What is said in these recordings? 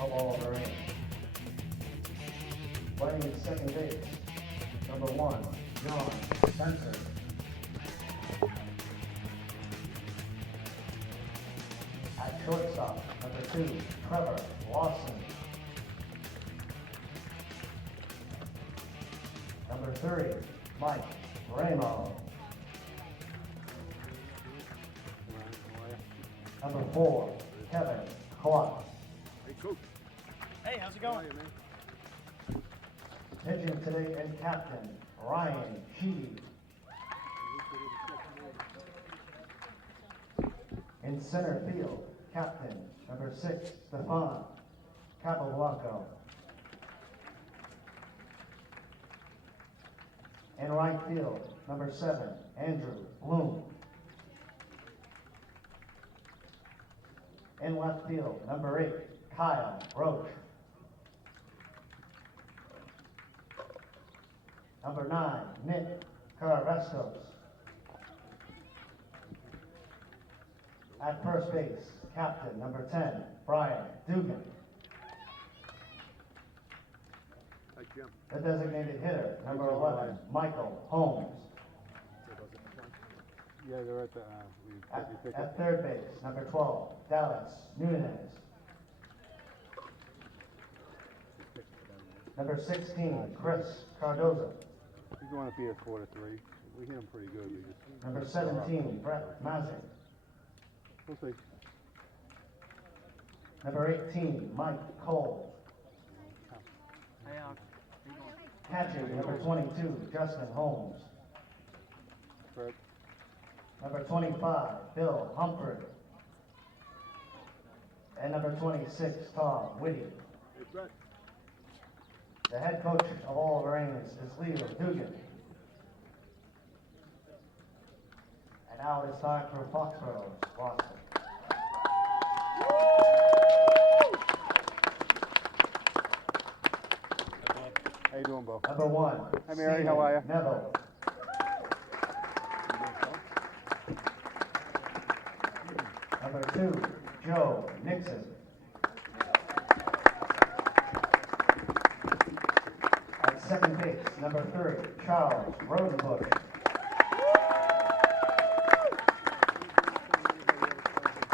of all of our Ames. Playing at second base, number 1, John Spencer. At shortstop, number 2, Trevor Lawson. Number 3, Mike Ramo. Number 4, Kevin Clark. Hey, Coach. Hey, how's it going? Pitching today and captain, Ryan Sheedy. In center field, captain, number 6, Stefan Capoblanco. In right field, number 7, Andrew Bloom. In left field, number 8, Kyle Roach. Number 9, Nick Carrastos. At first base, captain, number 10, Brian Dugan. Hi, Jim. The designated hitter, number 11, Michael Holmes. Yeah, they're at the, At third base, number 12, Dallas Nunez. Number 16, Chris Cardoza. He's going to be at 4-3. We hit him pretty good. We just Number 17, Brett Mazick. We'll see. Number 18, Mike Cole. Hey, Catching, number 22, Justin Holmes. Fred. Number 25, Bill Humphrey. And number 26, Tom Whitty. Hey, Fred. The head coach of all of our Ames is Leo Dugan. And now it is time for Foxborough's roster. How you doing, Bo? Number 1, Hi, Mary. Steven How are you? Neville. Number 2, Joe Nixon. At second base, number 3, Charles Rodenbush.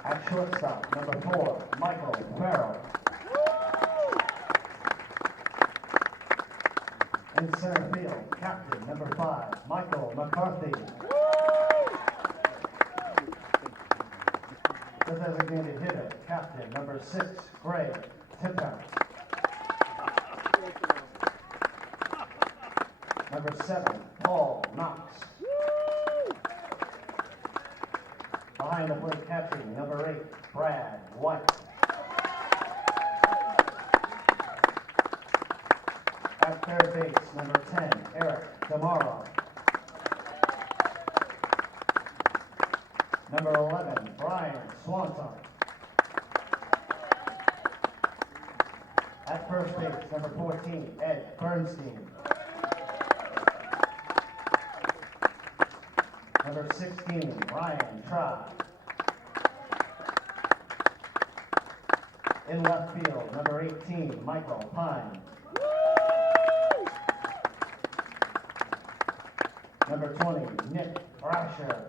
At shortstop, number 4, Michael Farrell. In center field, captain, number 5, Michael McCarthy. The designated hitter, captain, number 6, Greg Tipper. Number 7, Paul Knox. Behind the plate catching, number 8, Brad White. At third base, number 10, Eric Damara. Number 11, Brian Swanson. At first base, number 14, Ed Bernstein. Number 16, Ryan Trapp. In left field, number 18, Michael Pine. Number 20, Nick Brasher.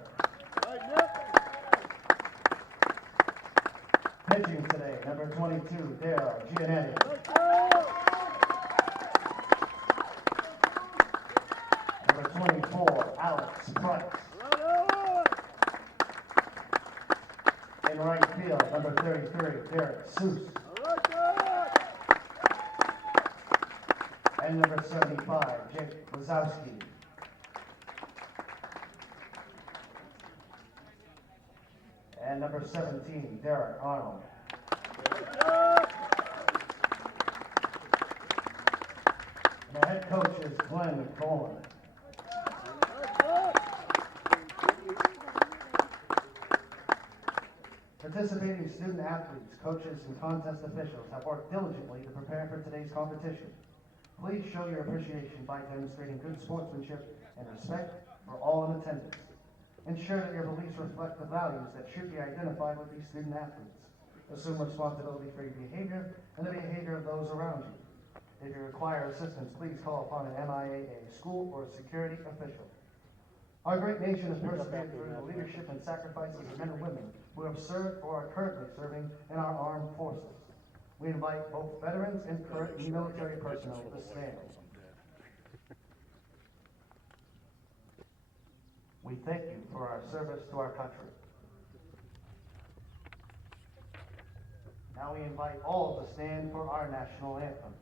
Pitching today, number 22, Daryl Gianetti. Number 24, Alex Price. In right field, number 33, Derek Seuss. And number 75, Jake Wazowski. And number 17, Derek Arnold. And the head coach is Glenn Coleman. Participating student athletes, coaches, and contest officials have worked diligently to prepare for today's competition. Please show your appreciation by demonstrating good sportsmanship and respect for all in attendance. Ensure that your beliefs reflect the values that should be identified with these student athletes. Assume responsibility for your behavior and the behavior of those around you. If you require assistance, please call upon an MIAA, school, or security official. Our great nation has persevered through the leadership and sacrifices of men and women who have served or are currently serving in our armed forces. We invite both veterans and current military personnel to stand. We thank you for our service to our country. Now we invite all to stand for our national anthem.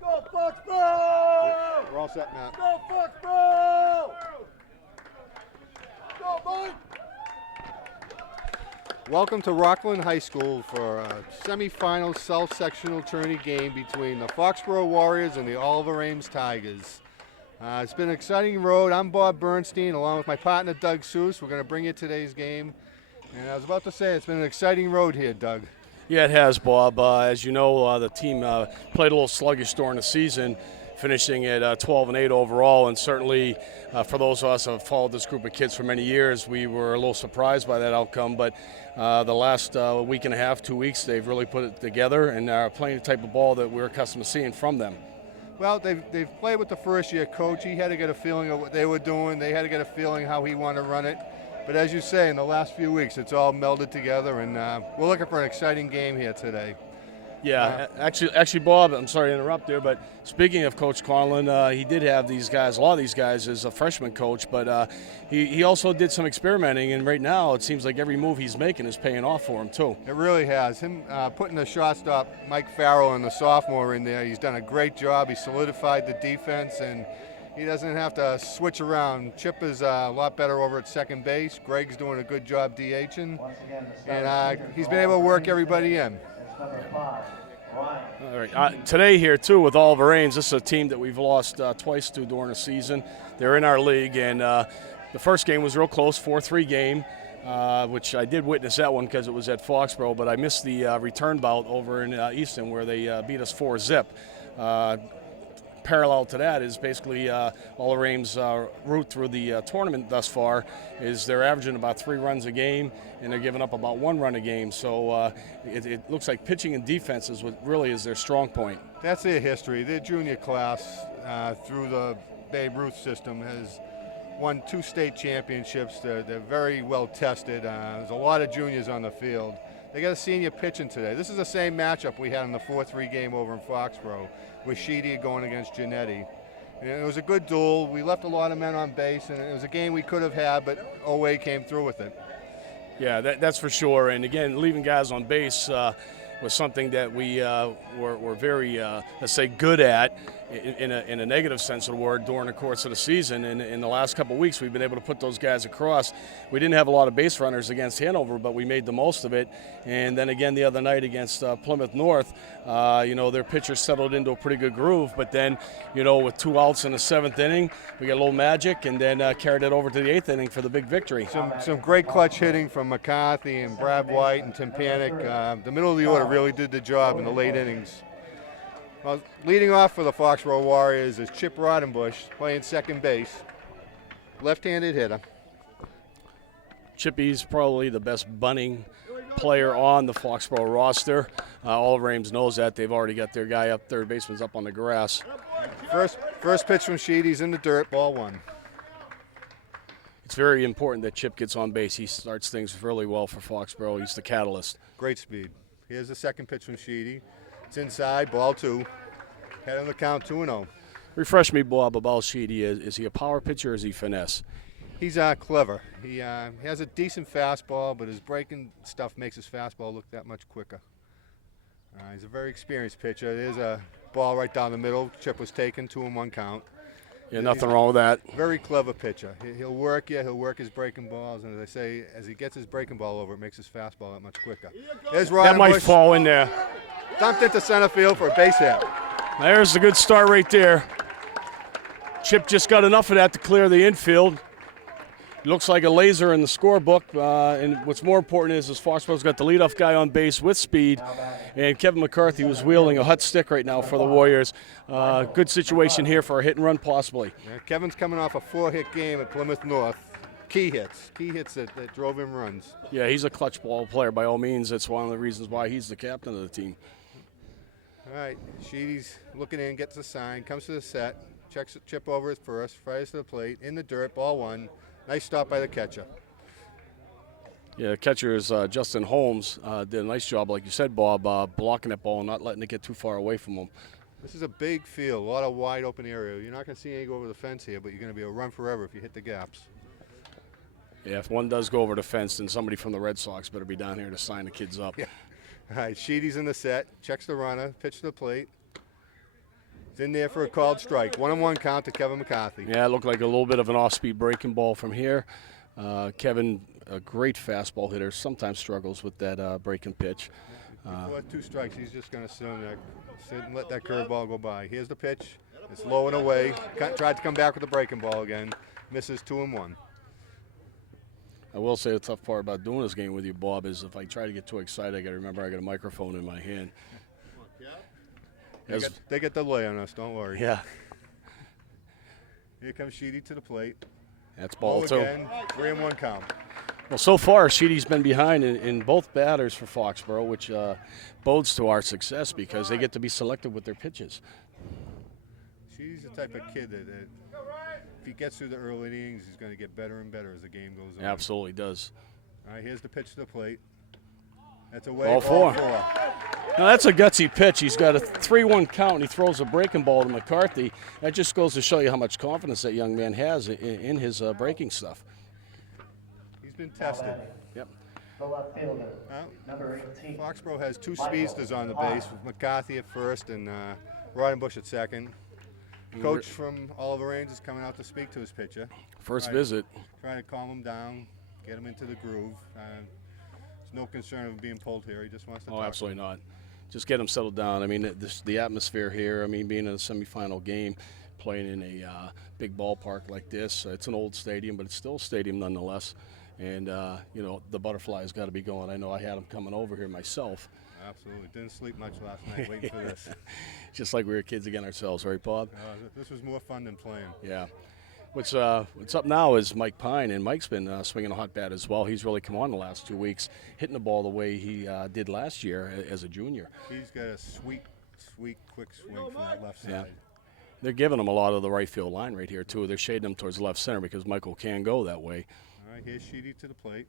Go Foxborough! We're all set, Matt. Go Foxborough! Go Mike! Welcome to Rockland High School for a semifinal South-sectional tourney game between the Foxboro Warriors and the Oliver Ames Tigers. It's been an exciting road. I'm Bob Bernstein, along with my partner Doug Seuss. We're going to bring you today's game. And I was about to say, it's been an exciting road here, Doug. Yeah, it has, Bob. As you know, the team played a little sluggish during the season, finishing at 12-8 overall, and certainly for those of us who have followed this group of kids for many years, we were a little surprised by that outcome. But the last week and a half, 2 weeks, they've really put it together and are playing the type of ball that we're accustomed to seeing from them. Well, they've played with the first-year coach. He had to get a feeling of what they were doing. They had to get a feeling how he wanted to run it. But as you say, in the last few weeks, it's all melded together, and we're looking for an exciting game here today. Yeah, actually, Bob, I'm sorry to interrupt there, but speaking of Coach Conlon, he did have these guys, a lot of these guys as a freshman coach, but he also did some experimenting, and right now it seems like every move he's making is paying off for him, too. It really has. Him putting the shortstop Mike Farrell and the sophomore in there, he's done a great job. He solidified the defense, and he doesn't have to switch around. Chip is a lot better over at second base. Greg's doing a good job DHing, and he's been able to work everybody in. All right. Today here, too, with Oliver Ames, this is a team that we've lost twice to during the season. They're in our league, and the first game was real close, 4-3 game, which I did witness that one because it was at Foxboro, but I missed the return bout over in Easton where they beat us 4-0. Parallel to that is basically Oliver Ames' route through the tournament thus far is they're averaging about 3 runs a game, and they're giving up about 1 run a game. So it looks like pitching and defense is what really is their strong point. That's their history. Their junior class, through the Babe Ruth system, has won 2 state championships. They're very well tested. There's a lot of juniors on the field. They got a senior pitching today. This is the same matchup we had in the 4-3 game over in Foxboro, with Sheedy going against Giannetti. And it was a good duel. We left a lot of men on base, and it was a game we could have had, but Oway came through with it. Yeah, that's for sure. And again, leaving guys on base was something that we were very, let's say, good at. in a negative sense of the word during the course of the season. And in the last couple of weeks, we've been able to put those guys across. We didn't have a lot of base runners against Hanover, but we made the most of it. And then again the other night against Plymouth North, their pitchers settled into a pretty good groove. But then, with 2 outs in the 7th inning, we got a little magic, and then carried it over to the 8th inning for the big victory. Some great clutch hitting from McCarthy and Brad White and Tim Panic. The middle of the order really did the job in the late innings. Well, leading off for the Foxborough Warriors is Chip Rodenbush, playing second base, left-handed hitter. Chippy's probably the best bunting player on the Foxborough roster. All of Ames knows that. They've already got their guy up, third baseman's up on the grass. First pitch from Sheedy's in the dirt, ball 1. It's very important that Chip gets on base. He starts things really well for Foxborough. He's the catalyst. Great speed. Here's the second pitch from Sheedy. It's inside, ball 2. Head on the count, 2-0. Refresh me, Bob, about Sheedy. Is he a power pitcher or is he finesse? He's clever. He has a decent fastball, but his breaking stuff makes his fastball look that much quicker. He's a very experienced pitcher. There's a ball right down the middle. Chip was taken, 2-1 count. Yeah, nothing wrong with that. Very clever pitcher. He'll work you. He'll work his breaking balls, and as I say, as he gets his breaking ball over, it makes his fastball that much quicker. There's Rodenbush. That might fall in there. Dumped into center field for a base hit. There's a good start right there. Chip just got enough of that to clear the infield. Looks like a laser in the scorebook, and what's more important is Foxborough's got the leadoff guy on base with speed, and Kevin McCarthy was wielding a hot stick right now for the Warriors. Good situation here for a hit and run possibly. Yeah, Kevin's coming off a 4-hit game at Plymouth North. Key hits that drove him runs. Yeah, he's a clutch ball player by all means. That's one of the reasons why he's the captain of the team. All right, Sheedy's looking in, gets the sign, comes to the set, checks Chip over at first, fires to the plate, in the dirt, ball 1. Nice stop by the catcher. Yeah, the catcher is Justin Holmes. Did a nice job, like you said, Bob, blocking that ball and not letting it get too far away from him. This is a big field, a lot of wide open area. You're not going to see any go over the fence here, but you're going to be able to run forever if you hit the gaps. Yeah, if one does go over the fence, then somebody from the Red Sox better be down here to sign the kids up. Yeah. All right, Sheedy's in the set, checks the runner, pitch to the plate. It's in there for a called strike. 1-1 count to Kevin McCarthy. Yeah, it looked like a little bit of an off-speed breaking ball from here. Kevin, a great fastball hitter, sometimes struggles with that breaking pitch. Before 2 strikes, he's just going to sit and let that curveball go by. Here's the pitch. It's low and away. Tried to come back with the breaking ball again. Misses 2-1. I will say the tough part about doing this game with you, Bob, is if I try to get too excited, I got to remember I got a microphone in my hand. They get the lay on us, don't worry. Yeah. Here comes Sheedy to the plate. That's ball 2. Again, 3-1 count. Well, so far, Sheedy's been behind in both batters for Foxborough, which bodes to our success because they get to be selective with their pitches. Sheedy's the type of kid that if he gets through the early innings, he's going to get better and better as the game goes on. Absolutely does. All right, here's the pitch to the plate. That's away. Ball 4. Now, that's a gutsy pitch. He's got a 3-1 count, and he throws a breaking ball to McCarthy. That just goes to show you how much confidence that young man has in his breaking stuff. He's been tested. Yep. The left fielder, number 18. Foxborough has 2 speedsters on the base, with McCarthy at first and Rodenbush at second. Coach from Oliver Ames is coming out to speak to his pitcher. First visit. Trying to calm him down, get him into the groove. There's no concern of him being pulled here. He just wants to talk. Absolutely not. Just get him settled down. I mean, the atmosphere here, I mean, being in a semifinal game, playing in a big ballpark like this, it's an old stadium, but it's still a stadium nonetheless. And, the butterfly's got to be going. I know I had them coming over here myself. Absolutely. Didn't sleep much last night waiting for this. Just like we were kids again ourselves, right, Bob? This was more fun than playing. Yeah. What's up now is Mike Pine, and Mike's been swinging a hot bat as well. He's really come on the last 2 weeks, hitting the ball the way he did last year as a junior. He's got a sweet, quick swing from that left side. Yeah. They're giving him a lot of the right field line right here, too. They're shading him towards left center because Michael can go that way. All right, here's Sheedy to the plate.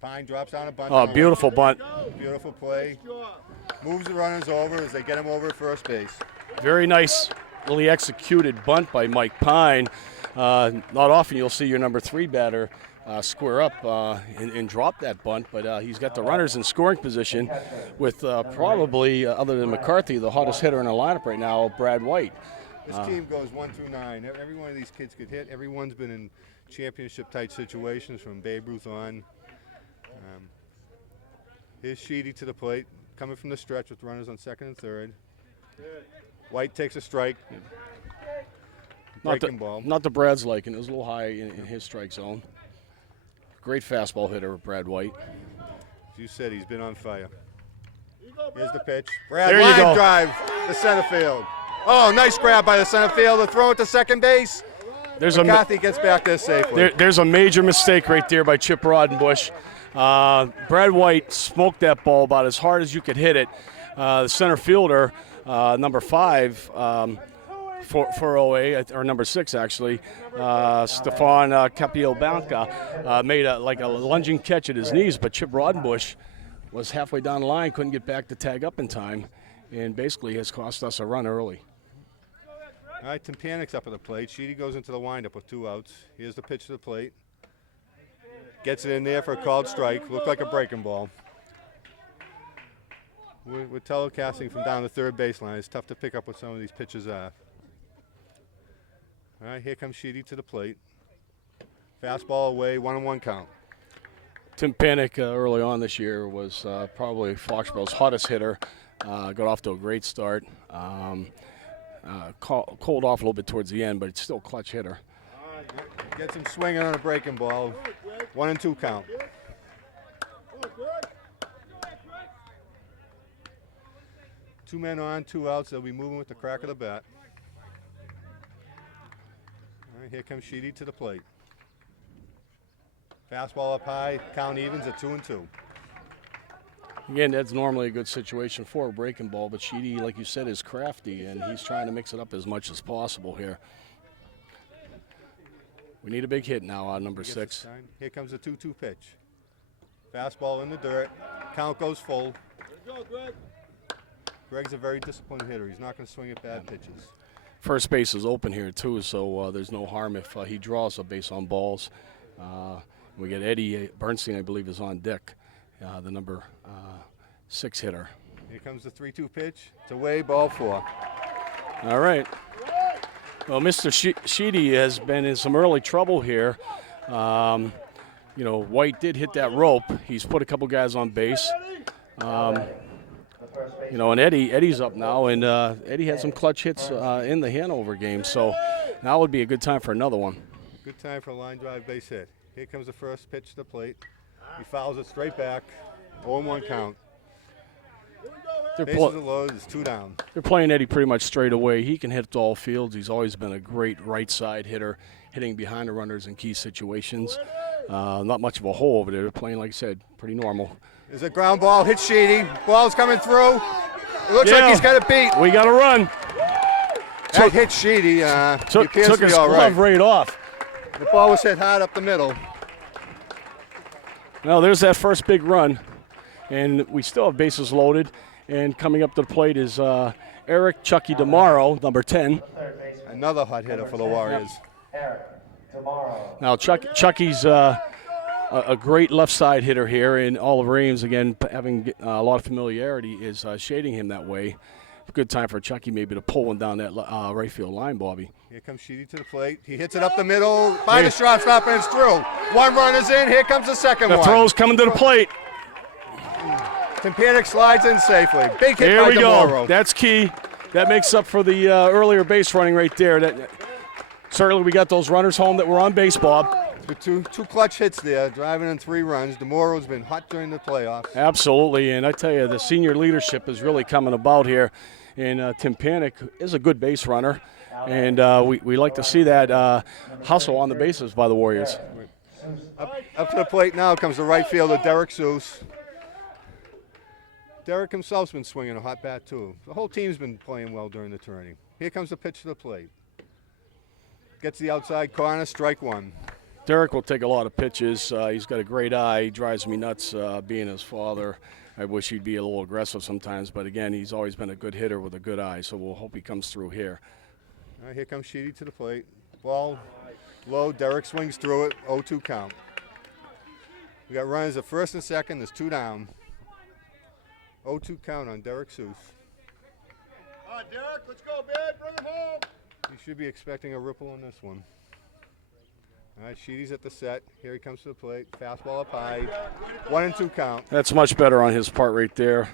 Pine drops down a bunt. Oh, beautiful bunt. Beautiful play. Moves the runners over as they get him over at first base. Very nice, really executed bunt by Mike Pine. Not often you'll see your number 3 batter square up and drop that bunt, but he's got the runners in scoring position with probably, other than McCarthy, the hottest hitter in the lineup right now, Brad White. This team goes 1 through 9. Every one of these kids could hit. Everyone's been in championship-type situations from Babe Ruth on. Here's Sheedy to the plate, coming from the stretch with runners on second and third. White takes a strike. Breaking ball. Not the Brad's liking. It was a little high in his strike zone. Great fastball hitter, Brad White. As you said, he's been on fire. Here's the pitch. Brad, there you line go. drive to center field. Oh, nice grab by the center fielder. Throw it to second base. McCarthy gets back there safely. There's a major mistake right there by Chip Rodenbush. Brad White smoked that ball about as hard as you could hit it. The center fielder, number 5, for OA, or number 6 actually, Stefan Capiobanca, made a lunging catch at his knees, but Chip Rodenbush was halfway down the line, couldn't get back to tag up in time, and basically has cost us a run early. All right, Tim Panic's up at the plate. Sheedy goes into the windup with 2 outs. Here's the pitch to the plate. Gets it in there for a called strike. Looked like a breaking ball. We're telecasting from down the third baseline. It's tough to pick up what some of these pitches are. All right, here comes Sheedy to the plate. Fastball away, 1-1 count. Tim Panic early on this year was probably Foxborough's hottest hitter. Got off to a great start. Cooled off a little bit towards the end, but it's still a clutch hitter. Gets him swinging on a breaking ball. 1-2 count. Two men on, 2 outs. They'll be moving with the crack of the bat. All right, here comes Sheedy to the plate. Fastball up high. Count evens at 2-2. Again, that's normally a good situation for a breaking ball, but Sheedy, like you said, is crafty, and he's trying to mix it up as much as possible here. We need a big hit now on number 6. Here comes the 2-2 pitch. Fastball in the dirt. Count goes full. Greg's a very disciplined hitter. He's not going to swing at bad pitches. First base is open here, too, so there's no harm if he draws a base on balls. We get Eddie Bernstein, I believe, is on deck, the number 6 hitter. Here comes the 3-2 pitch. It's away, ball 4. All right. Well, Mr. Sheedy has been in some early trouble here. White did hit that rope. He's put a couple guys on base. And Eddie's up now, and Eddie had some clutch hits in the Hanover game, so now would be a good time for another one. Good time for a line drive base hit. Here comes the first pitch to the plate. He fouls it straight back. 0-1 count. Bases are loaded. It's 2 down. They're playing Eddie pretty much straight away. He can hit all fields. He's always been a great right side hitter, hitting behind the runners in key situations. Not much of a hole over there. They're playing, like I said, pretty normal. There's a ground ball. Hit Sheedy. Ball's coming through. It looks like he's got it beat. We got to run. That hit Sheedy. Took his glove right off. The ball was hit hard up the middle. Now there's that first big run, and we still have bases loaded. And coming up to the plate is Eric Chucky DeMauro, number 10. Another hot hitter for the Warriors. Now Chucky's a great left side hitter here, and Oliver Ames, again, having a lot of familiarity, is shading him that way. Good time for Chucky maybe to pull one down that right field line, Bobby. Here comes Sheedy to the plate. He hits it up the middle by the shortstop, and it's through. 1 run is in. Here comes the second one. The throw's coming to the plate. Tim Panic slides in safely. Big hit Here by we DeMauro. go. That's key. That makes up for the earlier base running right there. Certainly we got those runners home that were on base, Bob. Two clutch hits there, driving in 3 runs. DeMauro's been hot during the playoffs. Absolutely, and I tell you, the senior leadership is really coming about here. And Tim Panic is a good base runner, and we like to see that hustle on the bases by the Warriors. Up to the plate now comes the right fielder, Derek Seuss. Derek himself's been swinging a hot bat, too. The whole team's been playing well during the tourney. Here comes the pitch to the plate. Gets the outside corner, strike 1. Derek will take a lot of pitches. He's got a great eye. He drives me nuts being his father. I wish he'd be a little aggressive sometimes, but again, he's always been a good hitter with a good eye, so we'll hope he comes through here. All right, here comes Sheedy to the plate. Ball low, Derek swings through it, 0-2 count. We got runners at first and second, there's 2 down. 0-2 count on Derek Seuss. All right, Derek, let's go, man. Bring him home. You should be expecting a ripple on this one. All right, Sheedy's at the set. Here he comes to the plate. Fastball up high. 1-2 count. That's much better on his part right there.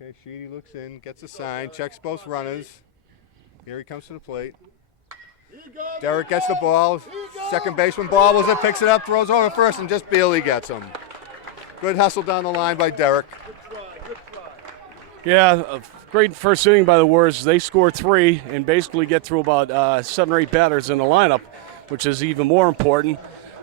Okay, Sheedy looks in, gets a sign, checks both runners. Here he comes to the plate. Derek gets the ball. Second baseman bobbles it, picks it up, throws over first, and just barely gets him. Good hustle down the line by Derek. Yeah, a great first inning by the Warriors. They score 3 and basically get through about 7 or 8 batters in the lineup, which is even more important.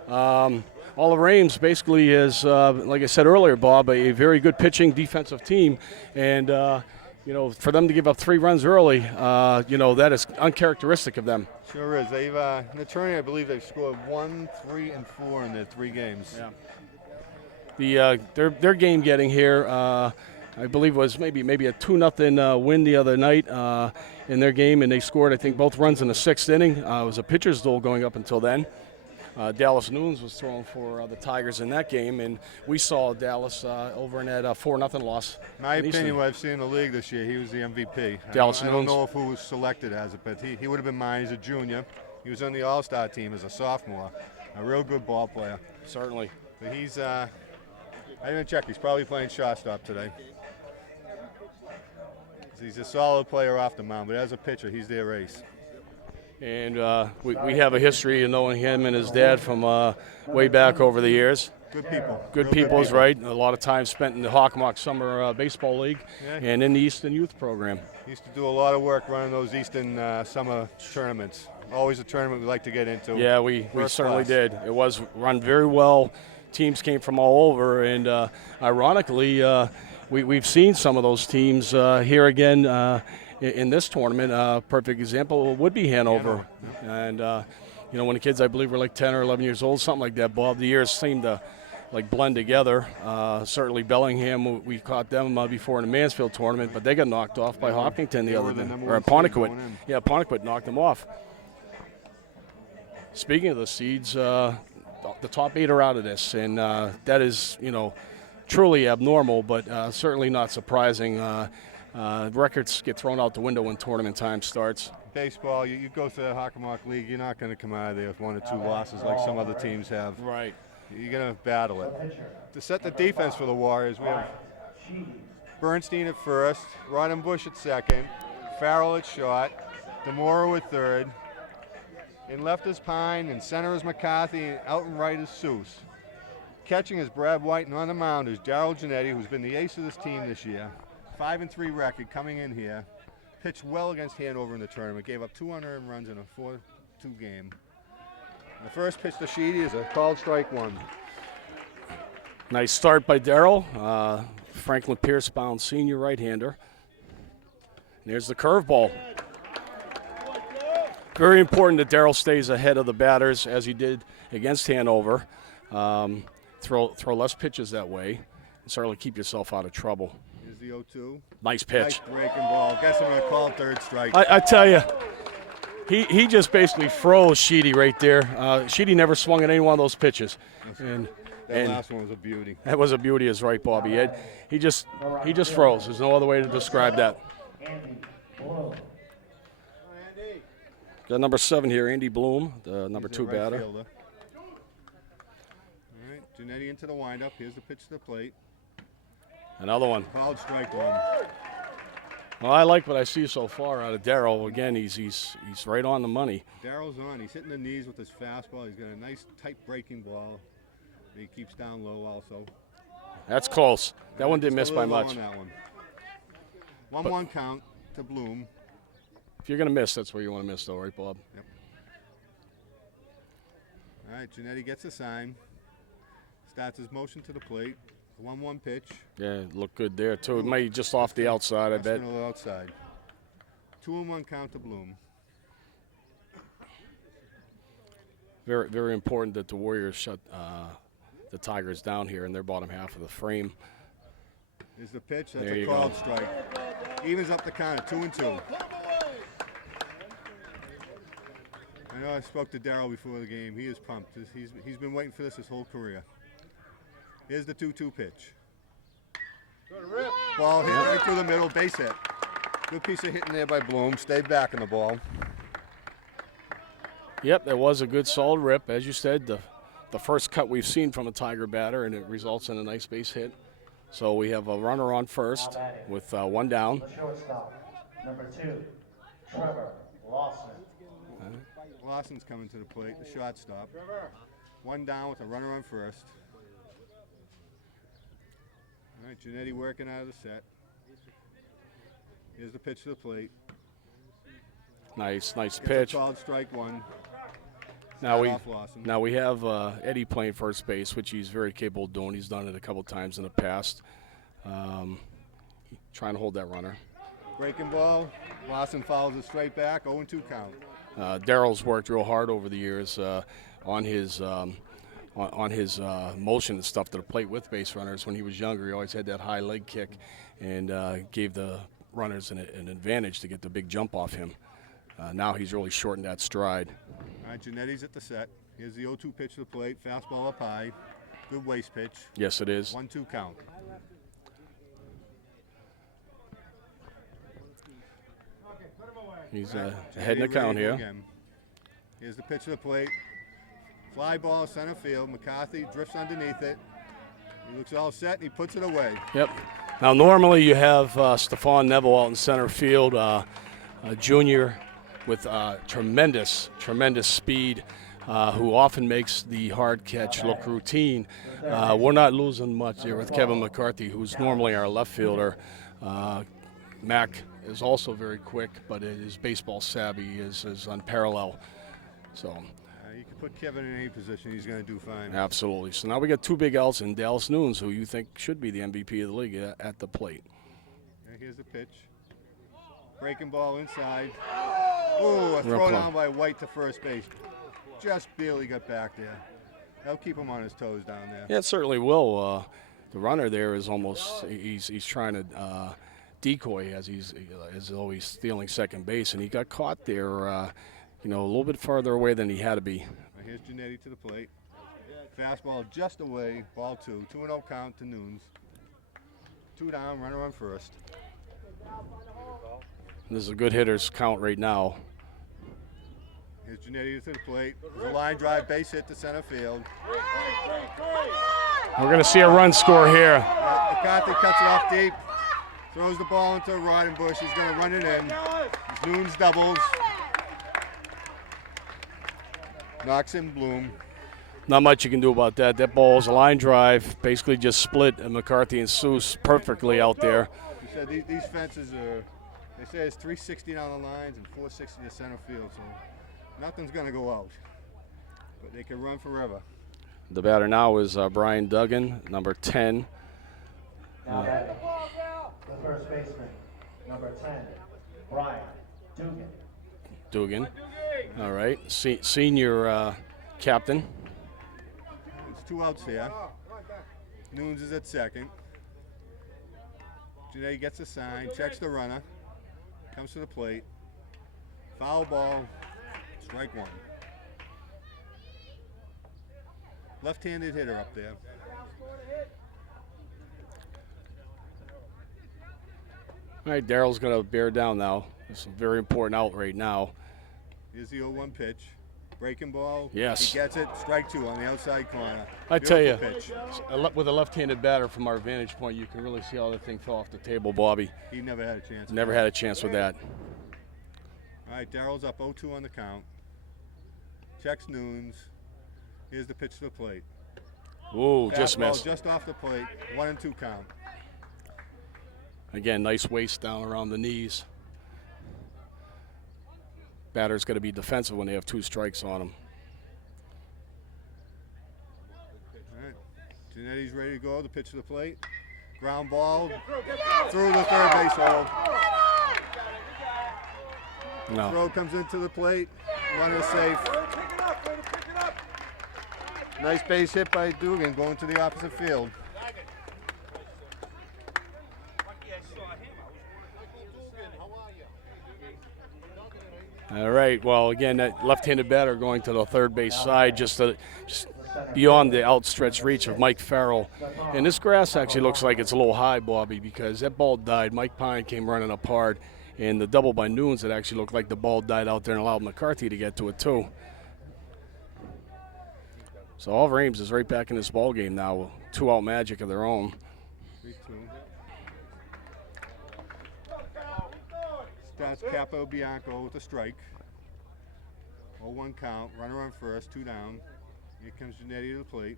All of Ames basically is, like I said earlier, Bob, a very good pitching defensive team. And, for them to give up 3 runs early, that is uncharacteristic of them. Sure is. They've, in the tournament, I believe they've scored 1, 3, and 4 in their 3 games. Yeah. Their game getting here, I believe was maybe a 2-0 win the other night in their game, and they scored, I think, both runs in the 6th inning. It was a pitcher's duel going up until then. Dallas Nunes was throwing for the Tigers in that game, and we saw Dallas over in that 4-0 loss. My opinion, what I've seen in the league this year, he was the MVP. Dallas I don't Nunes. know if who was selected as it, but he would have been mine. He's a junior. He was on the All-Star team as a sophomore. A real good ball player. Certainly. But he's, I didn't check, he's probably playing shortstop today. He's a solid player off the mound, but as a pitcher, he's their ace. And we have a history of knowing him and his dad from way back over the years. Good people. Good people is right. A lot of time spent in the Hockomock Summer Baseball League and in the Easton Youth Program. He used to do a lot of work running those Easton summer tournaments. Always a tournament we like to get into. Yeah, we certainly class. did. It was run very well. Teams came from all over, and ironically, we've seen some of those teams here again in this tournament. Perfect example would be Hanover. And, when the kids, I believe, were like 10 or 11 years old, something like that, Bob, the years seemed to blend together. Certainly Bellingham, we caught them before in the Mansfield tournament, but they got knocked off by Hopkinton the other day. Or Pontiac. Yeah, Pontiac knocked them off. Speaking of the seeds, the top 8 are out of this, and that is, truly abnormal, but certainly not surprising. Records get thrown out the window when tournament time starts. Baseball, you go through the Hockomock League, you're not going to come out of there with 1 or 2 losses like some other teams have. Right. You're going to battle it. To set the defense for the Warriors, we have Bernstein at first, Roddenbush at second, Farrell at short, DeMora at third. In left is Pine, in center is McCarthy, and out and right is Seuss. Catching is Brad White, and on the mound is Darryl Genetti, who's been the ace of this team this year. 5-3 record coming in here. Pitched well against Hanover in the tournament. Gave up 2 unearned runs in a 4-2 game. The first pitch to Sheedy is a called strike 1. Nice start by Darryl. Franklin Pierce bound senior right-hander. And there's the curveball. Very important that Darryl stays ahead of the batters as he did against Hanover. Throw less pitches that way and certainly keep yourself out of trouble. Here's the 0-2. Nice pitch. Nice breaking ball. Guess I'm going to call third strike. I tell you, he just basically froze Sheedy right there. Sheedy never swung at any one of those pitches. That last one was a beauty. That was a beauty, is right, Bobby. He just froze. There's no other way to describe that. Got number 7 here, Andy Bloom, the number 2 right batter. Fielder. All right, Genetti into the windup. Here's the pitch to the plate. Another one. Called strike 1. Well, I like what I see so far out of Darryl. Again, he's right on the money. Darryl's on. He's hitting the knees with his fastball. He's got a nice tight breaking ball. He keeps down low also. That's close. That one didn't miss by much. On that one. 1-1 count to Bloom. If you're going to miss, that's where you want to miss, though, right, Bob? Yep. All right, Genetti gets a sign. Starts his motion to the plate. 1-1 pitch. Yeah, looked good there, too. It may just off the outside, I bet. A little outside. 2-1 count to Bloom. Very, very important that the Warriors shut the Tigers down here in their bottom half of the frame. Is the pitch. That's There a you called go. strike. Evens up the count at 2-2. I know I spoke to Darryl before the game. He is pumped. He's been waiting for this his whole career. Here's the 2-2 pitch. Ball hit right through the middle, base hit. Good piece of hitting there by Bloom. Stayed back in the ball. Yep, that was a good solid rip. As you said, the first cut we've seen from a Tiger batter, and it results in a nice base hit. So we have a runner on first with one down. The shortstop, number 2, Trevor Lawson. Lawson's coming to the plate, the shortstop. One down with a runner on first. All right, Giannetti working out of the set. Here's the pitch to the plate. Nice Gets pitch. a called strike one. Now Off Lawson. we have Eddie playing first base, which he's very capable of doing. He's done it a couple times in the past. Trying to hold that runner. Breaking ball. Lawson follows it straight back. 0-2 count. Daryl's worked real hard over the years on his motion and stuff to the plate with base runners. When he was younger, he always had that high leg kick and gave the runners an advantage to get the big jump off him. Now he's really shortened that stride. All right, Giannetti's at the set. Here's the 0-2 pitch to the plate. Fastball up high. Good waist pitch. Yes, it is. 1-2 count. He's All right, ahead in the Giannetti count ready to go here. again. Here's the pitch to the plate. Fly ball center field. McCarthy drifts underneath it. He looks all set and he puts it away. Yep. Now normally you have Stephon Neville out in center field, a junior with tremendous speed, who often makes the hard catch look routine. We're not losing much here with Kevin McCarthy, who's normally our left fielder. Mac is also very quick, but his baseball savvy is unparalleled. So. You can put Kevin in any position, he's going to do fine. Absolutely. So now we got two big outs in Dallas Nunes, who you think should be the MVP of the league at the plate. And here's the pitch. Breaking ball inside. Oh, a throw down by White to first base. Just barely got back there. That'll keep him on his toes down there. Yeah, it certainly will. The runner there is almost, he's trying to decoy as though he's stealing second base, and he got caught there, a little bit farther away than he had to be. Here's Giannetti to the plate. Fastball just away, ball 2. 2-0 count to Nunes. 2 down, runner on first. This is a good hitter's count right now. Here's Giannetti to the plate. There's a line drive base hit to center field. We're going to see a run score here. McCarthy cuts it off deep. Throws the ball into a rod and bush. He's going to run it in. Nunes doubles. Knocks in Bloom. Not much you can do about that. That ball is a line drive, basically just split McCarthy and Seuss perfectly out there. You said these fences are, they say it's 360 down the lines and 460 to center field, so nothing's going to go out. But they can run forever. The batter now is Brian Duggan, number 10. Now batting, the first baseman, number 10, Brian Dugan. All right, senior captain. It's 2 outs here. Nunes is at second. Giannetti gets a sign, checks the runner, comes to the plate. Foul ball, strike 1. Left-handed hitter up there. All right, Daryl's going to bear down now. It's a very important out right now. Here's the 0-1 pitch. Breaking ball. Yes. He gets it. Strike 2 on the outside corner. I tell you, pitch. with a left-handed batter from our vantage point, you can really see how the thing fell off the table, Bobby. He never had a chance. Never had a chance with that. All right, Daryl's up 0-2 on the count. Checks Nunes. Here's the pitch to the plate. Ooh, just Fastball missed. just off the plate. 1-2 count. Again, nice waist down around the knees. Batter's got to be defensive when they have 2 strikes on them. All right, Giannetti's ready to go. The pitch to the plate. Ground ball through the third base hole. No. Throw comes into the plate. Runner safe. Nice base hit by Dugan going to the opposite field. All right, well, again, that left-handed batter going to the third base side, just beyond the outstretched reach of Mike Farrell. And this grass actually looks like it's a little high, Bobby, because that ball died. Mike Pine came running up hard, and the double by Nunes, it actually looked like the ball died out there and allowed McCarthy to get to it, too. So Oliver Ames is right back in this ball game now with 2-out magic of their own. 3-2. Starts Capo Bianco with a strike. 0-1 count, runner on first, 2 down. Here comes Janetti to the plate.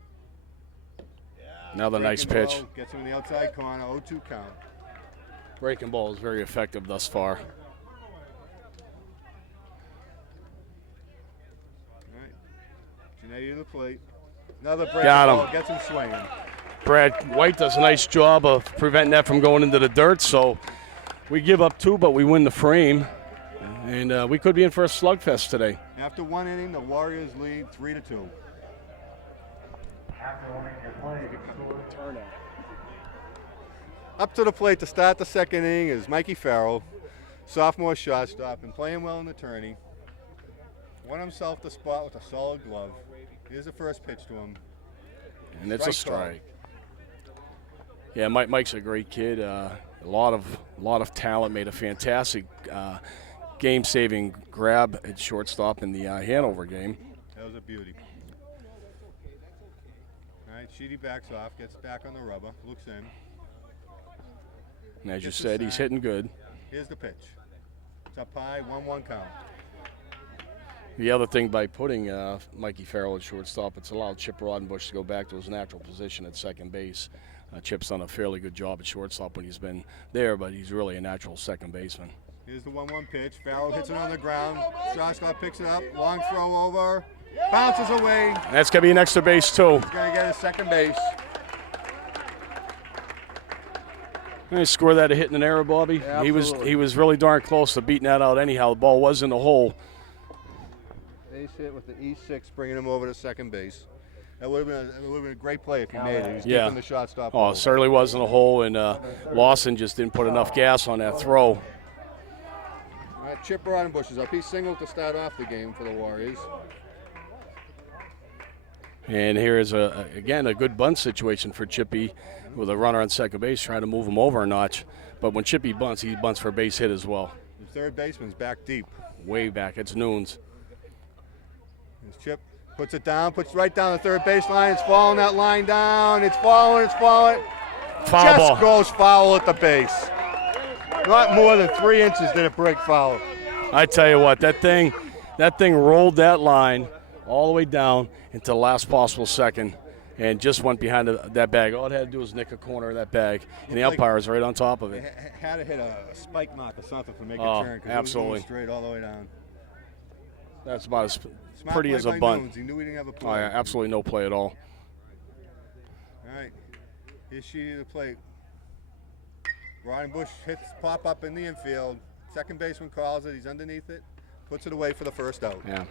Another nice pitch. Ball, gets him in the outside corner, 0-2 count. Breaking ball is very effective thus far. All right, Janetti to the plate. Another breaking Got him. ball, gets him swinging. Brad White does a nice job of preventing that from going into the dirt, so we give up 2, but we win the frame. And we could be in for a slugfest today. After 1 inning, the Warriors lead 3-2. After winning your play, score. Up to the plate to start the second inning is Mikey Farrell, sophomore shortstop, and playing well in the tourney. Won himself the spot with a solid glove. Here's the first pitch to him. And it's a strike. Yeah, Mike's a great kid. A lot of talent. Made a fantastic game-saving grab at shortstop in the Hanover game. That was a beauty. All right, Sheedy backs off, gets back on the rubber, looks in. And as you Gets said, he's inside. hitting good. Here's the pitch. It's up high, 1-1 count. The other thing by putting Mikey Farrell at shortstop, it's allowed Chip Roddenbush to go back to his natural position at second base. Chip's done a fairly good job at shortstop when he's been there, but he's really a natural second baseman. Here's the 1-1 pitch. Farrell hits it on the ground. Shortstop picks it up. Long throw over. Bounces away. And that's going to be an extra base, too. He's going to get his second base. He scored that a hit in an error, Bobby. Yeah, He was really darn close to beating that out anyhow. The ball was in the hole. Base hit with the E6, bringing him over to second base. That would have been a great play if he made it. He was Yeah. deep in the shortstop. Oh, hole. it certainly was in the hole, and Lawson just didn't put enough gas on that throw. All right, Chip Roddenbush is up. He singled to start off the game for the Warriors. And here is again a good bunt situation for Chippy with a runner on second base trying to move him over a notch. But when Chippy bunts, he bunts for a base hit as well. The third baseman's back deep. Way back. It's Nunes. As Chip puts it down, puts it right down the third baseline. It's following that line down. It's falling. Foul Just ball. goes foul at the base. Not more than 3 inches did it break foul. I tell you what, that thing rolled that line all the way down into the last possible second and just went behind that bag. All it had to do was nick a corner of that bag, and the umpire is right on top of it. Had to hit a spike mark or something to make Oh, it turn. 'Cause absolutely. It was going straight all the way down. That's about as Smart pretty play as a by bunt. Nunes. He knew he didn't have a Oh, play. yeah, absolutely no play at all. All right, here's Sheedy to the plate. Ryan Bush hits pop up in the infield. Second baseman calls it. He's underneath it. Puts it away for the first out. Yeah.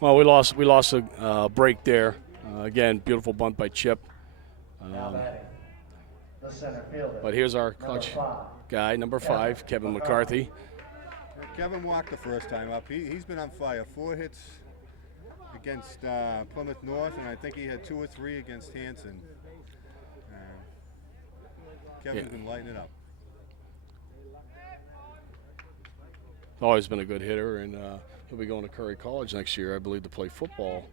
Well, we lost a break there. Again, beautiful bunt by Chip. Now batting, the center fielder. But here's our number clutch 5. guy, number 5, Kevin McCarthy. Kevin walked the first time up. He's been on fire. 4 hits against Plymouth North, and I think he had 2 or 3 against Hanson. Kevin's been lighting it up. Always been a good hitter, and he'll be going to Curry College next year, I believe, to play football.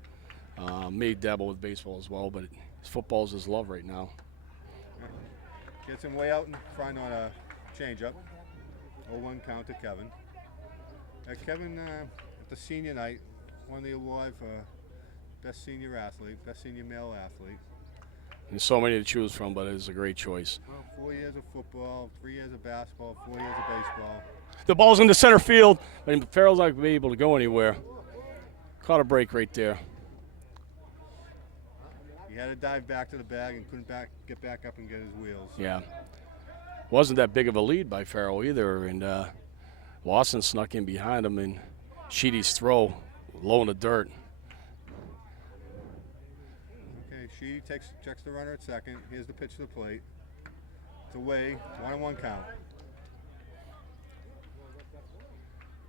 May dabble with baseball as well, but football's his love right now. Gets him way out in front on a changeup. 0-1 count to Kevin. Kevin, at the senior night, won the award for best senior athlete, best senior male athlete. There's so many to choose from, but it's a great choice. Well, 4 years of football, 3 years of basketball, 4 years of baseball. The ball's into center field, and Farrell's not going to be able to go anywhere. Caught a break right there. He had to dive back to the bag and couldn't get back up and get his wheels. Yeah. Wasn't that big of a lead by Farrell either, and Lawson snuck in behind him, and Sheedy's throw low in the dirt. Okay, Sheedy checks the runner at second. Here's the pitch to the plate. It's away, 1-1 count.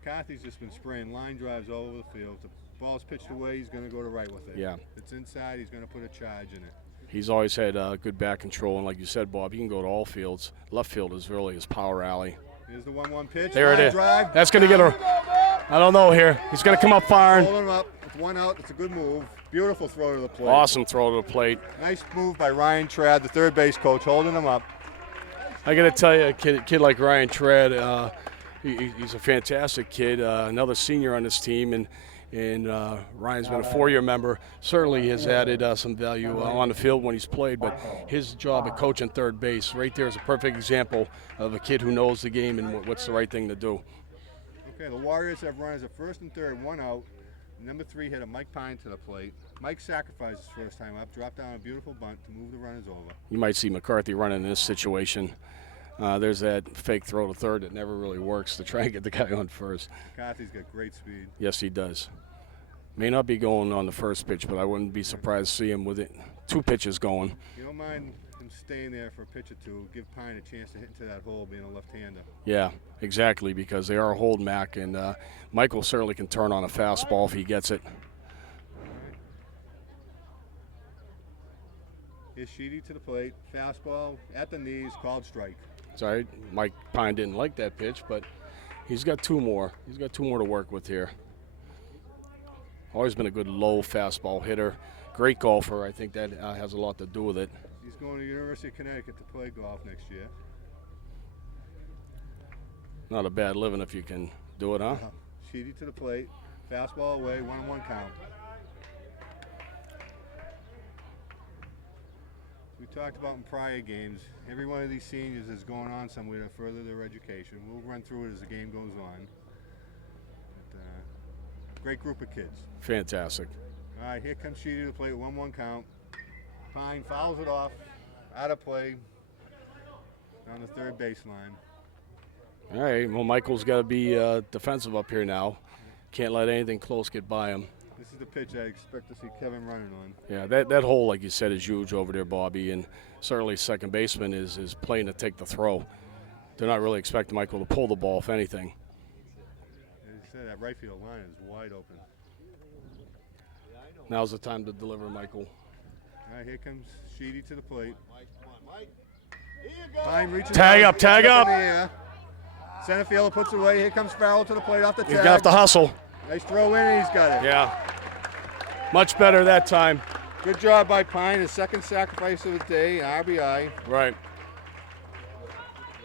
McCarthy's just been spraying line drives all over the field. If the ball's pitched away, he's going to go to right with it. Yeah. If it's inside, he's going to put a charge in it. He's always had good back control, and like you said, Bob, he can go to all fields. Left field is really his power alley. Here's the 1-1 pitch. There it Line is. Drive. That's going to get a – I don't know here. He's going to come up firing. Hold him up. It's 1 out. It's a good move. Beautiful throw to the plate. Awesome throw to the plate. Nice move by Ryan Trad, the third base coach, holding him up. I got to tell you, a kid like Ryan Trad, he's a fantastic kid, another senior on this team, and Ryan's been a 4-year member. Certainly has added some value on the field when he's played, but his job at coaching third base right there is a perfect example of a kid who knows the game and what's the right thing to do. Okay, the Warriors have runners at first and third, 1 out. Number 3 hit a Mike Pine to the plate. Mike sacrificed his first time up, dropped down a beautiful bunt to move the runners over. You might see McCarthy running in this situation. There's that fake throw to third that never really works to try and get the guy on first. McCarthy's got great speed. Yes, he does. May not be going on the first pitch, but I wouldn't be surprised to see him with 2 pitches going. You don't mind him staying there for a pitch or two, give Pine a chance to hit into that hole being a left-hander. Yeah, exactly, because they are a hold Mac, and Michael certainly can turn on a fastball if he gets it. Here's Sheedy to the plate. Fastball at the knees, called strike. Sorry, Mike Pine didn't like that pitch, but he's got 2 more. He's got 2 more to work with here. Always been a good low fastball hitter. Great golfer. I think that has a lot to do with it. He's going to University of Connecticut to play golf next year. Not a bad living if you can do it, huh? Sheedy to the plate. Fastball away, 1-1 count. We talked about in prior games, every one of these seniors is going on somewhere to further their education. We'll run through it as the game goes on. But, great group of kids. Fantastic. All right, here comes Sheedy to the plate, 1-1 count. Pine fouls it off, out of play, down the third baseline. All right, well, Michael's got to be defensive up here now. Can't let anything close get by him. This is the pitch I expect to see Kevin running on. Yeah, that hole, like you said, is huge over there, Bobby, and certainly second baseman is playing to take the throw. They're not really expecting Michael to pull the ball, if anything. As you said, that right field line is wide open. Now's the time to deliver, Michael. All right, here comes Sheedy to the plate. Pine reaches Tag out, up, tag in up. the air. Center fielder puts it away. Here comes Farrell to the plate off the tag. He's got to hustle. Nice throw in, and he's got it. Yeah. Much better that time. Good job by Pine, his second sacrifice of the day, RBI. Right.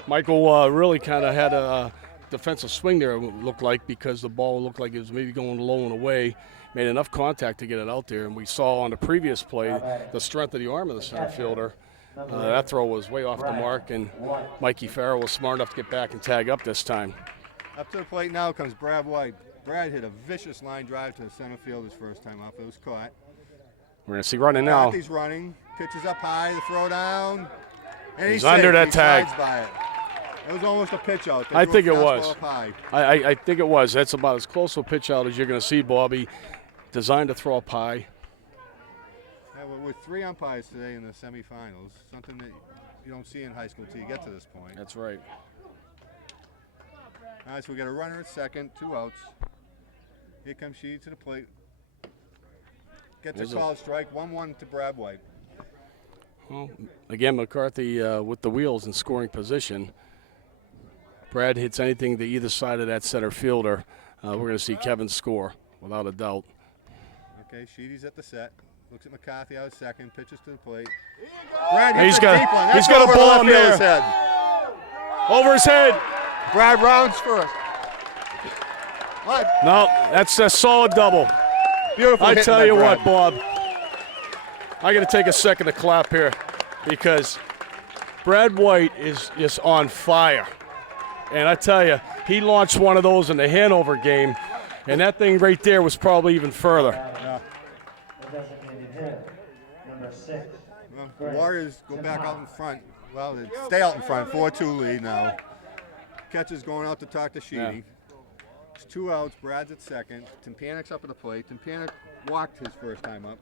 Michael really kind of had a defensive swing there, it looked like, because the ball looked like it was maybe going low and away. Made enough contact to get it out there, and we saw on the previous play the strength of the arm of the center fielder. That throw was way off the mark, and Mikey Farrell was smart enough to get back and tag up this time. Up to the plate now comes Brad White. Brad hit a vicious line drive to the center field his first time up. It was caught. We're going to see running now. He's running. Pitches up high, the throw down. And He's under that tag. He slides by it. It was almost a pitch out. I think it was. Up high. I think it was. That's about as close to a pitch out as you're going to see, Bobby. Designed to throw up high. Yeah, well, with 3 umpires today in the semifinals, something that you don't see in high school until you get to this point. That's right. All right, so we got a runner at second, 2 outs. Here comes Sheedy to the plate. Gets a called strike, 1-1 to Brad White. Well, again, McCarthy with the wheels in scoring position. Brad hits anything to either side of that center fielder. We're going to see Kevin score, without a doubt. Okay, Sheedy's at the set. Looks at McCarthy out of second, pitches to the plate. Brad He's hits got- a deep one. he's That's got a over ball left in there. fielder's head. Over his head. Brad rounds first. What? No, that's a solid double. Beautiful I hitting tell by you Brad. what, Bob. I got to take a second to clap here because Brad White is just on fire. And I tell you, he launched one of those in the Hanover game, and that thing right there was probably even further. The designated hitter, number 6. Well, the Warriors go back out in front. Well, they stay out in front, 4-2 lead now. Catcher's going out to talk to Sheedy. Yeah. It's 2 outs. Brad's at second. Timpanic's up at the plate. Timpanic walked his first time up.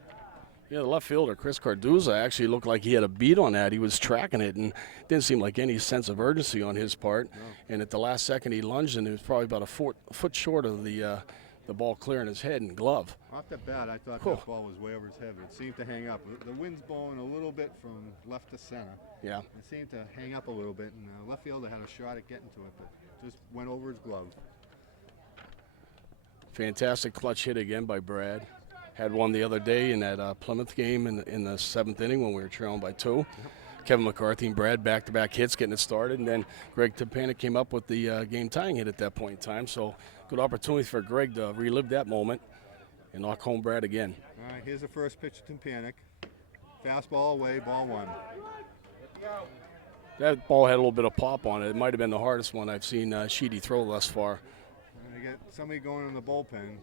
Yeah, the left fielder, Chris Carduza, actually looked like he had a beat on that. He was tracking it and didn't seem like any sense of urgency on his part. No. And at the last second, he lunged, and it was probably about a foot short of the ball clearing his head and glove. Off the bat, I thought that ball was way over his head. It seemed to hang up. The wind's blowing a little bit from left to center. Yeah. It seemed to hang up a little bit, and left fielder had a shot at getting to it, but just went over his glove. Fantastic clutch hit again by Brad. Had one the other day in that Plymouth game in the 7th inning when we were trailing by 2. Yep. Kevin McCarthy and Brad back-to-back hits getting it started, and then Greg Timpanek came up with the game-tying hit at that point in time. So good opportunity for Greg to relive that moment and knock home Brad again. All right, here's the first pitch to Timpanek. Fastball away, ball 1. That ball had a little bit of pop on it. It might have been the hardest one I've seen Sheedy throw thus far. And you get somebody going in the bullpen.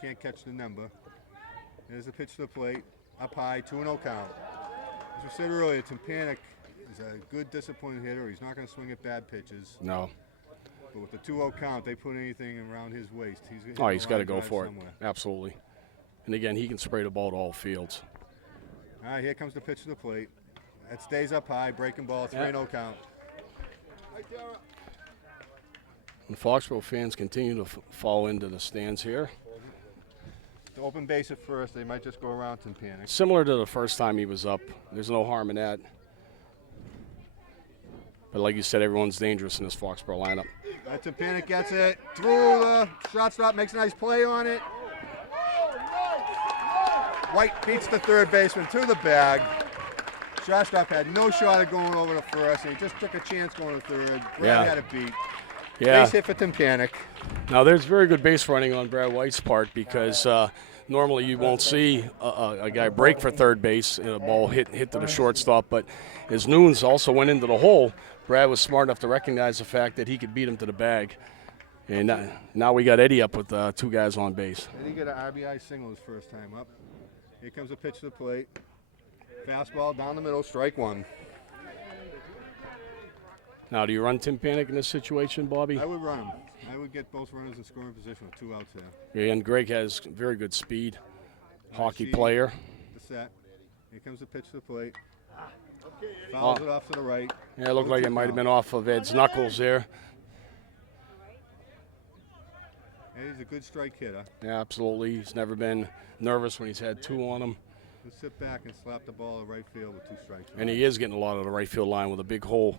Can't catch the number. There's a pitch to the plate, up high, 2-0 count. As we said earlier, Timpanek is a good disciplined hitter. He's not going to swing at bad pitches. No. But with the 2-0 count, they put anything around his waist. He's got to go for it. Absolutely. And again, he can spray the ball to all fields. All right, here comes the pitch to the plate. That stays up high, breaking ball, 3-0 count. And Foxborough fans continue to fall into the stands here. The open base at first, they might just go around Timpanek. Similar to the first time he was up. There's no harm in that. But like you said, everyone's dangerous in this Foxborough lineup. Timpanek gets it through the shortstop, makes a nice play on it. White beats the third baseman to the bag. Shortstop had no shot at going over to first, and he just took a chance going to third. Brad had a beat. Yeah. Base hit for Timpanek. Now, there's very good base running on Brad White's part because normally you won't see a guy break for third base and a ball hit to the shortstop. But as Nunes also went into the hole, Brad was smart enough to recognize the fact that he could beat him to the bag. And now we got Eddie up with 2 guys on base. Eddie got an RBI single his first time up. Here comes a pitch to the plate. Fastball down the middle, strike 1. Now, do you run Timpanek in this situation, Bobby? I would run him. I would get both runners in scoring position with 2 outs there. Yeah, and Greg has very good speed. Hockey player. The set. Here comes the pitch to the plate. Fouls it off to the right. Yeah, it looked like it might have been off of Ed's knuckles there. Yeah, he's a good strike hitter. Yeah, absolutely. He's never been nervous when he's had 2 on him. He'll sit back and slap the ball at right field with 2 strikes. And he is getting a lot of the right field line with a big hole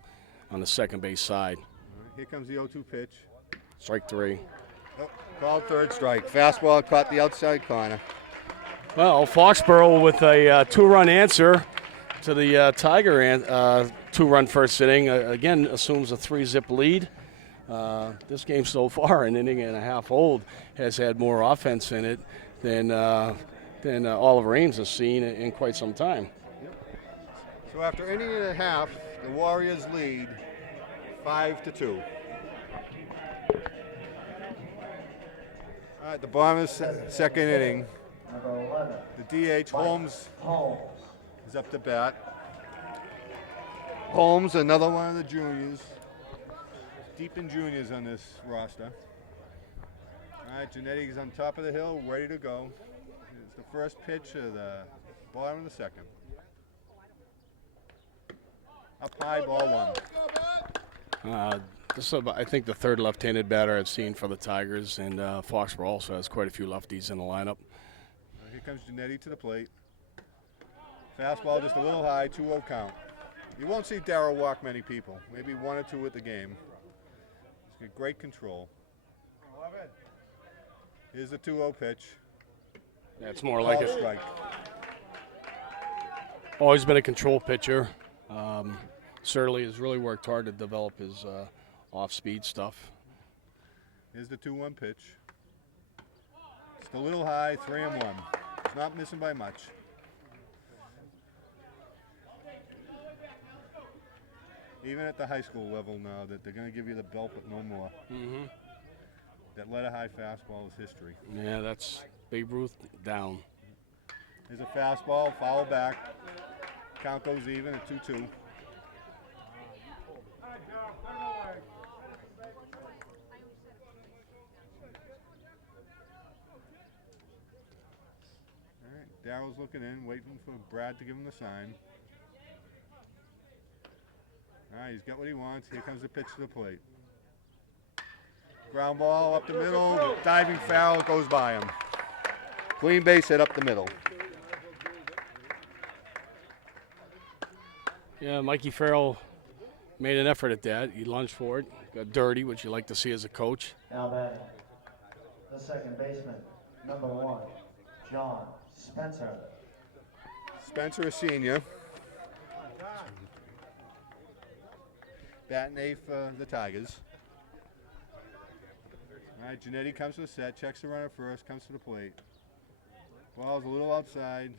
on the second base side. Right, here comes the 0-2 pitch. Strike 3. Oh, called third strike. Fastball caught the outside corner. Well, Foxborough with a 2-run answer to the Tiger 2-run first inning. Again, assumes a 3-zip lead. This game so far, an inning and a half old, has had more offense in it than Oliver Ames has seen in quite some time. Yep. So after inning and a half, the Warriors lead 5-2. All right, the Bombers' second inning. The DH, Holmes, is up to bat. Holmes, another one of the juniors. Deep in juniors on this roster. All right, Genetti's on top of the hill, ready to go. It's the first pitch of the bottom of the second. Up high, ball 1. This is, I think, the third left-handed batter I've seen for the Tigers, and Foxborough also has quite a few lefties in the lineup. Here comes Genetti to the plate. Fastball just a little high, 2-0 count. You won't see Darryl walk many people, maybe 1 or 2 at the game. He's got great control. Here's the 2-0 pitch. That's more like a strike. Always been a control pitcher. Certainly has really worked hard to develop his off-speed stuff. Here's the 2-1 pitch. It's a little high, 3-1. It's not missing by much. Even at the high school level now, that they're going to give you the belt but no more. Mm-hmm. That letter high fastball is history. Yeah, that's Babe Ruth down. There's a fastball, foul back. Count goes even at 2-2. Darrell's looking in, waiting for Brad to give him the sign. All right, he's got what he wants. Here comes the pitch to the plate. Ground ball up the middle. Diving foul goes by him. Clean base hit up the middle. Yeah, Mikey Farrell made an effort at that. He lunged for it, got dirty, which you like to see as a coach. Now batting, the second baseman, number 1, John Spencer. Spencer, a senior. Batting 8th for the Tigers. All right, Janetti comes to the set, checks the runner first, comes to the plate. Ball's a little outside.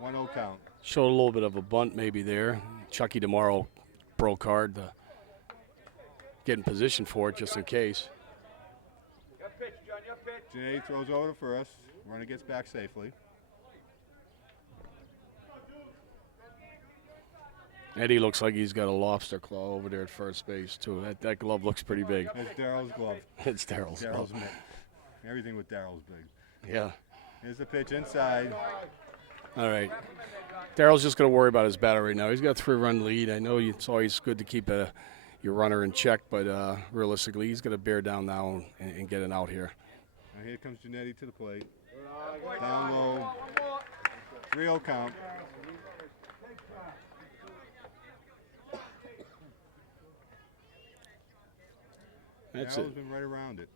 1-0 count. Showed a little bit of a bunt maybe there. Chucky tomorrow broke hard to get in position for it just in case. Your pitch, John, your pitch. Janetti throws over to first. Runner gets back safely. Eddie looks like he's got a lobster claw over there at first base, too. That glove looks pretty big. It's Darrell's glove. It's Darrell's Darrell's glove. mitt. Everything with Darrell's big. Yeah. Here's the pitch inside. All right. Darrell's just going to worry about his batter right now. He's got a 3-run lead. I know it's always good to keep your runner in check, but realistically, he's going to bear down now and get an out here. Now here comes Janetti to the plate. Down low. 3-0 count. That's Darrell's it. been right around it.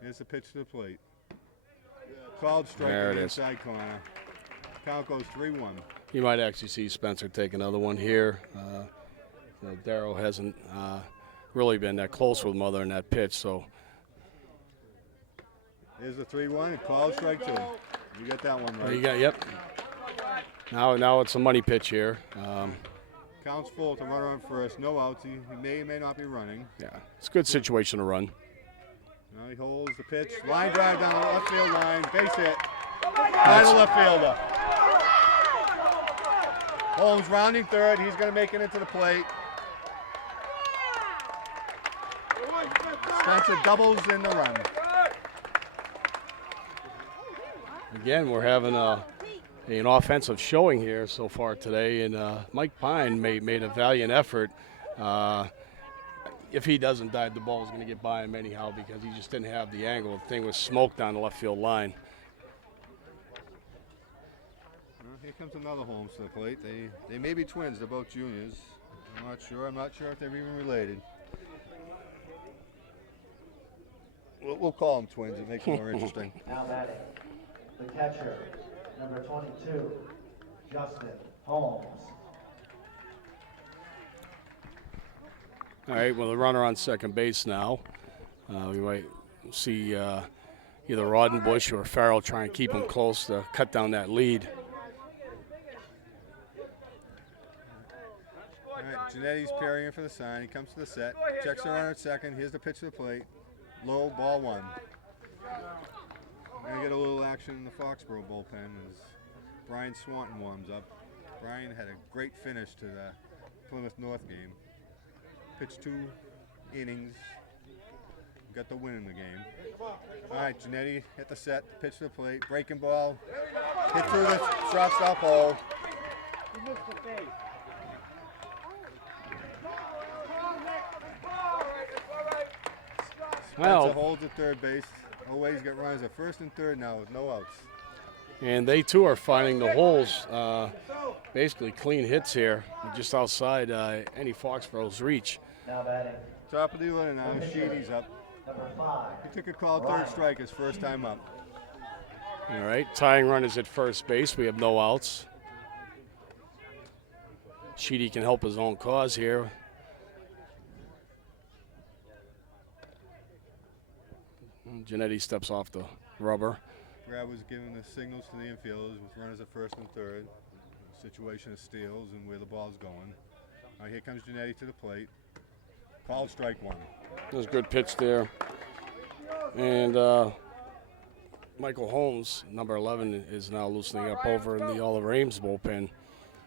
Here's the pitch to the plate. Called strike There in the it is. inside corner. Count goes 3-1. You might actually see Spencer take another one here. Darrell hasn't really been that close with Mother in that pitch, so Here's the 3-1. Called strike 2. You got that one right. you got, yep. Now it's a money pitch here. Counts full to runner on first. No outs. He may or may not be running. Yeah, it's a good situation to run. Now he holds the pitch. Line drive down the left field line. Base hit. Final left fielder. Holmes rounding third. He's going to make it into the plate. Spencer doubles in the run. Again, we're having an offensive showing here so far today, and Mike Pine made a valiant effort. If he doesn't dive, the ball is going to get by him anyhow because he just didn't have the angle. The thing was smoked down the left field line. Well, here comes another Holmes to the plate. They may be twins. They're both juniors. I'm not sure. I'm not sure if they're even related. We'll call them twins. It makes it more interesting. Now batting, the catcher, number 22, Justin Holmes. All right, well, the runner on second base now. We might see either Rodenbush or Farrell try and keep him close to cut down that lead. All right, Janetti's parrying for the sign. He comes to the set, checks the runner at second. Here's the pitch to the plate. Low, ball 1. We're going to get a little action in the Foxborough bullpen as Brian Swanton warms up. Brian had a great finish to the Plymouth North game. Pitched 2 innings. Got the win in the game. All right, Janetti hit the set, pitch to the plate, breaking ball, hit through the shortstop hole. Well, Spencer holds at third base. Always got runners at first and third now with no outs. and they too are finding the holes, basically clean hits here, just outside any Foxborough's reach. Now batting, Top of the order now, Sheedy's up. number 5, He took a call third strike his first time up. All right, tying runners at first base. We have no outs. Sheedy can help his own cause here. Janetti steps off the rubber. Brad was giving the signals to the infielders with runners at first and third. Situation of steals and where the ball's going. All right, here comes Janetti to the plate. Called strike 1. There's a good pitch there. And Michael Holmes, number 11, is now loosening up over in the Oliver Ames bullpen,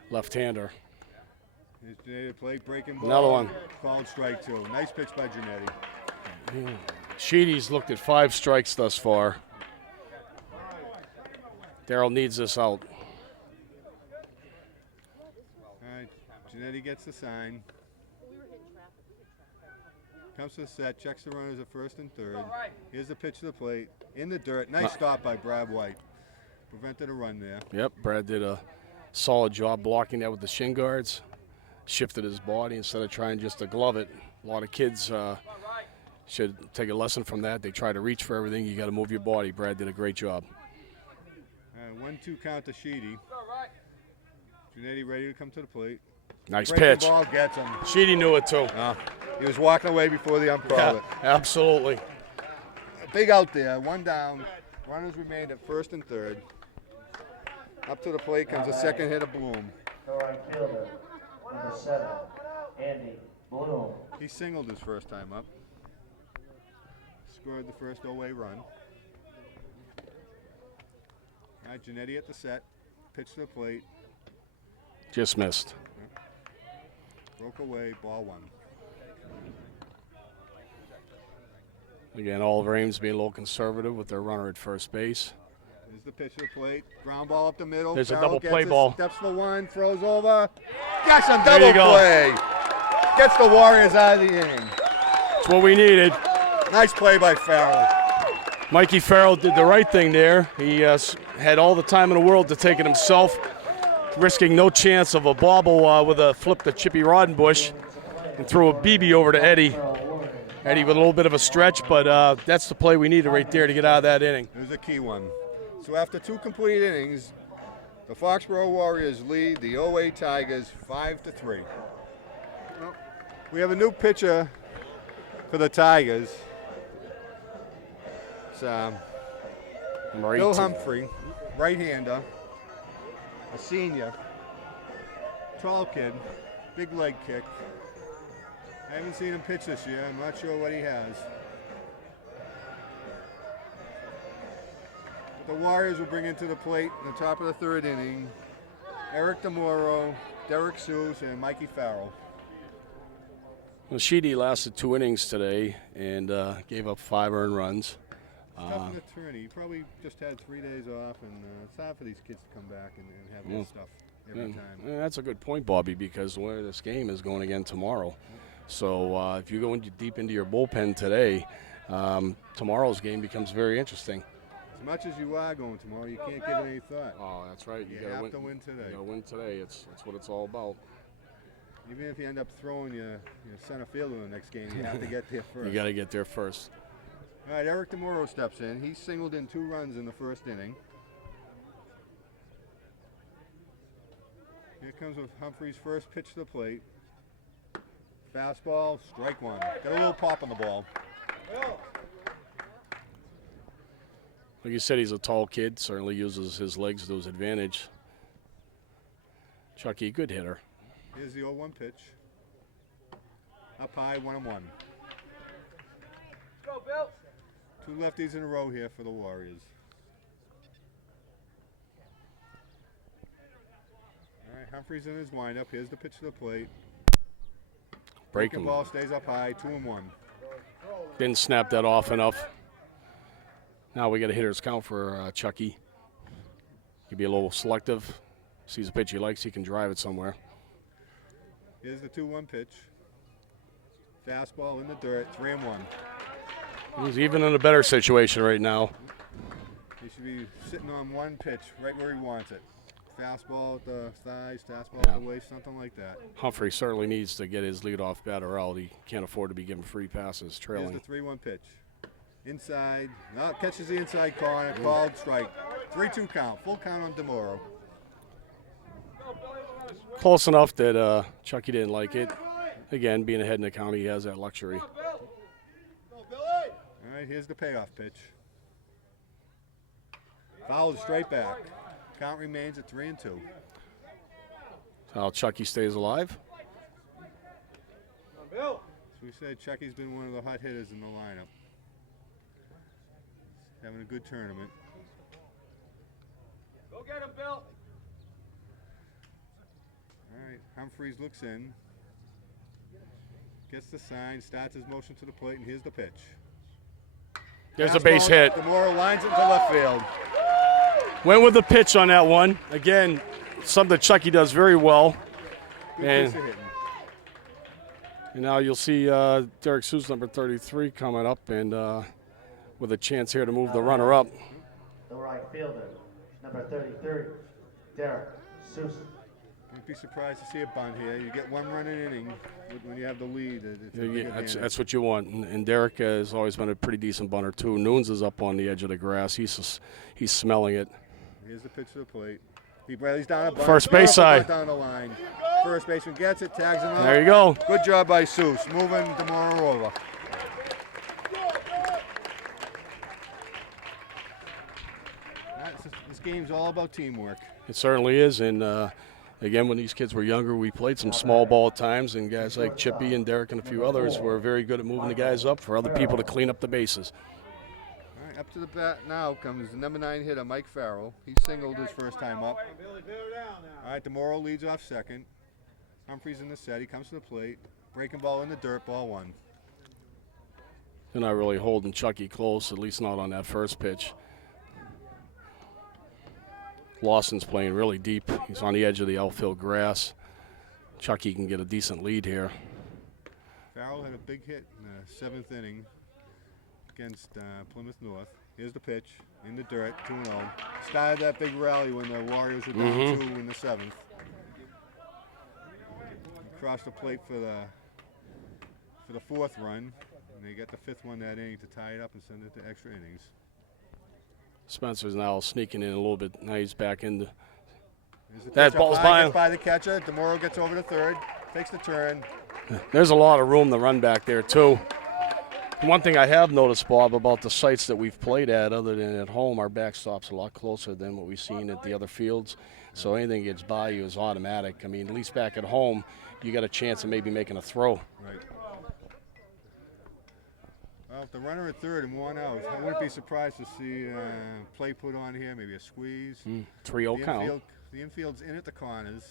left-hander. Here's Janetti to the plate, breaking ball. Another one. Called strike 2. Nice pitch by Janetti. Sheedy's looked at 5 strikes thus far. Darryl needs this out. All right, Janetti gets the sign. Comes to the set, checks the runners at first and third. Here's the pitch to the plate. In the dirt. Nice stop by Brad White. Prevented a run there. Yep, Brad did a solid job blocking that with the shin guards. Shifted his body instead of trying just to glove it. A lot of kids should take a lesson from that. They try to reach for everything. You got to move your body. Brad did a great job. 1-2 count to Sheedy. Janetti ready to come to the plate. Nice Breaking pitch. Ball gets him. Sheedy knew it too. He was walking away before the ump called it. Absolutely. Big out there, 1 down. Runners remained at first and third. Up to the plate comes a second hit of Bloom. The right fielder, number 7, Andy Bloom. He singled his first time up. Scored the first away run. All right, Janetti at the set. Pitch to the plate. Just missed. Broke away, ball 1. Again, Oliver Ames being a little conservative with their runner at first base. There's the pitch to the plate. Ground ball up the middle. There's a Farrell double gets play it, ball. Steps for 1, throws over. Gets him, There double you go. play. Gets the Warriors out of the inning. That's what we needed. Nice play by Farrell. Mikey Farrell did the right thing there. He had all the time in the world to take it himself, risking no chance of a bobble with a flip to Chippy Roddenbush and throw a BB over to Eddie. Eddie with a little bit of a stretch, but that's the play we needed right there to get out of that inning. There's a key one. So after 2 complete innings, the Foxborough Warriors lead the OA Tigers 5-3. We have a new pitcher for the Tigers. It's Number Bill 18. Humphrey, right-hander, a senior, tall kid, big leg kick. I haven't seen him pitch this year. I'm not sure what he has. But the Warriors will bring into the plate in the top of the 3rd inning Eric DeMoro, Derek Seuss, and Mikey Farrell. Well, Sheedy lasted 2 innings today and gave up 5 earned runs. Tough an attorney. He probably just had 3 days off, and it's hard for these kids to come back and have this stuff every time. Yeah, that's a good point, Bobby, because where this game is going again tomorrow. So if you go deep into your bullpen today, tomorrow's game becomes very interesting. As much as you are going tomorrow, you can't give it any thought. Oh, that's right. You have to win today. You got to win today. It's what it's all about. Even if you end up throwing your center fielder in the next game, you have to get there first. You got to get there first. All right, Eric DeMoro steps in. He singled in 2 runs in the 1st inning. Here comes with Humphrey's first pitch to the plate. Fastball, strike 1. Got a little pop on the ball. Like you said, he's a tall kid. Certainly uses his legs to his advantage. Chucky, good hitter. Here's the 0-1 pitch. Up high, 1-1. Go, Bill. 2 lefties in a row here for the Warriors. All right, Humphrey's in his windup. Here's the pitch to the plate. Breaking ball stays up high, 2-1. Didn't snap that off enough. Now we got a hitter's count for Chucky. He can be a little selective. Sees a pitch he likes, he can drive it somewhere. Here's the 2-1 pitch. Fastball in the dirt, 3-1. He's even in a better situation right now. He should be sitting on 1 pitch right where he wants it. Fastball at the thighs, fastball at the waist, something like that. Humphrey certainly needs to get his leadoff batter out. He can't afford to be given free passes trailing. Here's the 3-1 pitch. Inside. No, catches the inside corner. Called strike. 3-2 count. Full count on DeMoro. Close enough that Chucky didn't like it. Again, being ahead in the county, he has that luxury. All right, here's the payoff pitch. Fouled straight back. Count remains at 3-2. How Chucky stays alive. So we said Chucky's been one of the hot hitters in the lineup. He's having a good tournament. Go get him, Bill. All right, Humphreys looks in. Gets the sign, starts his motion to the plate, and here's the pitch. There's a base hit. DeMoro lines it to left field. Went with the pitch on that one. Again, something Chucky does very well. Good And- piece of hitting. And now you'll see Derek Seuss, number 33, coming up and with a chance here to move the runner up. The right fielder, number 33, Derek Seuss. Don't be surprised to see a bunt here. You get 1 run an inning when you have the lead. It's a big advantage. That's what you want. And Derek has always been a pretty decent bunter, too. Nunes is up on the edge of the grass. He's smelling it. Here's the pitch to the plate. He's down a bunt. First base side. Down the line. First baseman gets it, tags him out. There you go. Good job by Seuss, moving DeMoro over. This game's all about teamwork. It certainly is. And, again, when these kids were younger, we played some small ball at times, and guys like Chippy and Derek and a few others were very good at moving the guys up for other people to clean up the bases. All right, up to the bat now comes the number 9 hitter, Mike Farrell. He singled his first time up. All right, DeMoro leads off second. Humphreys in the set. He comes to the plate. Breaking ball in the dirt, ball 1. They're not really holding Chucky close, at least not on that first pitch. Lawson's playing really deep. He's on the edge of the outfield grass. Chucky can get a decent lead here. Farrell had a big hit in the 7th inning against Plymouth North. Here's the pitch in the dirt, 2-0. Started that big rally when the Warriors were down 2 in the 7th. Across the plate for the 4th run, and they get the 5th one that inning to tie it up and send it to extra innings. Spencer's now sneaking in a little bit. Now he's back in. That ball's by the catcher. DeMoro gets over to third, takes the turn. There's a lot of room to run back there, too. One thing I have noticed, Bob, about the sites that we've played at, other than at home, our backstop's a lot closer than what we've seen at the other fields. So anything that gets by you is automatic. I mean, at least back at home, you got a chance of maybe making a throw. Right. Well, if the runner at third and 1 out, I wouldn't be surprised to see play put on here, maybe a squeeze. 3-0 count. The infield's in at the corners.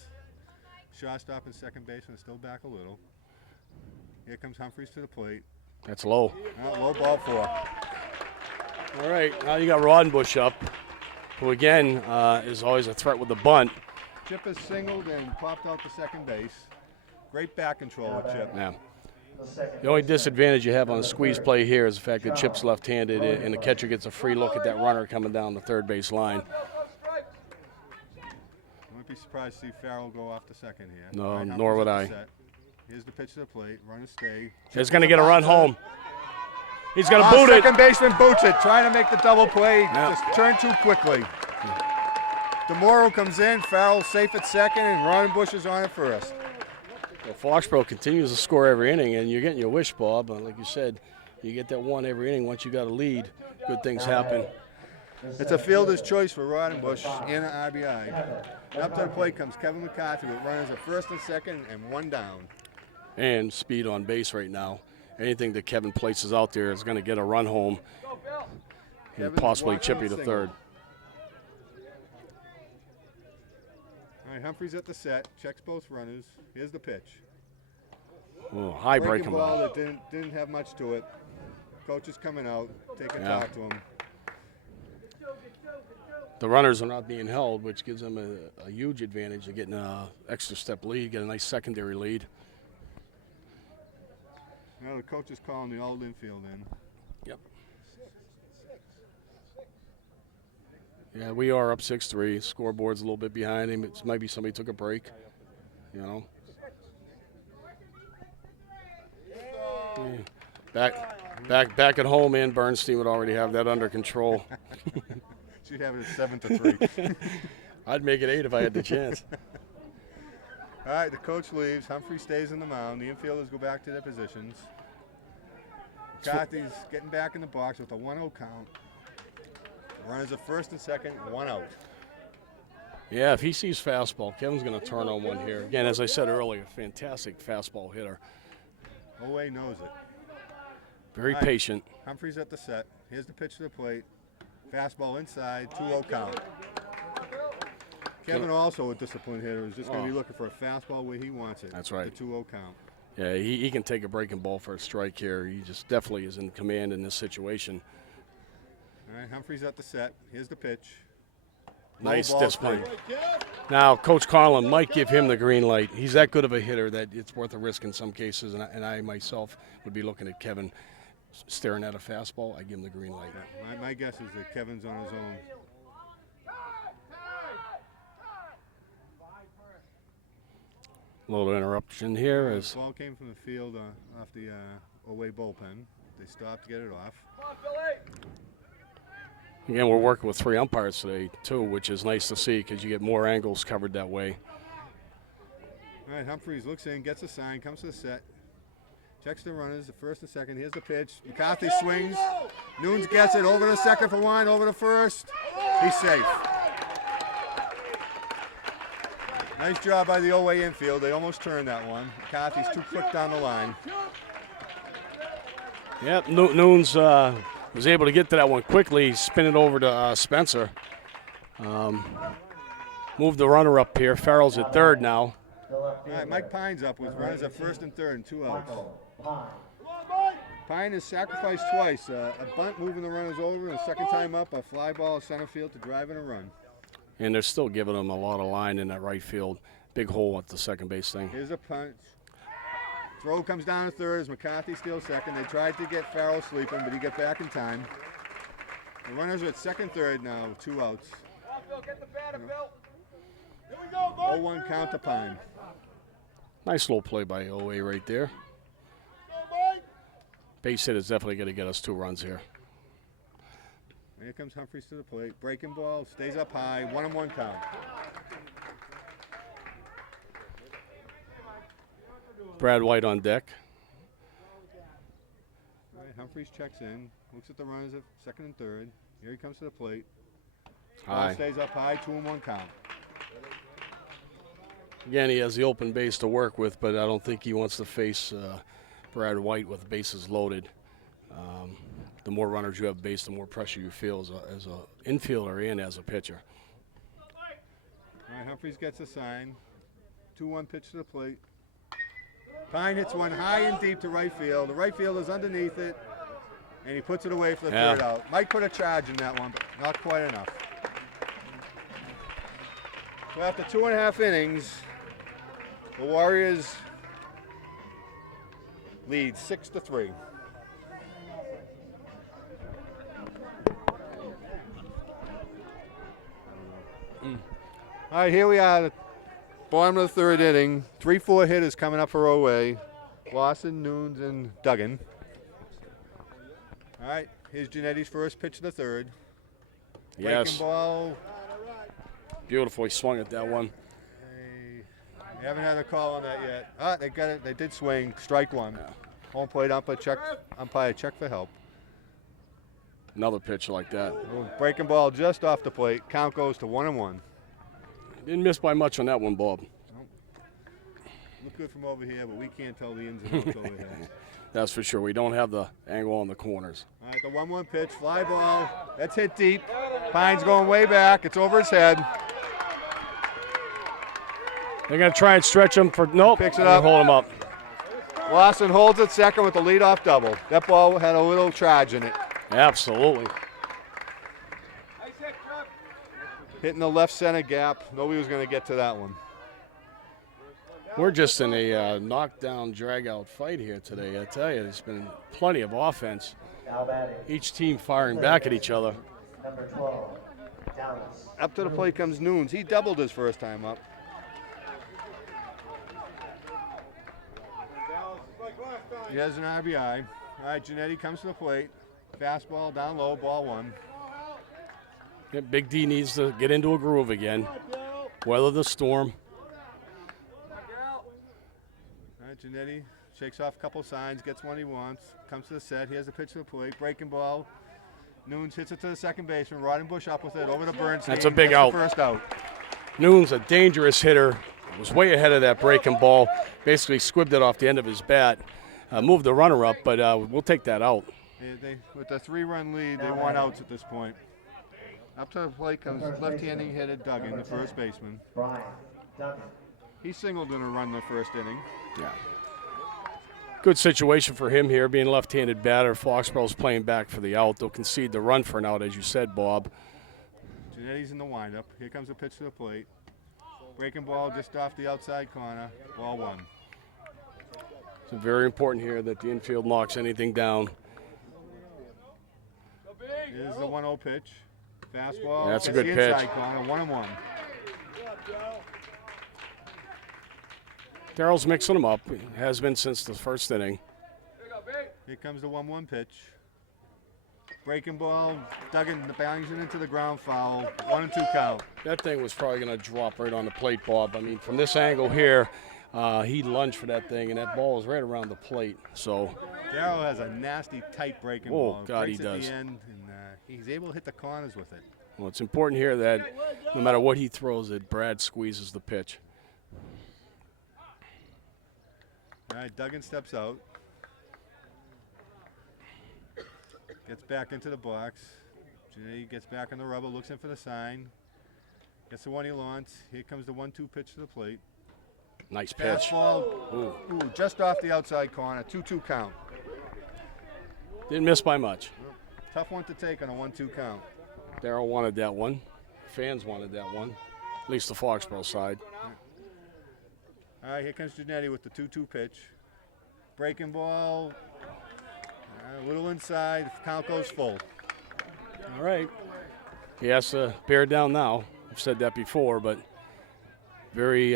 Shortstop and second baseman still back a little. Here comes Humphreys to the plate. That's low. Low ball 4. All right, now you got Rodenbush up, who again is always a threat with the bunt. Chip has singled and popped out to second base. Great back control with Chip. Yeah. The only disadvantage you have on a squeeze play here is the fact that Chip's left-handed and the catcher gets a free look at that runner coming down the third base line. I wouldn't be surprised to see Farrell go off to second here. No, Right, nor would Humphreys I. at the set. Here's the pitch to the plate. Run and stay. He's going to get a run home. He's going to boot it. Second baseman boots it, trying to make the double play. Just turned too quickly. DeMoro comes in. Farrell safe at second, and Rodenbush is on at first. Well, Foxborough continues to score every inning, and you're getting your wish, Bob. Like you said, you get that one every inning. Once you got a lead, good things happen. It's a fielder's choice for Rodenbush in an RBI. Up to the plate comes Kevin McCarthy with runners at first and second and 1 down. And speed on base right now. Anything that Kevin places out there is going to get a run home and Kevin's possibly walking Chippy on to single. third. All right, Humphreys at the set, checks both runners. Here's the pitch. Oh, high breaking ball. That didn't have much to it. Coach is coming out, take a talk to him. The runners are not being held, which gives them a huge advantage of getting an extra step lead, get a nice secondary lead. Now the coach is calling the old infield in. Yep. Yeah, we are up 6-3. Scoreboard's a little bit behind him. It's maybe somebody took a break, you know. Yeah. Back at home, and Bernstein would already have that under control. She'd have it at 7-3. I'd make it 8 if I had the chance. All right, the coach leaves. Humphrey stays on the mound. The infielders go back to their positions. McCarthy's getting back in the box with a 1-0 count. Runners at first and second, 1 out. Yeah, if he sees fastball, Kevin's going to turn on one here. Again, as I said earlier, fantastic fastball hitter. Owe knows it. Very right. patient. Humphrey's at the set. Here's the pitch to the plate. Fastball inside, 2-0 count. Kevin also a disciplined hitter is just going to be looking for a fastball where he wants it. That's right. The 2-0 count. Yeah, he can take a breaking ball for a strike here. He just definitely is in command in this situation. All right, Humphreys at the set. Here's the pitch. Nice Low ball discipline. three. Now, Coach Carlin might give him the green light. He's that good of a hitter that it's worth a risk in some cases, and I myself would be looking at Kevin staring at a fastball. I give him the green light. My guess is that Kevin's on his own. Little interruption here The as ball came from the field off the away bullpen. They stopped to get it off. again we're working with 3 umpires today too, which is nice to see because you get more angles covered that way. All right, Humphreys looks in, gets a sign, comes to the set. Checks the runners, the first and second. Here's the pitch. McCarthy swings. Nunes gets it over to second for one, over to first. He's safe. Nice job by the away infield. They almost turned that one. McCarthy's too quick down the line. Yep, Nunes was able to get to that one quickly, spin it over to Spencer. Move the runner up here. Farrell's at third now. All right, Mike Pine's up with runners at first and third and 2 outs. Pine has sacrificed twice. A bunt moving the runners over, and the second time up, a fly ball to center field to drive in a run. And they're still giving him a lot of line in that right field. Big hole at the second base thing. Here's a punch. Throw comes down to third as McCarthy steals second. They tried to get Farrell sleeping, but he got back in time. The runners are at second, third now, 2 outs. Get the batter, Bill. 0-1 count to Pine. Nice little play by OA right there. Base hit is definitely going to get us 2 runs here. Here comes Humphreys to the plate. Breaking ball, stays up high, 1-1 count. Brad White on deck. All right, Humphreys checks in, looks at the runners at second and third. Here he comes to the plate. Ball High. stays up high, 2-1 count. Again, he has the open base to work with, but I don't think he wants to face Brad White with bases loaded. The more runners you have base, the more pressure you feel as a infielder and as a pitcher. All right, Humphreys gets a sign. 2-1 pitch to the plate. Pine hits one high and deep to right field. The right fielder's underneath it, and he puts it away for the third out. Might put a charge in that one, but not quite enough. So after 2.5 innings, the Warriors lead 6-3. All right, here we are, the bottom of the third inning. 3-4 hitters coming up for OA. Lawson, Nunes, and Duggan. All right, here's Genetti's first pitch of the third. Yes. Breaking ball. Beautiful. He swung at that one. They haven't had a call on that yet. Ah, they got it. They did swing. Strike one. Home plate umpire check for help. Another pitch like that. Breaking ball just off the plate. Count goes to 1-1. Didn't miss by much on that one, Bob. Look good from over here, but we can't tell the ins and outs over here. That's for sure. We don't have the angle on the corners. All right, the 1-1 pitch, fly ball. That's hit deep. Pine's going way back. It's over his head. They're going to try and stretch him for nope. Picks it up. Hold him up. Lawson holds it second with the leadoff double. That ball had a little charge in it. Absolutely. Hitting the left center gap. Nobody was going to get to that one. We're just in a knockdown, drag-out fight here today. I tell you, there's been plenty of offense. Each team firing back at each other. Number 12, Dallas. Up to the plate comes Nunes. He doubled his first time up. He has an RBI. All right, Genetti comes to the plate. Fastball down low, ball 1. Yeah, Big D needs to get into a groove again. Weather the storm. All right, Genetti shakes off a couple signs, gets one he wants, comes to the set. He has a pitch to the plate, breaking ball. Nunes hits it to the second baseman. Roddenbush up with it over to Bernstein. That's a big Gets the out. First out. Nunes, a dangerous hitter, was way ahead of that breaking ball. Basically squibbed it off the end of his bat. Moved the runner up, but we'll take that out. With the 3-run lead, they want outs at this point. Up to the plate comes left-handed hitter Duggan, the first baseman. Brian Duggan. He singled in a run the first inning. Yeah. Good situation for him here, being left-handed batter. Foxborough's playing back for the out. They'll concede the run for an out, as you said, Bob. Genetti's in the windup. Here comes a pitch to the plate. Breaking ball just off the outside corner. Ball 1. It's very important here that the infield knocks anything down. Here's the 1-0 pitch. Fastball. That's a hits good the pitch. inside corner. 1-1. Darrell's mixing them up. Has been since the first inning. Here comes the 1-1 pitch. Breaking ball. Duggan bangs it into the ground, foul. 1-2 count. That thing was probably going to drop right on the plate, Bob. I mean, from this angle here, he lunged for that thing, and that ball was right around the plate. So Darrell has a nasty, tight breaking Oh, ball. God, he Breaks at does. the end, and he's able to hit the corners with it. well, it's important here that no matter what he throws, that Brad squeezes the pitch. All right, Duggan steps out. Gets back into the box. Genetti gets back on the rubber, looks in for the sign. Gets the one he wants. Here comes the 1-2 pitch to the plate. Nice pitch. Fastball. Ooh, just off the outside corner. 2-2 count. Didn't miss by much. Tough one to take on a 1-2 count. Darrell wanted that one. Fans wanted that one. At least the Foxborough side. All right, here comes Genetti with the 2-2 pitch. Breaking ball. A little inside. Count goes full. All right. He has to bear down now. I've said that before, but very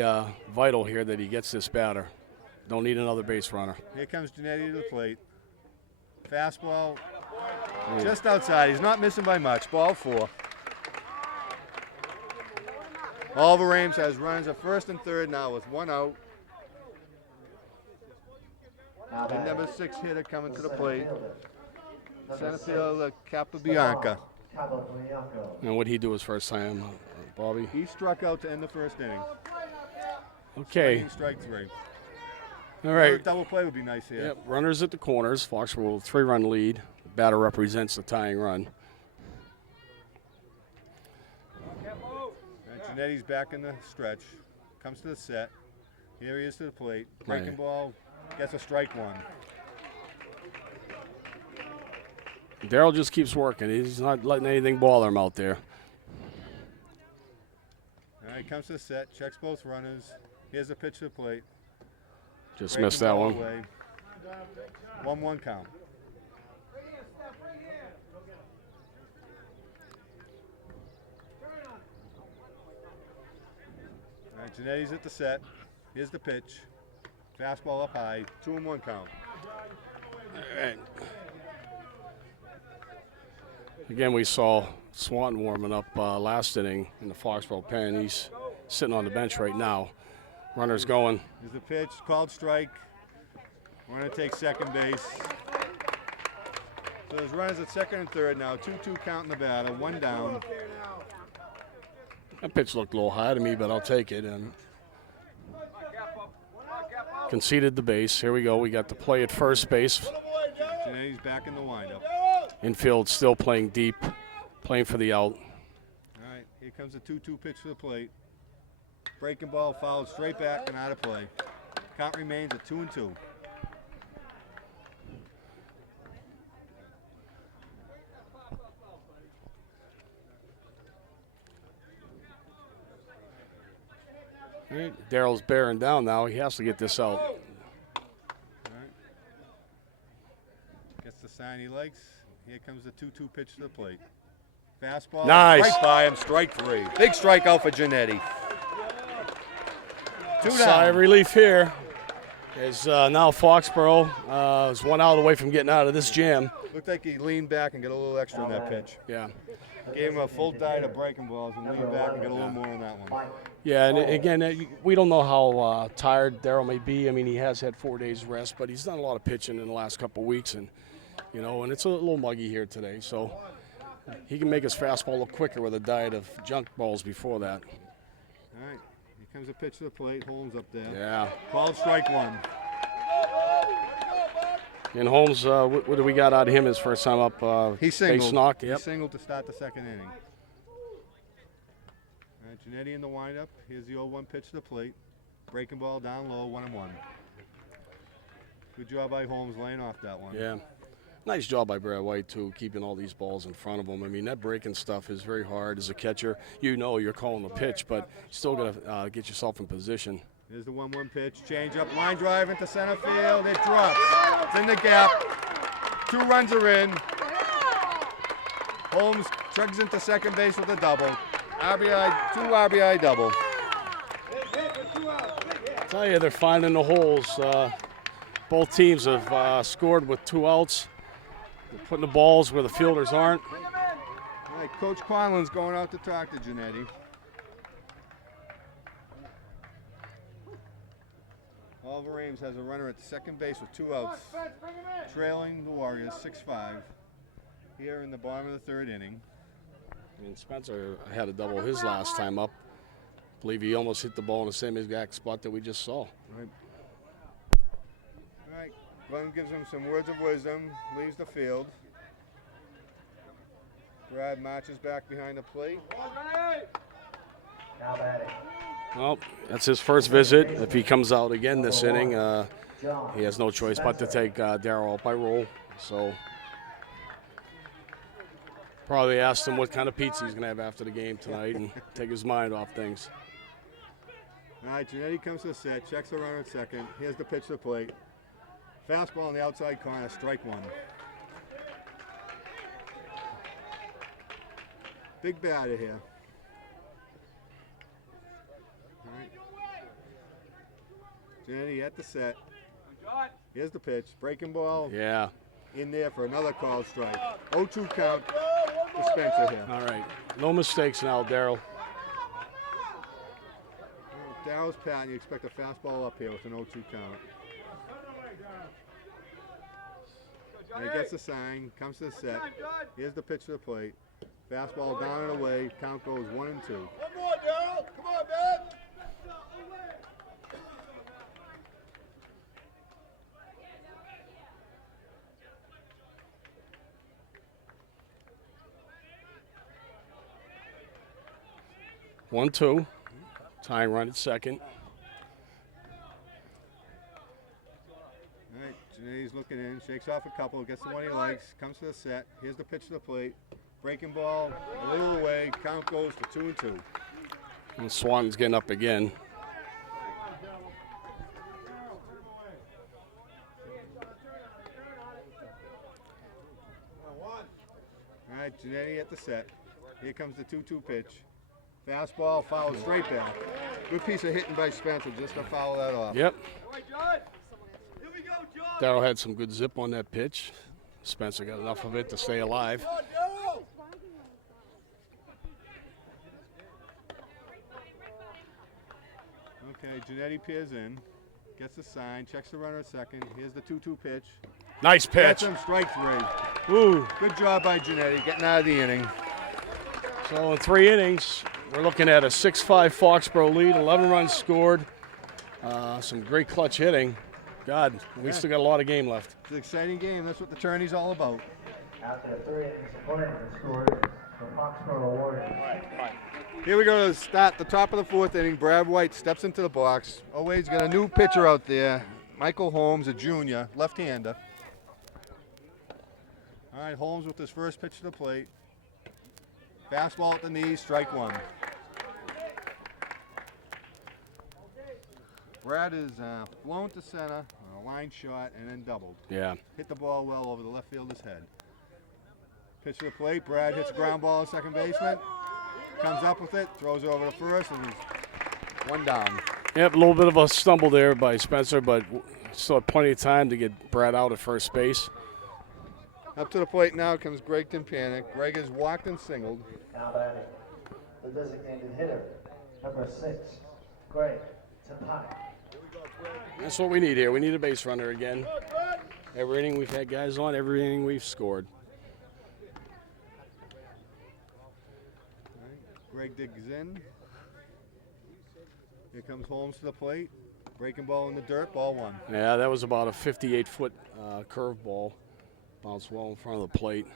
vital here that he gets this batter. Don't need another base runner. Here comes Genetti to the plate. Fastball. Just outside. He's not missing by much. Ball 4. Oliver Ames has runs at first and third now with 1 out. The number 6 hitter coming to the plate. Center fielder Capobianca. And what did he do his first time, Bobby? He struck out to end the first inning. Okay. Strike 3. All right. Double play would be nice here. Yep. Runners at the corners. Foxborough with a 3-run lead. The batter represents the tying run. And Genetti's back in the stretch. Comes to the set. Here he is to the plate. Breaking Right. ball. Gets a strike 1. Darrell just keeps working. He's not letting anything bother him out there. All right, comes to the set. Checks both runners. Here's the pitch to the plate. Just Breaking missed that ball one. away. 1-1 count. All right, Genetti's at the set. Here's the pitch. Fastball up high. 2-1 count. All right. Again, we saw Swanton warming up last inning in the Foxborough pen. He's sitting on the bench right now. Runners going. Here's the pitch. Called strike. We're going to take second base. So there's runners at second and third now. 2-2 count in the batter. 1 down. That pitch looked a little high to me, but I'll take it. And conceded the base. Here we go. We got the play at first base. Genetti's back in the windup. Infield still playing deep, playing for the out. All right, here comes the 2-2 pitch to the plate. Breaking ball fouled straight back and out of play. Count remains at 2-2. All right. Darrell's bearing down now. He has to get this out. All right. Gets the sign he likes. Here comes the 2-2 pitch to the plate. Fastball. Nice. Right by him, strike 3. Big strikeout for Genetti. 2 Sigh of down. relief here. As now Foxborough is 1 out away from getting out of this jam. Looked like he leaned back and got a little extra on that pitch. Yeah. Gave him a full diet of breaking balls and leaned back and got a little more on that one. Yeah, and again, we don't know how tired Darrell may be. I mean, he has had 4 days rest, but he's done a lot of pitching in the last couple of weeks, and and it's a little muggy here today. So he can make his fastball look quicker with a diet of junk balls before that. All right, here comes a pitch to the plate. Holmes up there. Yeah. Called strike 1. And Holmes, what do we got out of him his first time up? He singled. Base knock. Yep. He singled to start the second inning. All right, Genetti in the windup. Here's the 0-1 pitch to the plate. Breaking ball down low, 1-1. Good job by Holmes laying off that one. Yeah. Nice job by Brad White, too, keeping all these balls in front of him. I mean, that breaking stuff is very hard as a catcher. You know you're calling the pitch, but you still got to get yourself in position. Here's the 1-1 pitch. Change up, line drive into center field. It drops. It's in the gap. 2 runs are in. Holmes chugs into second base with a double. RBI, 2 RBI double. I tell you, they're finding the holes. Both teams have scored with 2 outs. They're putting the balls where the fielders aren't. All right, Coach Conlon's going out to talk to Janetti. Oliver Ames has a runner at second base with 2 outs, trailing the Warriors 6-5 here in the bottom of the 3rd inning. I mean, Spencer had a double his last time up. I believe he almost hit the ball in the same exact spot that we just saw. Right. All right, Glenn gives him some words of wisdom, leaves the field. Brad marches back behind the plate. Now batting. Well, that's his first visit. If he comes out again this inning, he has no choice but to take Darryl out by roll. So probably asked him what kind of pizza he's going to have after the game tonight and take his mind off things. All right, Janetti comes to the set, checks the runner at second. Here's the pitch to the plate. Fastball on the outside corner, strike 1. Big batter here. All right. Janetti at the set. Here's the pitch, breaking ball Yeah. in there for another called strike. 0-2 count for Spencer here. All right. No mistakes now, Darryl. Darryl's patting, you expect a fastball up here with an 0-2 count. And he gets the sign, comes to the set. Here's the pitch to the plate. Fastball down and away. Count goes 1-2. One more, Darryl. Come on, man. 1-2. Tying run at second. All right, Janetti's looking in, shakes off a couple, gets the one he likes, comes to the set. Here's the pitch to the plate. Breaking ball, a little away. Count goes to 2-2. And Swanton's getting up again. All right, Janetti at the set. Here comes the 2-2 pitch. Fastball, foul straight back. Good piece of hitting by Spencer just to foul that off. Yep. All right, John. Here we go, John. Darryl had some good zip on that pitch. Spencer got enough of it to stay alive. Come on, Darryl. Okay, Janetti peers in, gets the sign, checks the runner at second. Here's the 2-2 pitch. Nice Gets pitch. him, strike 3. Ooh. Good job by Janetti getting out of the inning. So in 3 innings, we're looking at a 6-5 Foxborough lead, 11 runs scored. Some great clutch hitting. God, we still got a lot of game left. It's an exciting game. That's what the tourney's all about. After 3 innings of play, the score is the Foxborough Warriors. Here we go to start the top of the 4th inning. Brad White steps into the box. Always got a new pitcher out there. Michael Holmes, a junior, left-hander. All right, Holmes with his first pitch to the plate. Fastball at the knee, strike 1. Brad is blown to center, on a line shot, and then doubled. Yeah. Hit the ball well over the left fielder's head. Pitch to the plate. Brad hits a ground ball at second baseman. Comes up with it, throws it over to first, and he's 1 down. Yep, a little bit of a stumble there by Spencer, but still had plenty of time to get Brad out at first base. Up to the plate now comes Greg Timpanic. Greg has walked and singled. Now batting, the designated hitter, number 6, Greg Timpanic. That's what we need here. We need a base runner again. Every inning we've had guys on, every inning we've scored. Greg digs in. Here comes Holmes to the plate. Breaking ball in the dirt, ball 1. Yeah, that was about a 58-foot curve ball. Bounced well in front of the plate.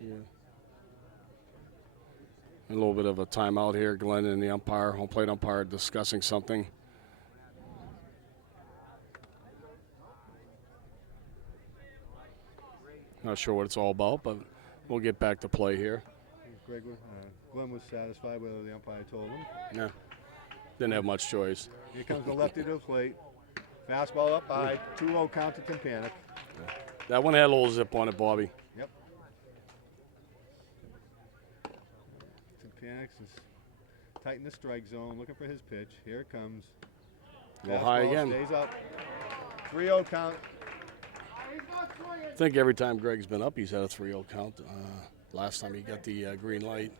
Yeah. A little bit of a timeout here. Glenn and the umpire, home plate umpire, discussing something. Not sure what it's all about, but we'll get back to play here. Glenn was satisfied with what the umpire told him. Yeah, didn't have much choice. Here comes the lefty to the plate. Fastball up high, 2-0 count to Tympanic. That one had a little zip on it, Bobby. Yep. Tympanic is tight in the strike zone, looking for his pitch. Here it comes. Go high again. Stays up. 3-0 count. I think every time Greg's been up, he's had a 3-0 count. Last time he got the green light.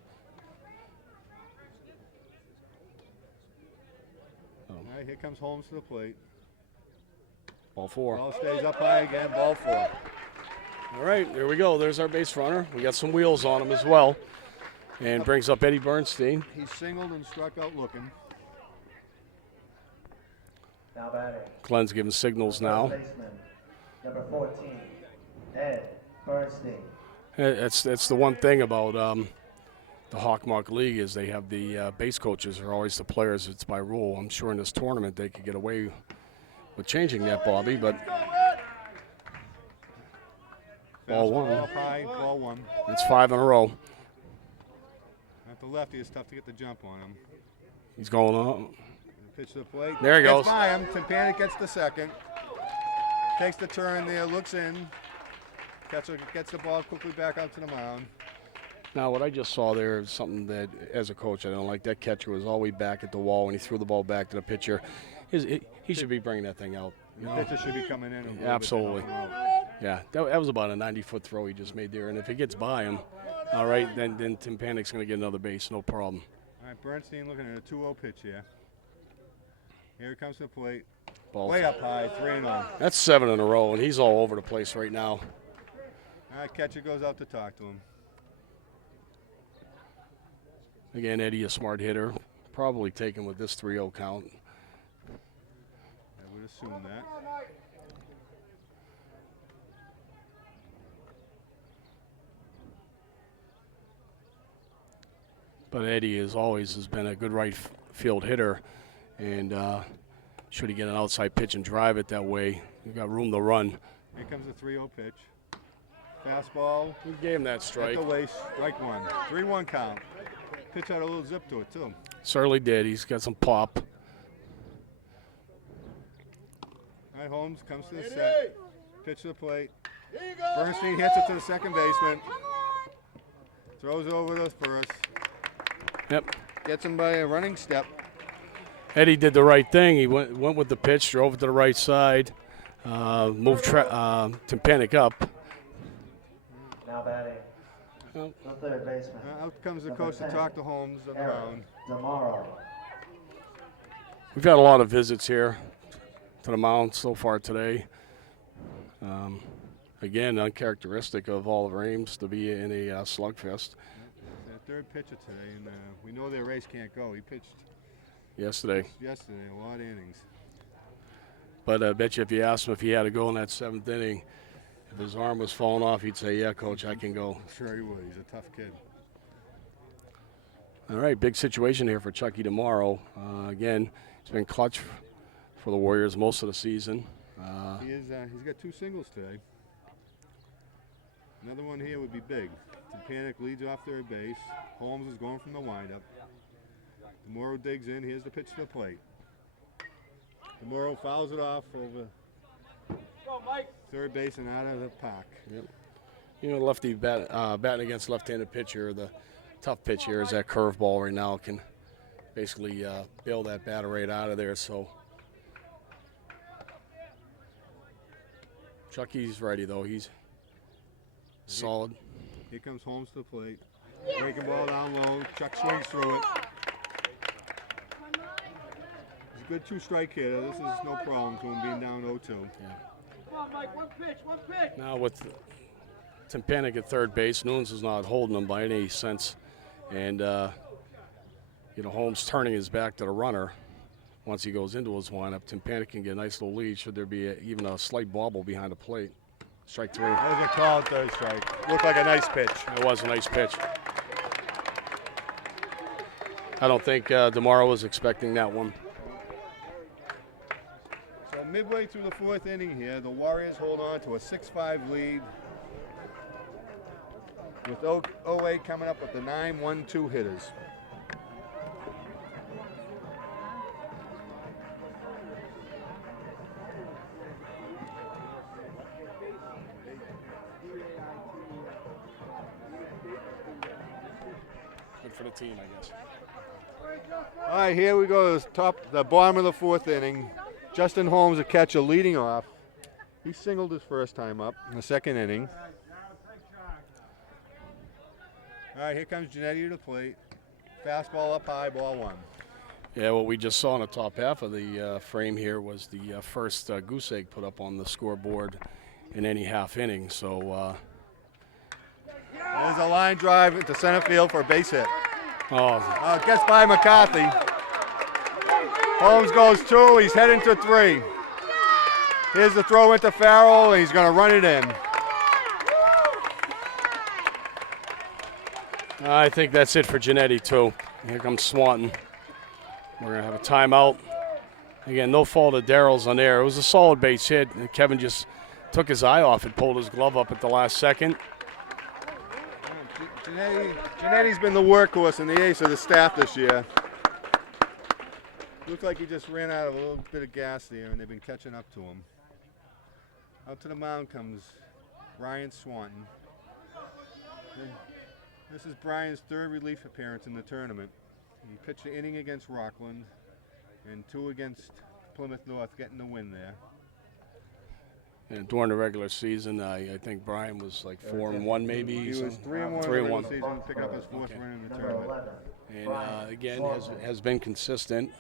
All right, here comes Holmes to the plate. Ball 4. Ball stays up high again, ball 4. All right, there we go. There's our base runner. We got some wheels on him as well. And brings up Eddie Bernstein. He singled and struck out looking. Now batting. Glenn's giving signals now. First baseman, number 14, Ed Bernstein. That's the one thing about the Hawkmark League is they have the base coaches are always the players. It's by rule. I'm sure in this tournament they could get away with changing that, Bobby, but ball 1. Up high, ball 1. It's 5 in a row. At the lefty, it's tough to get the jump on him. He's going up. Pitch to the plate. There he goes. Gets by him. Tympanic gets the second. Takes the turn there, looks in. Catcher gets the ball quickly back out to the mound. Now, what I just saw there is something that, as a coach, I don't like. That catcher was all the way back at the wall when he threw the ball back to the pitcher. He should be bringing that thing out. You know? The pitcher should be coming in. A little bit to Absolutely. help him out. Yeah, that was about a 90-foot throw he just made there. And if it gets by him, all right, then Tympanic's going to get another base, no problem. All right, Bernstein looking at a 2-0 pitch here. Here it comes to the plate. Ball. Way up high, 3-0. That's 7 in a row, and he's all over the place right now. All right, catcher goes out to talk to him. Again, Eddie, a smart hitter. Probably taken with this 3-0 count. I would assume that. But Eddie, as always, has been a good right field hitter. And should he get an outside pitch and drive it that way, you've got room to run. Here comes a 3-0 pitch. Fastball. We gave him that strike. At the waist, strike 1. 3-1 count. Pitch had a little zip to it, too. Certainly did. He's got some pop. All right, Holmes comes to the set. Pitch to the plate. Bernstein hits it to the second baseman. Throws it over to first. Yep. Gets him by a running step. Eddie did the right thing. He went with the pitch, drove it to the right side, moved Tympanic up. Now batting. Oh. The third baseman. Out comes the coach to talk to Holmes on the mound. Tomorrow. We've had a lot of visits here to the mound so far today. Again, uncharacteristic of all of Ames to be in a slugfest. Their third pitcher today, and we know their race can't go. He pitched Yesterday. a lot of innings. But I bet you if you asked him if he had to go in that 7th inning, if his arm was falling off, he'd say, yeah, Coach, I can go. Sure he would. He's a tough kid. All right, big situation here for Chucky tomorrow. Again, he's been clutch for the Warriors most of the season. He's got 2 singles today. Another one here would be big. Tympanic leads off third base. Holmes is going from the windup. DeMoro digs in. Here's the pitch to the plate. DeMoro fouls it off over third base and out of the park. Yep. You know, lefty batting against left-handed pitcher, the tough pitch here is that curveball right now can basically bail that batter right out of there. So Chucky's ready, though. He's solid. Here comes Holmes to the plate. Breaking ball down low. Chuck swings through it. He's a good 2-strike hitter. This is no problem to him being down 0-2. Yeah. Come on, Mike, one pitch. Now with Tympanic at third base, Nunes is not holding him by any sense. And, you know, Holmes turning his back to the runner. Once he goes into his windup, Tympanic can get a nice little lead should there be even a slight bobble behind the plate. Strike 3. That was a called third strike. Looked like a nice pitch. It was a nice pitch. I don't think DeMauro was expecting that one. So midway through the 4th inning here, the Warriors hold on to a 6-5 lead, with OA coming up with the 9-1-2 hitters. Good for the team, I guess. All right, here we go. The bottom of the 4th inning. Justin Holmes, a catcher, leading off. He singled his first time up in the 2nd inning. All right, here comes Genetti to the plate. Fastball up high, ball 1. Yeah, what we just saw in the top half of the frame here was the first goose egg put up on the scoreboard in any half inning. So there's a line drive into center field for a base hit. Gets by McCarthy. Holmes goes 2. He's heading to 3. Here's the throw into Farrell, and he's going to run it in. I think that's it for Genetti, too. Here comes Swanton. We're going to have a timeout. Again, no fault of Darrell's on there. It was a solid base hit. Kevin just took his eye off and pulled his glove up at the last second. Genetti's been the workhorse and the ace of the staff this year. Looks like he just ran out of a little bit of gas there, and they've been catching up to him. Out to the mound comes Brian Swanton. This is Brian's 3rd relief appearance in the tournament. He pitched an inning against Rockland and 2 against Plymouth North, getting the win there. And during the regular season, I think Brian was like 4-1 maybe. He was 3-1 in the regular season, picking up his 4th win in the tournament. And again, has been consistent.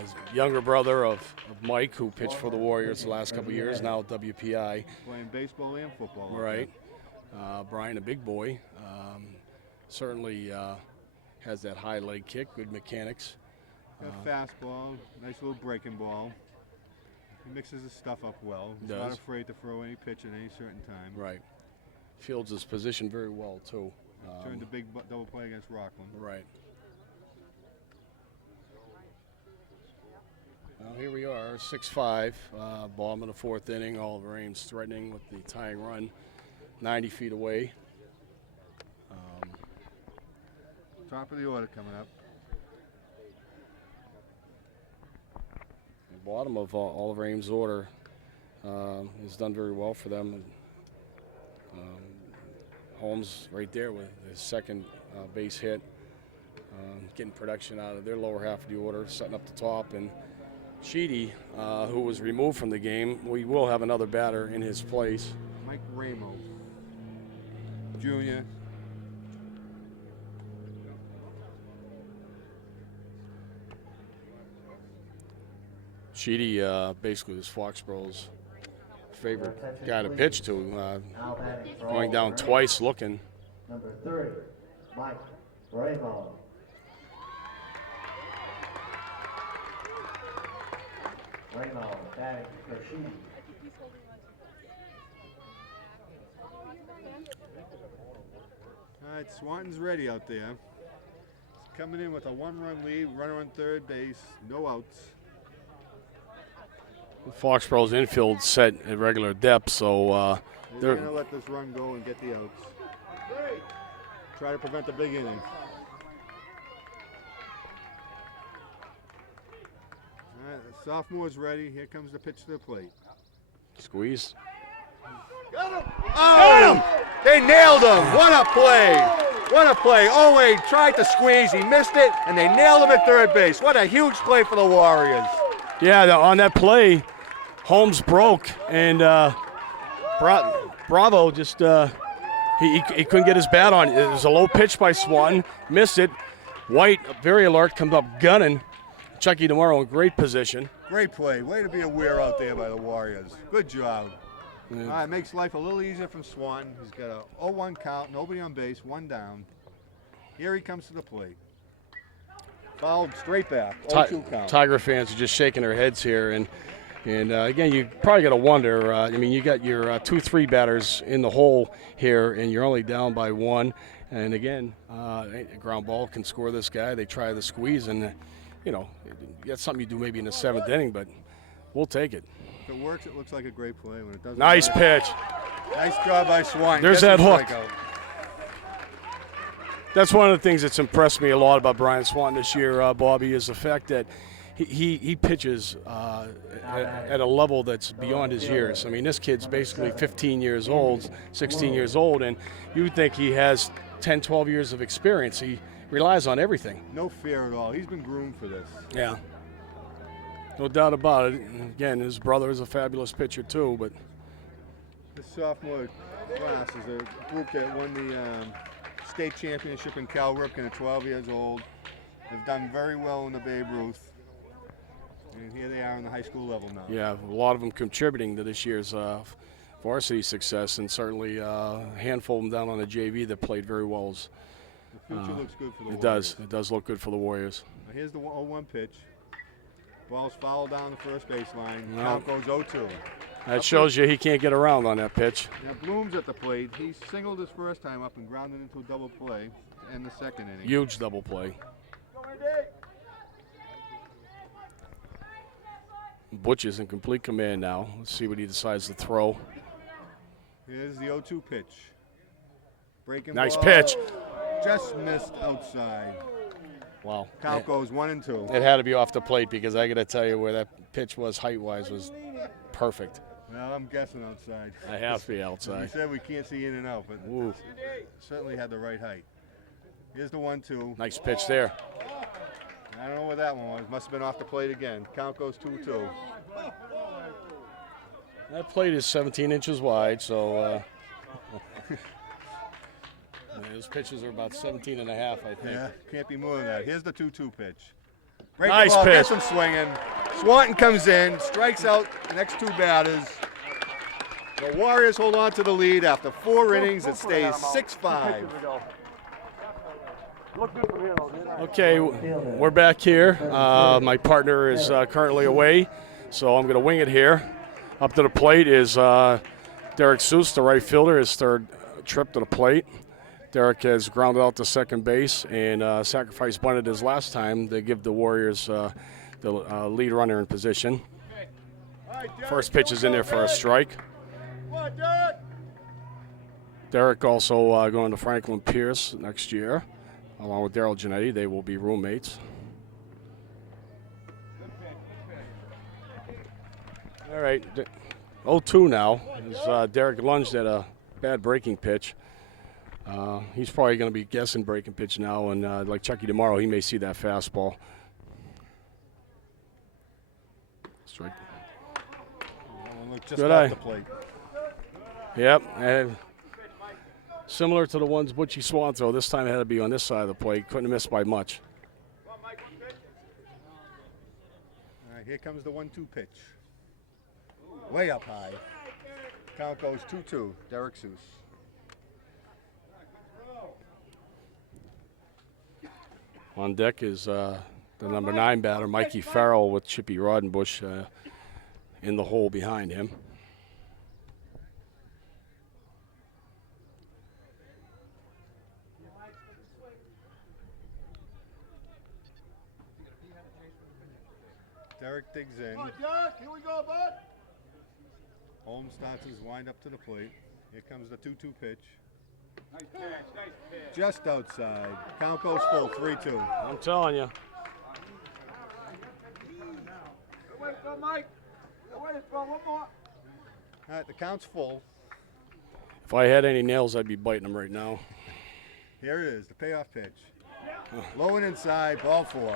His younger brother of Mike, who pitched for the Warriors the last couple of years, now at WPI. Playing baseball and football. Right. Brian, a big boy, certainly has that high leg kick, good mechanics. Got fastball, nice little breaking ball. He mixes his stuff up well. He's not afraid to throw any pitch at any certain time. Right. Fields his position very well, too. Turned a big double play against Rockland. Right. Well, here we are, 6-5, bottom of the 4th inning. Oliver Ames threatening with the tying run, 90 feet away. Top of the order coming up. The bottom of Oliver Ames' order has done very well for them. Holmes right there with his 2nd base hit, getting production out of their lower half of the order, setting up the top. And Sheedy, who was removed from the game, we will have another batter in his place. Mike Ramo, Jr. Sheedy basically was Foxborough's favorite guy to pitch to, going down twice looking. Number 3, Mike Ramo. Ramo batting for Sheedy. All right, Swanton's ready out there. He's coming in with a 1-run lead, runner on 3rd base, no outs. Foxborough's infield set at regular depth, so they're going to let this run go and get the outs. Try to prevent the big inning. All right, the sophomore's ready. Here comes the pitch to the plate. Squeeze. Got him! Oh! They nailed him! What a play! What a play. Owe tried to squeeze. He missed it, and they nailed him at 3rd base. What a huge play for the Warriors. Yeah, on that play, Holmes broke, and Bravo just he couldn't get his bat on. It was a low pitch by Swanton, missed it. White, very alert, comes up gunning. Chucky DeMauro in great position. Great play. Way to be aware out there by the Warriors. Good job. Yeah. All right, makes life a little easier from Swanton. He's got a 0-1 count, nobody on base, 1 down. Here he comes to the plate. Fouled straight back, 0-2 count. Tiger fans are just shaking their heads here, and again, you probably got to wonder. I mean, you got your 2-3 batters in the hole here, and you're only down by 1. And again, a ground ball can score this guy. They try the squeeze, and you know, that's something you do maybe in the 7th inning, but we'll take it. If it works, it looks like a great play. When it doesn't, Nice work, pitch. Nice job by Swan. There's Gets that the hook. strikeout. That's one of the things that's impressed me a lot about Brian Swan this year, Bobby, is the fact that he pitches at a level that's beyond his years. I mean, this kid's basically 15 years old, 16 years old, and you would think he has 10, 12 years of experience. He relies on everything. No fear at all. He's been groomed for this. Yeah. No doubt about it. And again, his brother is a fabulous pitcher too, but The sophomore class is a group that won the state championship in Cal Ripken at 12 years old. They've done very well in the Babe Ruth. And here they are on the high school level now. yeah, a lot of them contributing to this year's varsity success, and certainly a handful of them down on the JV that played very well. The future looks good for the It Warriors. does. It does look good for the Warriors. Now here's the 0-1 pitch. Ball's fouled down the first baseline. No. Count goes 0-2. That shows you he can't get around on that pitch. Now Bloom's at the plate. He singled his first time up and grounded into a double play in the 2nd inning. Huge double play. Butch is in complete command now. Let's see what he decides to throw. Here's the 0-2 pitch. Breaking Nice ball. pitch. Just missed outside. Wow. Count goes 1-2. It had to be off the plate because I got to tell you where that pitch was height-wise was perfect. Well, I'm guessing outside. I have to be We outside. said we can't see in and out, but Ooh. certainly had the right height. Here's the 1-2. Nice pitch there. I don't know where that one was. Must have been off the plate again. Count goes 2-2. That plate is 17 inches wide, so his pitches are about 17 and a half, I think. Yeah, can't be more than that. Here's the 2-2 pitch. Breaking Nice ball, pitch. gets him swinging. Swanton comes in, strikes out the next 2 batters. The Warriors hold on to the lead after 4 innings. It stays 6-5. Okay, we're back here. My partner is currently away, so I'm going to wing it here. Up to the plate is Derek Seuss, the right fielder, his 3rd trip to the plate. Derek has grounded out to second base and sacrifice bunted his last time to give the Warriors the lead runner in position. First pitch is in there for a strike. Derek also going to Franklin Pierce next year, along with Daryl Giannetti. They will be roommates. All right, 0-2 now. As Derek lunged at a bad breaking pitch. He's probably going to be guessing breaking pitch now, and like Chucky tomorrow, he may see that fastball. Strike. Look just Good off eye. the plate. Yep. And similar to the ones Butchie Swan throw, this time it had to be on this side of the plate. Couldn't have missed by much. All right, here comes the 1-2 pitch. Way up high. Count goes 2-2. Derek Seuss. On deck is the number 9 batter, Mikey Farrell, with Chippy Rodenbush in the hole behind him. Derek digs in. Come on, Doc, here we go, bud. Holmes starts his wind up to the plate. Here comes the 2-2 pitch. Nice pitch, nice pitch. Just outside. Count goes full, 3-2. I'm telling you. Good way to go, Mike. Good way to throw one more. All right, the count's full. If I had any nails, I'd be biting them right now. Here it is, the payoff pitch. Low and inside, ball 4.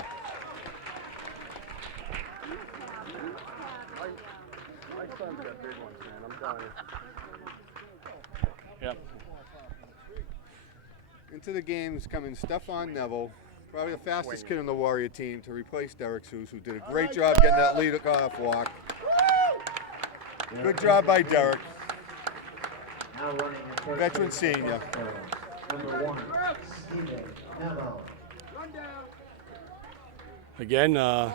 Yep. Into the game's coming Stephon Neville, probably the fastest kid on the Warrior team to replace Derek Seuss, who did a great job getting that lead-off walk. Good job by Derek, Now running at first veteran base, senior. Number 1, Steven Neville. Run down. Again, Now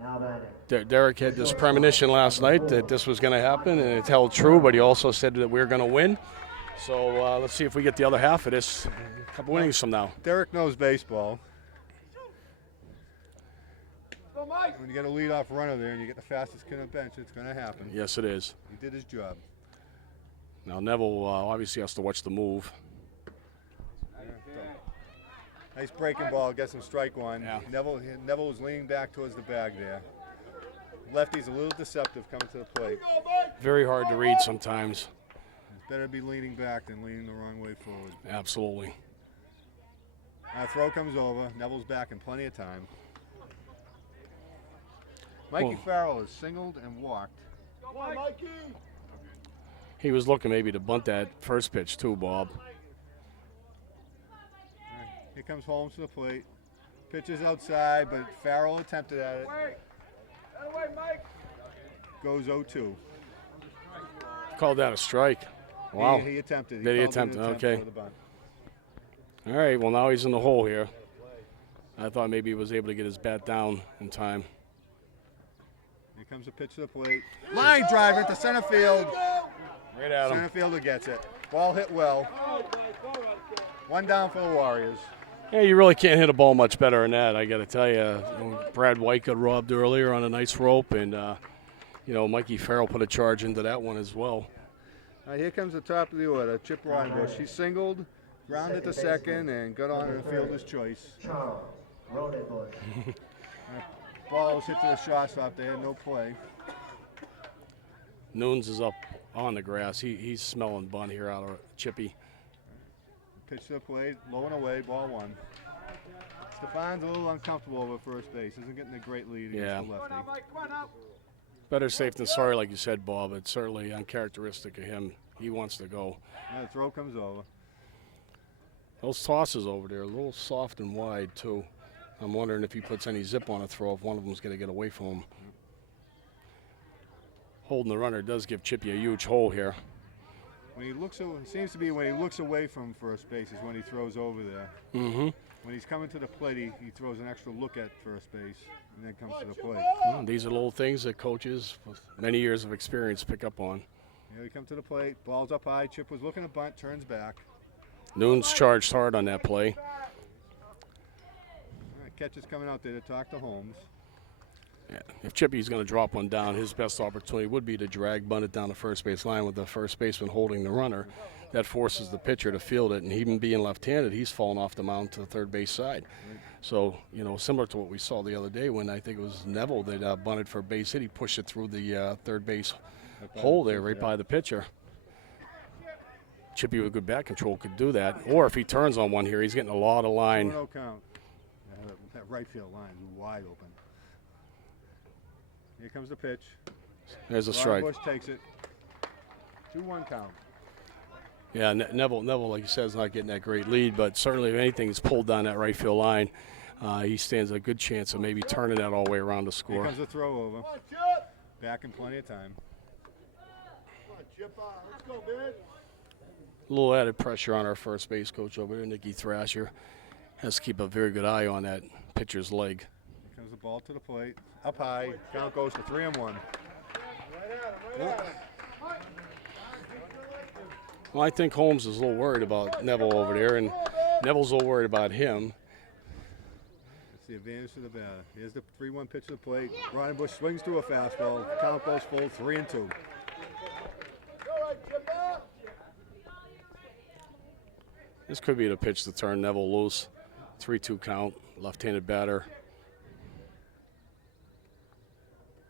batting. Derek had this premonition last night that this was going to happen, and it held true, but he also said that we were going to win. So let's see if we get the other half of this a couple innings from now. Derek knows baseball. Go, Mike. When you get a leadoff runner there and you get the fastest kid on the bench, it's going to happen. Yes, it is. He did his job. Now Neville obviously has to watch the move. Nice breaking ball, gets him strike one. Yeah. Neville was leaning back towards the bag there. Lefty's a little deceptive coming to the plate. Very hard to read sometimes. It's better to be leaning back than leaning the wrong way forward. Absolutely. Now throw comes over. Neville's back in plenty of time. Mikey Farrell is singled and walked. Come on, Mikey. He was looking maybe to bunt that first pitch too, Bob. Here comes Holmes to the plate. Pitches outside, but Farrell attempted at it. Wait. That way, Mike. Goes 0-2. Called that a strike. Wow. He attempted. Did he called it an attempt? attempt Okay. for the bunt. All right, well, now he's in the hole here. I thought maybe he was able to get his bat down in time. Here comes a pitch to the plate. Line drive into center field. Right at him. Center fielder gets it. Ball hit well. One down for the Warriors. Yeah, you really can't hit a ball much better than that, I got to tell you. Brad White got robbed earlier on a nice rope, and, Mikey Farrell put a charge into that one as well. Here comes the top of the order, Chip Reinbush. He singled, grounded to second, and got on the fielder's choice. Charles Rodenbush. Ball was hit to the shortstop there, no play. Nunes is up on the grass. He's smelling bunt here out of Chippy. Pitch to the plate, low and away, ball one. Stefan's a little uncomfortable over first base. Isn't getting a great lead against Yeah. the lefty. Come on, Mike. Come on up. Better safe than sorry, like you said, Bob. It's certainly uncharacteristic of him. He wants to go. Now the throw comes over. Those tosses over there, a little soft and wide, too. I'm wondering if he puts any zip on a throw, if one of them's going to get away from him. Holding the runner does give Chippy a huge hole here. When he looks, it seems to be when he looks away from first base is when he throws over there. Mm-hmm. When he's coming to the plate, he throws an extra look at first base and then comes to the plate. Well, these are little things that coaches with many years of experience pick up on. Here he comes to the plate, ball's up high. Chip was looking to bunt, turns back. Nunes charged hard on that play. All right, catcher's coming out there to talk to Holmes. Yeah. If Chippy's going to drop one down, his best opportunity would be to drag bunt it down the first base line with the first baseman holding the runner. That forces the pitcher to field it, and even being left-handed, he's fallen off the mound to the third base side. So, similar to what we saw the other day when I think it was Neville that bunted for a base hit, he pushed it through the third base hole there right by the pitcher. Chippy with good bat control could do that. Or if he turns on one here, he's getting a lot of line. 2-0 count. That right field line is wide open. Here comes the pitch. There's a strike. Bush takes it. 2-1 count. Yeah, Neville, like you said, is not getting that great lead, but certainly if anything is pulled down that right field line, he stands a good chance of maybe turning that all the way around to Here score. comes the throw over. Come on, Chip. Back in plenty of time. Come on, Chip. Let's go, man. A little added pressure on our first base coach over there, Nicky Thrasher. Has to keep a very good eye on that pitcher's leg. Here comes the ball to the plate. Up high. Count goes to 3-1. Well, I think Holmes is a little worried about Neville over there, and Neville's a little worried about him. That's the advantage to the batter. Here's the 3-1 pitch to the plate. Ryan Bush swings to a fastball. Count goes full, 3-2. All right, Chip. This could be the pitch to turn Neville loose. 3-2 count, left-handed batter.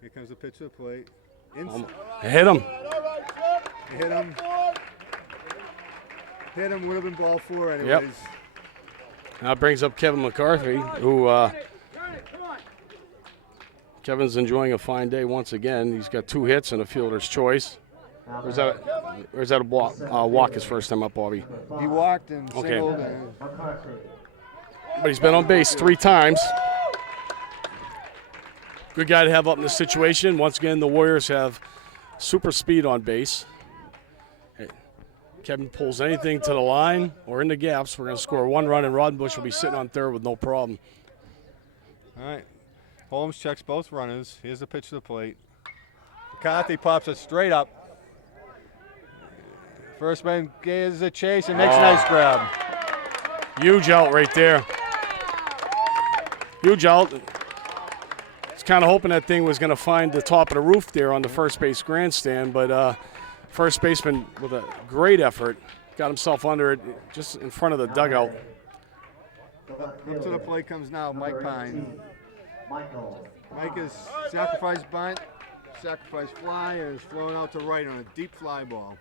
Here comes the pitch to the plate. Hit him. All right, Chip. Hit him. Hit him, would have been ball 4 anyways. Yep. Now brings up Kevin McCarthy, who Turn it. Come on. Kevin's enjoying a fine day once again. He's got 2 hits and a fielder's choice. Or is that a walk his first time up, Bobby? He walked and Okay. singled. And But he's been on base 3 times. Good guy to have up in this situation. Once again, the Warriors have super speed on base. Hey, Kevin pulls anything to the line or in the gaps. We're going to score 1 run, and Roddenbush will be sitting on third with no problem. all right. Holmes checks both runners. Here's the pitch to the plate. McCarthy pops it straight up. First man gives a chase and makes a nice grab. Huge out right there. Huge out. It's kind of hoping that thing was going to find the top of the roof there on the first base grandstand, but first baseman with a great effort got himself under it just in front of the dugout. Up to the plate comes now Mike Pine. Mike is sacrifice bunt, sacrifice fly, and is thrown out to right on a deep fly ball.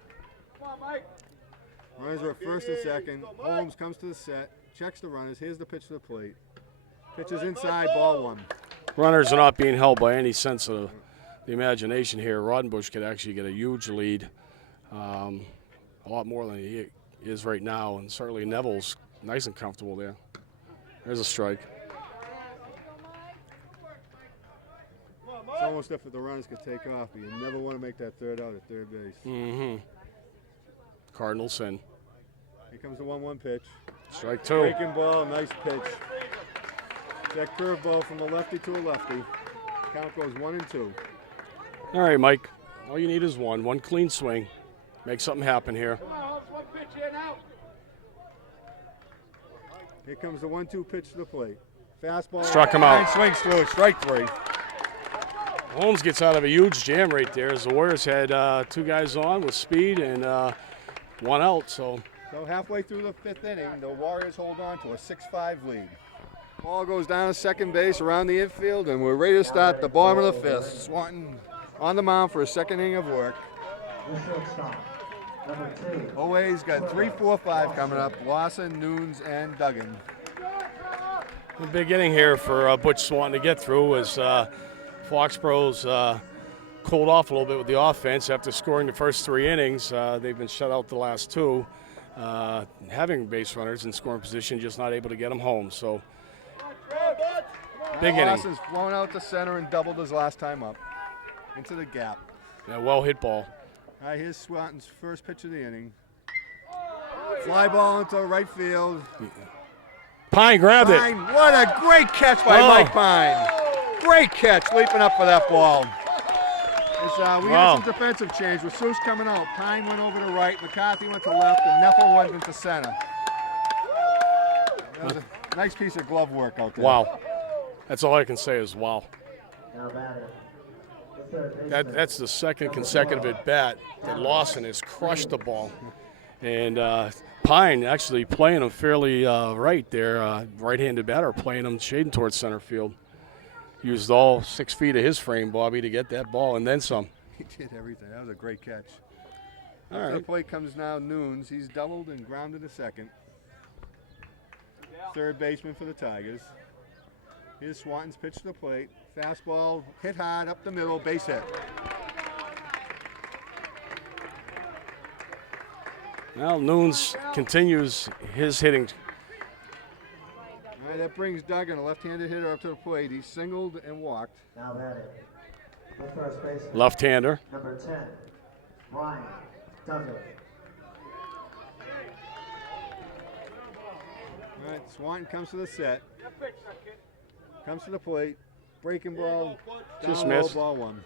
Runners are at first and second. Holmes comes to the set, checks the runners. Here's the pitch to the plate. Pitches inside, ball one. Runners are not being held by any sense of the imagination here. Rodenbush could actually get a huge lead, a lot more than he is right now, and certainly Neville's nice and comfortable there. There's a strike. It's almost if the runners could take off, but you never want to make that third out at third base. Mm-hmm. Cardinals in. Here comes the 1-1 pitch. Strike two. Breaking ball, nice pitch. That curveball from a lefty to a lefty. Count goes 1-2. All right, Mike. All you need is one clean swing. Make something happen here. Come on, Holmes, one pitch here now. Here comes the 1-2 pitch to the plate. Fastball. Struck him out. Swings through, strike three. Holmes gets out of a huge jam right there as the Warriors had two guys on with speed and one out. So halfway through the fifth inning, the Warriors hold on to a 6-5 lead. Ball goes down to second base around the infield, and we're ready to start the bottom of the fifth. Swanton on the mound for a second inning of work. Always got 3, 4, 5 coming up. Lawson, Nunes, and Duggan. the big inning here for Butch Swanton to get through as Foxborough's cooled off a little bit with the offense after scoring the first 3 innings. They've been shut out the last 2, having base runners in scoring position, just not able to get them home. So. Big inning. Lawson's flown out to center and doubled his last time up into the gap. Yeah, well hit ball. All right, here's Swanton's first pitch of the inning. Fly ball into right field. Pine grabbed Pine, what a great catch by Mike Pine. Great catch, leaping up for that ball. We had some defensive change with Seuss coming out. Pine went over to right, McCarthy went to left, and Neffel went into center. That was a nice piece of glove work out there. Wow. That's all I can say is wow. That's the second consecutive at bat that Lawson has crushed the ball. And Pine actually playing him fairly right there, right-handed batter, playing him shading towards center field. Used all 6 feet of his frame, Bobby, to get that ball and then some. He did everything. That was a great catch. All After right. the plate comes now Nunes. He's doubled and grounded to second. Third baseman for the Tigers. Here's Swanton's pitch to the plate. Fastball hit hard up the middle, base hit. Well, Nunes continues his hitting. All right, that brings Duggan, a left-handed hitter, up to the plate. He singled and walked. Now batting, the first baseman, Left-hander. number 10, Ryan Duggan. All right, Swanton comes to the set. Comes to the plate. Breaking ball. Just down low, missed. ball one.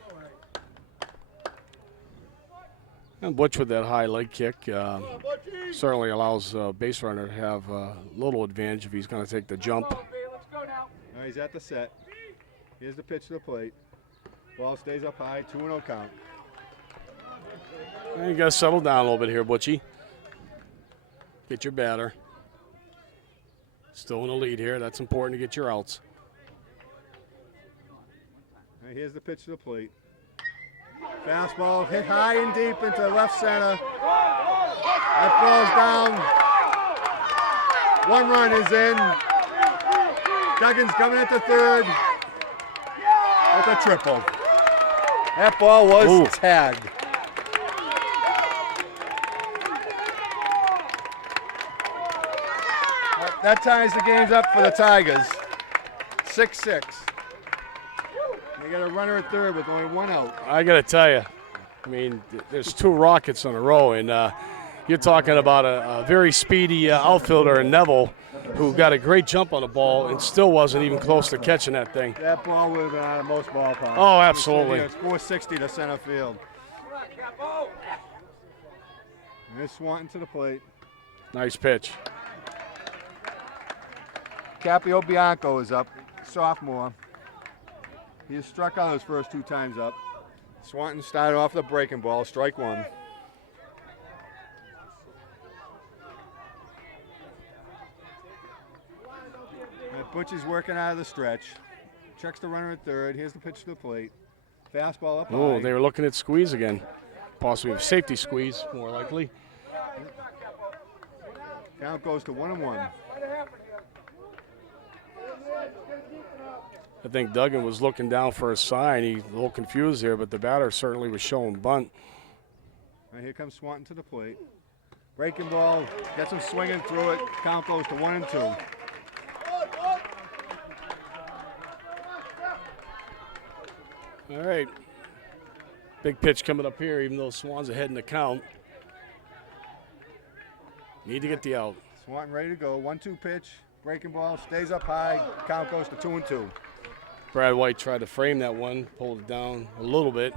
And Butch with that high leg kick certainly allows base runner to have a little advantage if he's going to take the jump. All right, he's at the set. Here's the pitch to the plate. Ball stays up high, 2-0 count. And you got to settle down a little bit here, Butchie. Get your batter. Still in the lead here. That's important to get your outs. All right, here's the pitch to the plate. Fastball hit high and deep into left center. That ball's down. 1 run is in. Duggan's coming at the third with a triple. That ball was tagged. That ties the games up for the Tigers. 6-6. They got a runner at third with only 1 out. I got to tell you, I mean, there's 2 rockets in a row, and you're talking about a very speedy outfielder in Neville who got a great jump on the ball and still wasn't even close to catching that thing. That ball would have been out of most ballparks. Oh, absolutely. It's 460 to center field. And here's Swanton to the plate. Nice pitch. Capio Bianco is up, sophomore. He has struck out his first 2 times up. Swanton started off the breaking ball, strike 1. Butchie's working out of the stretch. Checks the runner at third. Here's the pitch to the plate. Fastball up Oh, high. they were looking at squeeze again. Possibly a safety squeeze, more likely. Count goes to 1-1. I think Duggan was looking down for a sign. He's a little confused here, but the batter certainly was showing bunt. Right, here comes Swanton to the plate. Breaking ball, gets him swinging through it. Count goes to 1-2. All right. Big pitch coming up here, even though Swan's ahead in the count. Need to get the out. Swanton ready to go. 1-2 pitch. Breaking ball, stays up high. Count goes to 2-2. Brad White tried to frame that one, pulled it down a little bit.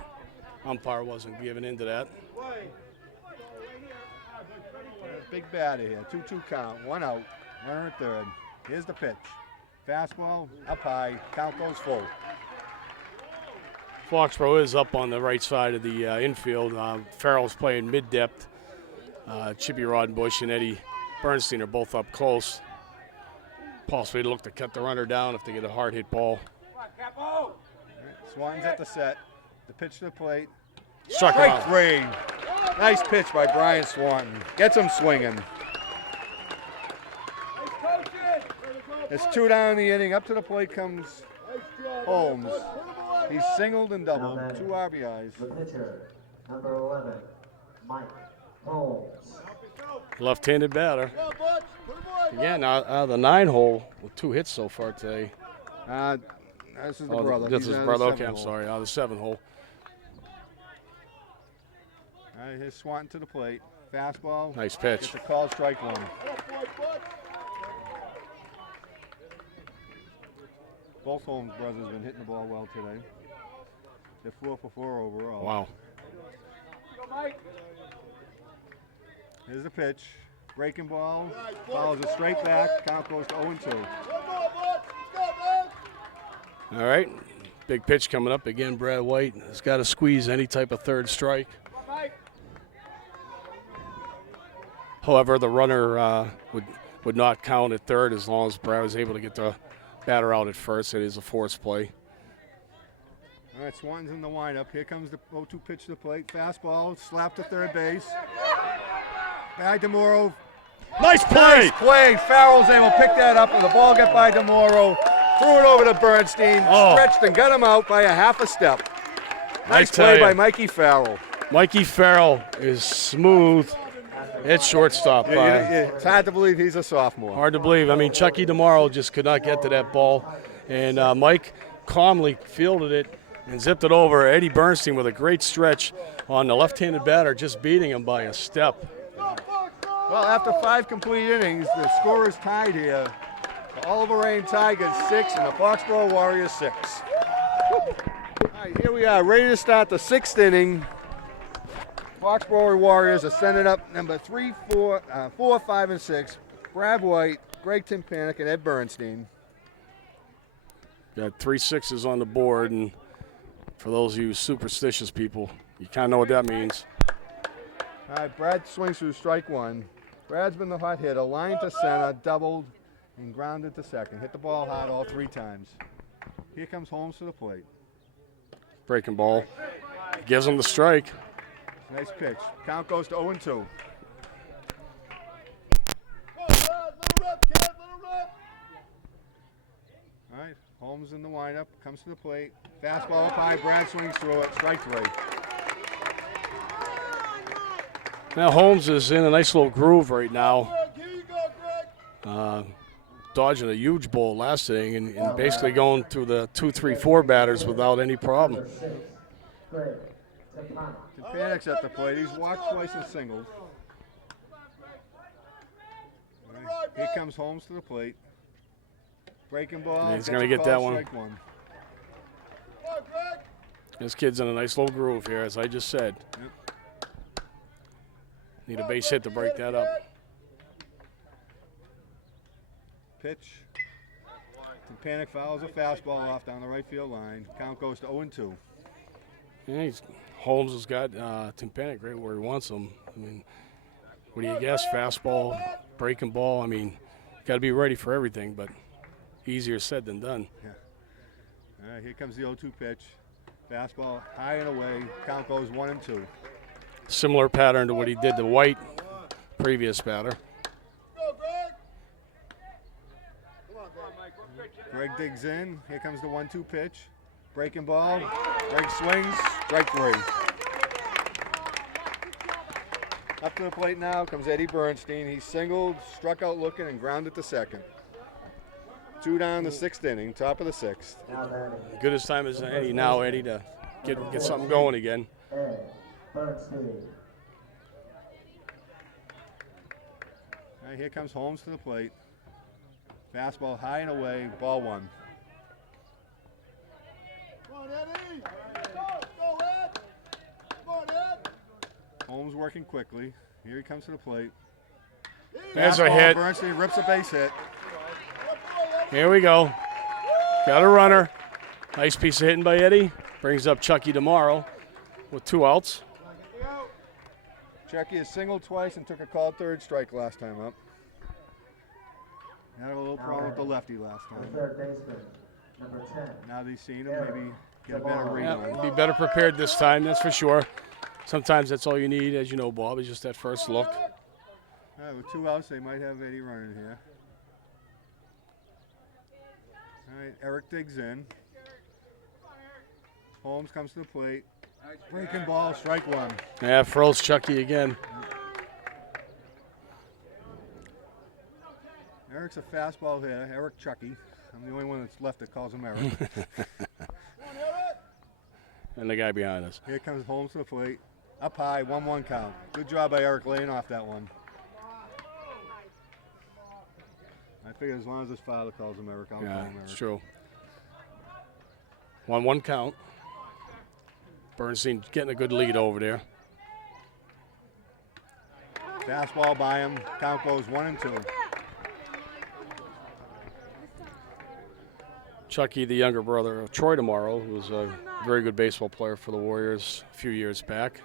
Umpire wasn't giving into that. Big batter here. 2-2 count. 1 out. Runner at third. Here's the pitch. Fastball up high. Count goes full. Foxborough is up on the right side of the infield. Farrell's playing mid-depth. Chippy Roddenbush and Eddie Bernstein are both up close. Possibly look to cut the runner down if they get a hard hit ball. Right, Swanton's at the set. The pitch to the plate. Struck him Strike out. 3. Nice pitch by Brian Swanton. Gets him swinging. It's 2 down in the inning. Up to the plate comes Holmes. He's singled and doubled. 2 RBIs. The pitcher, number 11, Mike Holmes. Left-handed batter. Again, out of the 9-hole with 2 hits so far today. This is the brother. This He's is out of brother. the Okay, I'm 7-hole. sorry. Out of the 7-hole. All right, here's Swanton to the plate. Fastball. Nice pitch. Gets a call, strike 1. Both Holmes brothers have been hitting the ball well today. They're 4 for 4 overall. Wow. Here's the pitch. Breaking ball. Follows it straight back. Count goes to 0-2. All right. Big pitch coming up. Again, Brad White has got to squeeze any type of third strike. However, the runner would not count at third as long as Brad was able to get the batter out at first. It is a force play. All right, Swanton's in the windup. Here comes the 0-2 pitch to the plate. Fastball, slap to third base. By DeMoro. Nice play! Nice play. Farrell's able to pick that up, and the ball got by DeMoro. Threw it over to Bernstein. Stretched and got him out by a half a step. Nice play by Mikey Farrell. Mikey Farrell is smooth at shortstop. It's hard to believe he's a sophomore. Hard to believe. I mean, Chucky DeMorrow just could not get to that ball. And Mike calmly fielded it and zipped it over. Eddie Bernstein with a great stretch on the left-handed batter, just beating him by a step. Well, after 5 complete innings, the score is tied here. The Oliver Rain Tigers 6 and the Foxborough Warriors 6. All right, here we are, ready to start the 6th inning. Foxborough Warriors are sending up number 3, 4, 5, and 6. Brad White, Greg Timpanic, and Ed Bernstein. Got 3 6s on the board, and for those of you superstitious people, you kind of know what that means. All right, Brad swings through strike 1. Brad's been the hot hitter, line to center, doubled, and grounded to second. Hit the ball hard all 3 times. Here comes Holmes to the plate. Breaking ball. Gives him the strike. Nice pitch. Count goes to 0-2. All right, Holmes in the windup, comes to the plate. Fastball up high, Brad swings through it, strike 3. Now Holmes is in a nice little groove right now. Dodging a huge ball last inning and basically going through the 2, 3, 4 batters without any problem. Timpanic's at the plate. He's walked twice and singled. Right. Here comes Holmes to the plate. Breaking ball. Yeah, he's going to get that one. Strike 1. This kid's in a nice little groove here, as I just said. Need a base hit to break that up. Pitch. Panic fouls a fastball off down the right field line. Count goes to 0-2. Yeah, Holmes has got Tympanic right where he wants him. I mean, what do you guess? Fastball, breaking ball. I mean, got to be ready for everything, but easier said than done. Yeah. All right, here comes the 0-2 pitch. Fastball high and away. Count goes 1-2. Similar pattern to what he did to White, previous batter. Greg digs in. Here comes the 1-2 pitch. Breaking ball. Greg swings. Strike 3. Up to the plate now comes Eddie Bernstein. He singled, struck out looking, and grounded to second. 2 down the 6th inning, top of the 6th. Good as time as any now, Eddie, to get something going again. All right, here comes Holmes to the plate. Fastball high and away, ball 1. Come on, Eddie! Go, Ed! Come on, Ed! Holmes working quickly. Here he comes to the plate. There's a Fastball, hit. Bernstein rips a base hit. Here we go. Got a runner. Nice piece of hitting by Eddie. Brings up Chucky tomorrow with 2 outs. Chucky has singled twice and took a called third strike last time up. Had a little problem with the lefty last time. Third baseman, number 10. Now that he's seen him, maybe get a better read Yeah, on him. be better prepared this time, that's for sure. Sometimes that's all you need, as you know, Bob, is just that first look. All right, with 2 outs, they might have Eddie running here. All right, Eric digs in. Holmes comes to the plate. Breaking ball, strike 1. Yeah, froze Chucky again. Eric's a fastball hitter, Eric Chucky. I'm the only one that's left that calls him Eric. And the guy behind us. Here comes Holmes to the plate. Up high, 1-1 count. Good job by Eric laying off that one. I figure as long as his father calls him Eric, I'll call Yeah, him Eric. it's true. 1-1 count. Bernstein getting a good lead over there. Fastball by him. Count goes 1-2. Chucky, the younger brother of Troy tomorrow, who was a very good baseball player for the Warriors a few years back.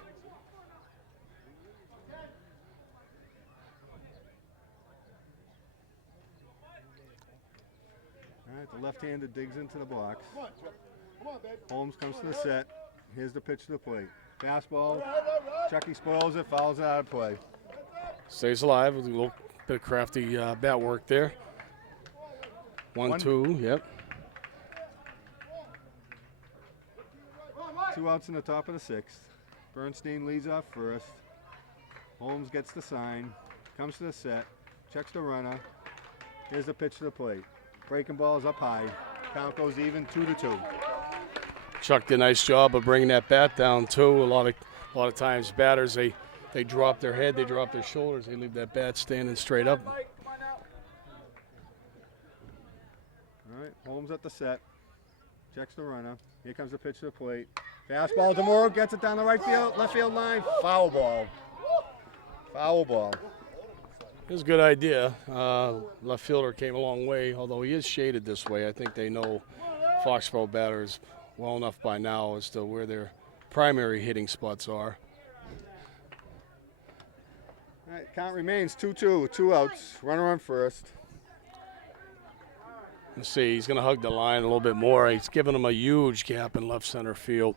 All right, the left-hander digs into the box. Holmes comes to the set. Here's the pitch to the plate. Fastball. Chucky spoils it, fouls it out of play. Stays alive with a little bit of crafty bat work there. 1-2, yep. 2 outs in the top of the 6th. Bernstein leads off first. Holmes gets the sign, comes to the set, checks the runner. Here's the pitch to the plate. Breaking ball is up high. Count goes even, 2-2. Chuck did a nice job of bringing that bat down too. A lot of times batters they drop their head, they drop their shoulders, they leave that bat standing straight up. All right, Holmes at the set, checks the runner. Here comes the pitch to the plate. Fastball to Morrow, gets it down the left field line. Foul ball. Foul ball. It was a good idea. Left fielder came a long way, although he is shaded this way. I think they know Foxborough batters well enough by now as to where their primary hitting spots are. All right, count remains 2-2, 2 outs. Runner on first. Let's see, he's going to hug the line a little bit more. He's giving him a huge gap in left center field.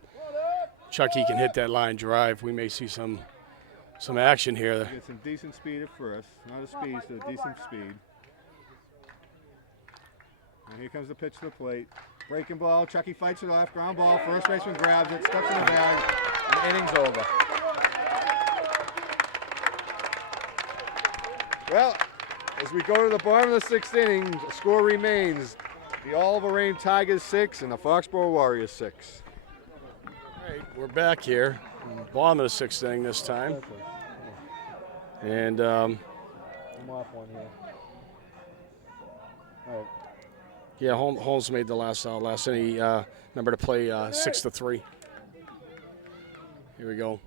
Chucky can hit that line drive. We may see some action here. Get some decent speed at first. Not a speed, so a decent speed. And here comes the pitch to the plate. Breaking ball, Chucky fights it off, ground ball, first baseman grabs it, steps in the bag, and inning's over. Well, as we go to the bottom of the 6th inning, the score remains the Oliver Reign Tigers 6 and the Foxborough Warriors 6. All right, we're back here. Bottom of the 6th inning this time. And I'm off one here. All right. yeah, Holmes made the last inning. Remember to play 6-3. Here we go.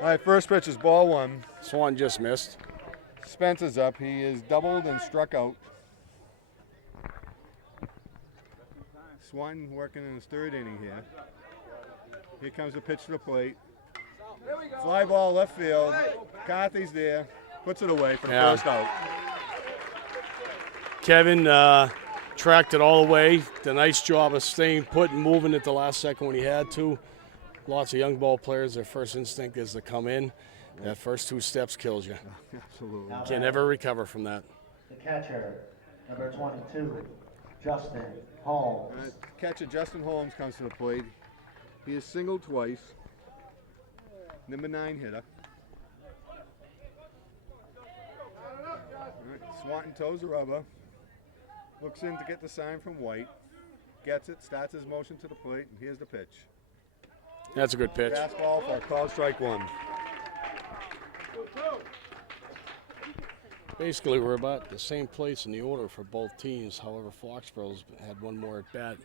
All right, first pitch is ball one. Swan just missed. Spencer's up. He is doubled and struck out. Swan working in his third inning here. Here comes the pitch to the plate. Fly ball left field. Carthy's there. Puts it away for the first out. Kevin tracked it all the way. Did a nice job of staying put and moving at the last second when he had to. Lots of young ball players, their first instinct is to come in. That first 2 steps kills you. Absolutely. You can never recover from that. The catcher, number 22, Justin Holmes. All right, catcher Justin Holmes comes to the plate. He has singled twice. Number 9 hitter. All right, Swanton toes the rubber. Looks in to get the sign from White. Gets it, starts his motion to the plate, and here's the pitch. That's a good pitch. Fastball for a called strike one. Basically, we're about the same place in the order for both teams. However, Foxborough's had one more at bat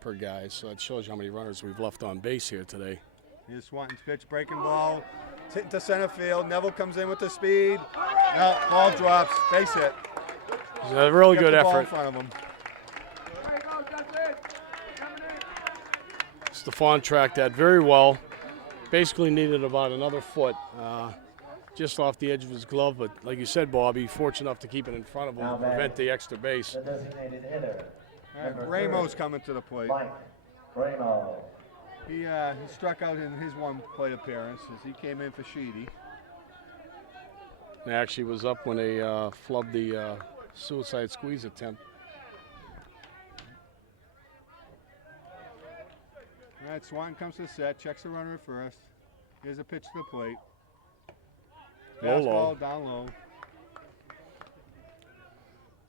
per guy, so it shows you how many runners we've left on base here today. Here's Swanton's pitch, breaking ball. It's hitting to center field. Neville comes in with the speed. No, ball drops. Base hit. It's a really Kept good the ball in effort. front of him. Stephon tracked that very well. Basically needed about another foot just off the edge of his glove, but like you said, Bobby, fortunate enough to keep it in front of him to prevent the extra base. The designated hitter, All right, Ramos coming to the plate. Mike Ramos. He struck out in his one plate appearance as he came in for Sheedy. He actually was up when they flubbed the suicide squeeze attempt. All right, Swanton comes to the set, checks the runner at first. Here's a pitch to the plate. Low, Fastball low. down low.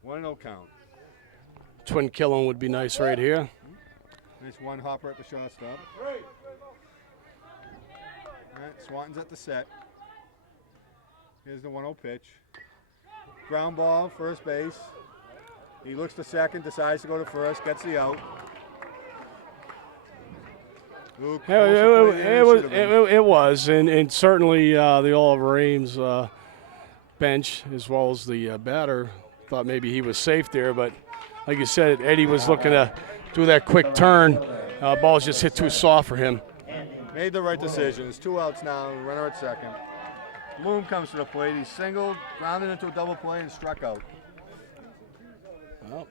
1-0 count. Twin killing would be nice right here. Nice one hopper at the shortstop. All right, Swanton's at the set. Here's the 1-0 pitch. Ground ball, first base. He looks to second, decides to go to first, gets the out. Ooh, closer play than it should have been. It was, and certainly the Oliver Ames bench, as well as the batter, thought maybe he was safe there, but like you said, Eddie was looking to do that quick turn. Ball's just hit too soft for him. Made the right decision. It's 2 outs now, runner at second. Bloom comes to the plate. He's singled, grounded into a double play, and struck out. Well,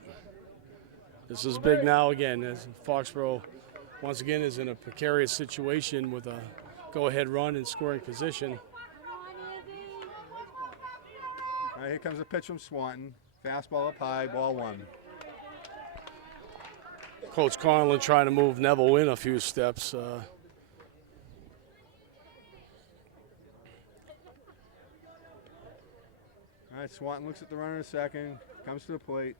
this is big now again, as Foxborough once again is in a precarious situation with a go-ahead run in scoring position. All right, here comes a pitch from Swanton. Fastball up high, ball one. Coach Conlon trying to move Neville in a few steps. All right, Swanton looks at the runner at second, comes to the plate.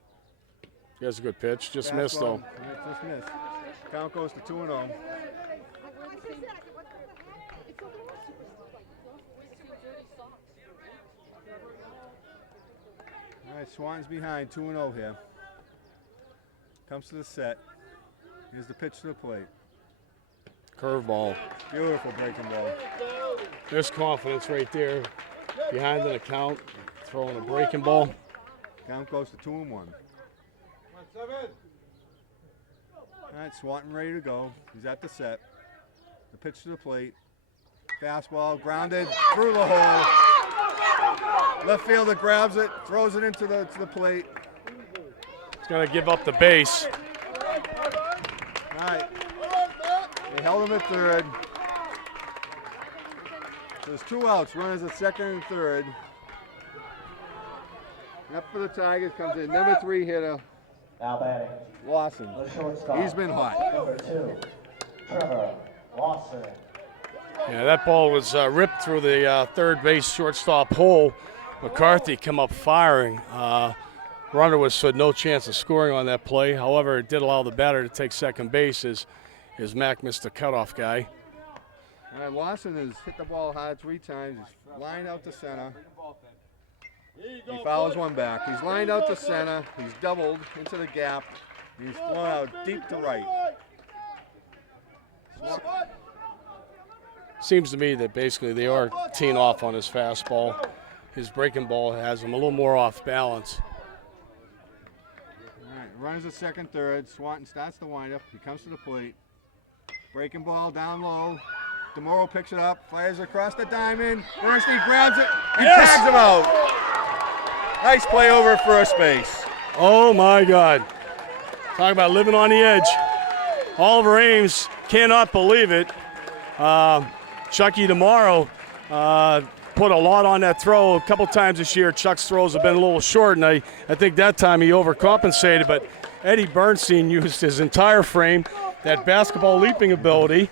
Here's a good pitch, just Fastball. missed though. Yeah, just missed. Count goes to 2-0. All right, Swanton's behind, 2-0 here. Comes to the set. Here's the pitch to the plate. Curveball. Beautiful breaking ball. There's confidence right there. Behind an account, throwing a breaking ball. Count goes to 2-1. All right, Swanton ready to go. He's at the set. The pitch to the plate. Fastball grounded through the hole. Left fielder grabs it, throws it into the plate. He's going to give up the base. All right. They held him at third. So there's 2 outs. Runners at second and third. Up for the Tigers comes in number 3 hitter, Now batting, Lawson. the shortstop. He's been hot. Number 2, Trevor Lawson. Yeah, that ball was ripped through the third base shortstop hole. McCarthy come up firing. Runner was stood no chance of scoring on that play. However, it did allow the batter to take second base as Mac missed the cutoff guy. All right, Lawson has hit the ball hard 3 times. He's lined out to center. He fouls one back. He's lined out to center. He's doubled into the gap. He's flown out deep to right. seems to me that basically they are teeing off on his fastball. His breaking ball has him a little more off balance. All right, runners at second, third. Swanton starts the windup. He comes to the plate. Breaking ball down low. DeMoro picks it up, fires across the diamond. Varsity grabs it and tags him out. Nice play over at first base. Oh my God. Talk about living on the edge. Oliver Ames cannot believe it. Chucky DeMoro put a lot on that throw. A couple times this year, Chuck's throws have been a little short, and I think that time he overcompensated. But Eddie Bernstein used his entire frame, that basketball leaping ability,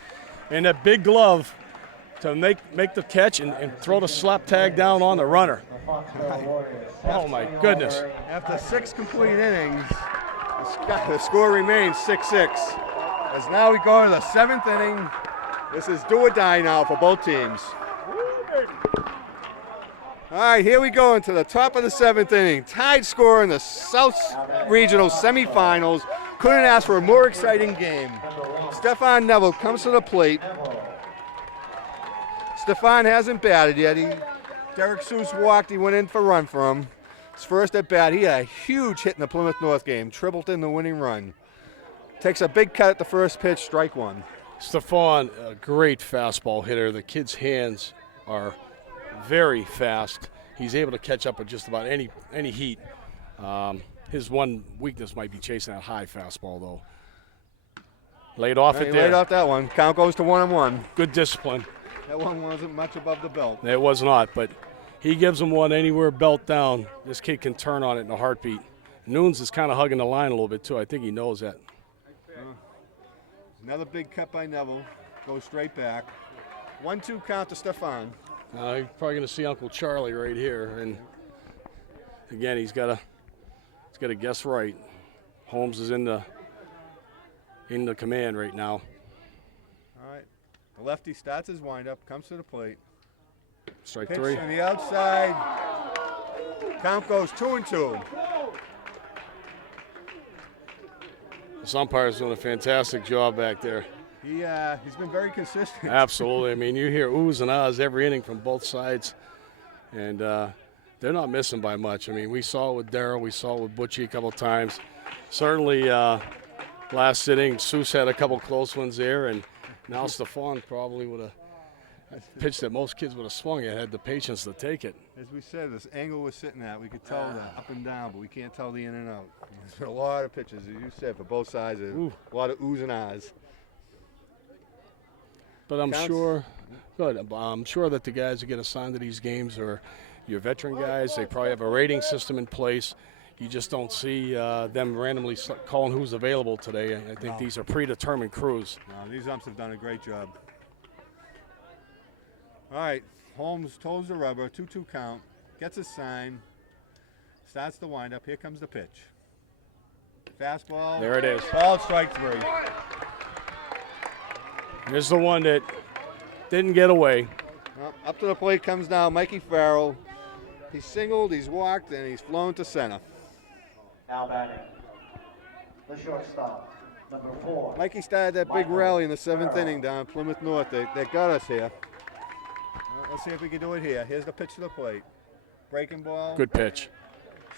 and that big glove to make the catch and throw the slap tag down on the runner. Oh my goodness. After 6 complete innings, the score remains 6-6. As now we go to the 7th inning. This is do or die now for both teams. All right, here we go into the top of the 7th inning. Tied score in the South Regional semifinals. Couldn't ask for a more exciting game. Stefan Neville comes to the plate. Stefan hasn't batted yet. Derek Seuss walked. He went in for a run for him. His first at bat, he had a huge hit in the Plymouth North game. Tripled in the winning run. Takes a big cut at the first pitch, strike one. Stefan, a great fastball hitter. The kid's hands are very fast. He's able to catch up with just about any heat. His one weakness might be chasing that high fastball, though. Laid off it there. Laid off that one. Count goes to 1-1. Good discipline. That one wasn't much above the belt. It was not, but he gives him one anywhere belt down. This kid can turn on it in a heartbeat. Nunes is kind of hugging the line a little bit, too. I think he knows that. Another big cut by Neville. Goes straight back. 1-2 count to Stefan. You're probably going to see Uncle Charlie right here. And again, he's got to guess right. Holmes is in the command right now. All right. The lefty starts his windup, comes to the plate. Strike Pitch three. on the outside. Count goes 2-2. This umpire's doing a fantastic job back there. He's been very consistent. Absolutely. I mean, you hear oohs and ahs every inning from both sides, and they're not missing by much. I mean, we saw it with Darryl, we saw it with Butchie a couple times. Certainly, last inning, Seuss had a couple close ones there, and now Stefan probably would have pitched that most kids would have swung at, had the patience to take it. As we said, this angle we're sitting at, we could tell the up and down, but we can't tell the in and out. There's been a lot of pitches, as you said, for both sides. A lot of oohs and ahs. But I'm sure that the guys who get assigned to these games are your veteran guys. They probably have a rating system in place. You just don't see them randomly calling who's available today. I think these are predetermined crews. No, these umps have done a great job. All right, Holmes toes the rubber, 2-2 count, gets a sign, starts the windup. Here comes the pitch. Fastball. There it is. Ball, strike three. Here's the one that didn't get away. Well, up to the plate comes now Mikey Farrell. He's singled, he's walked, and he's flown to center. Now batting, the shortstop, number 4. Mikey started that big rally in the 7th inning down at Plymouth North. They got us here. Let's see if we can do it here. Here's the pitch to the plate. Breaking ball. Good pitch.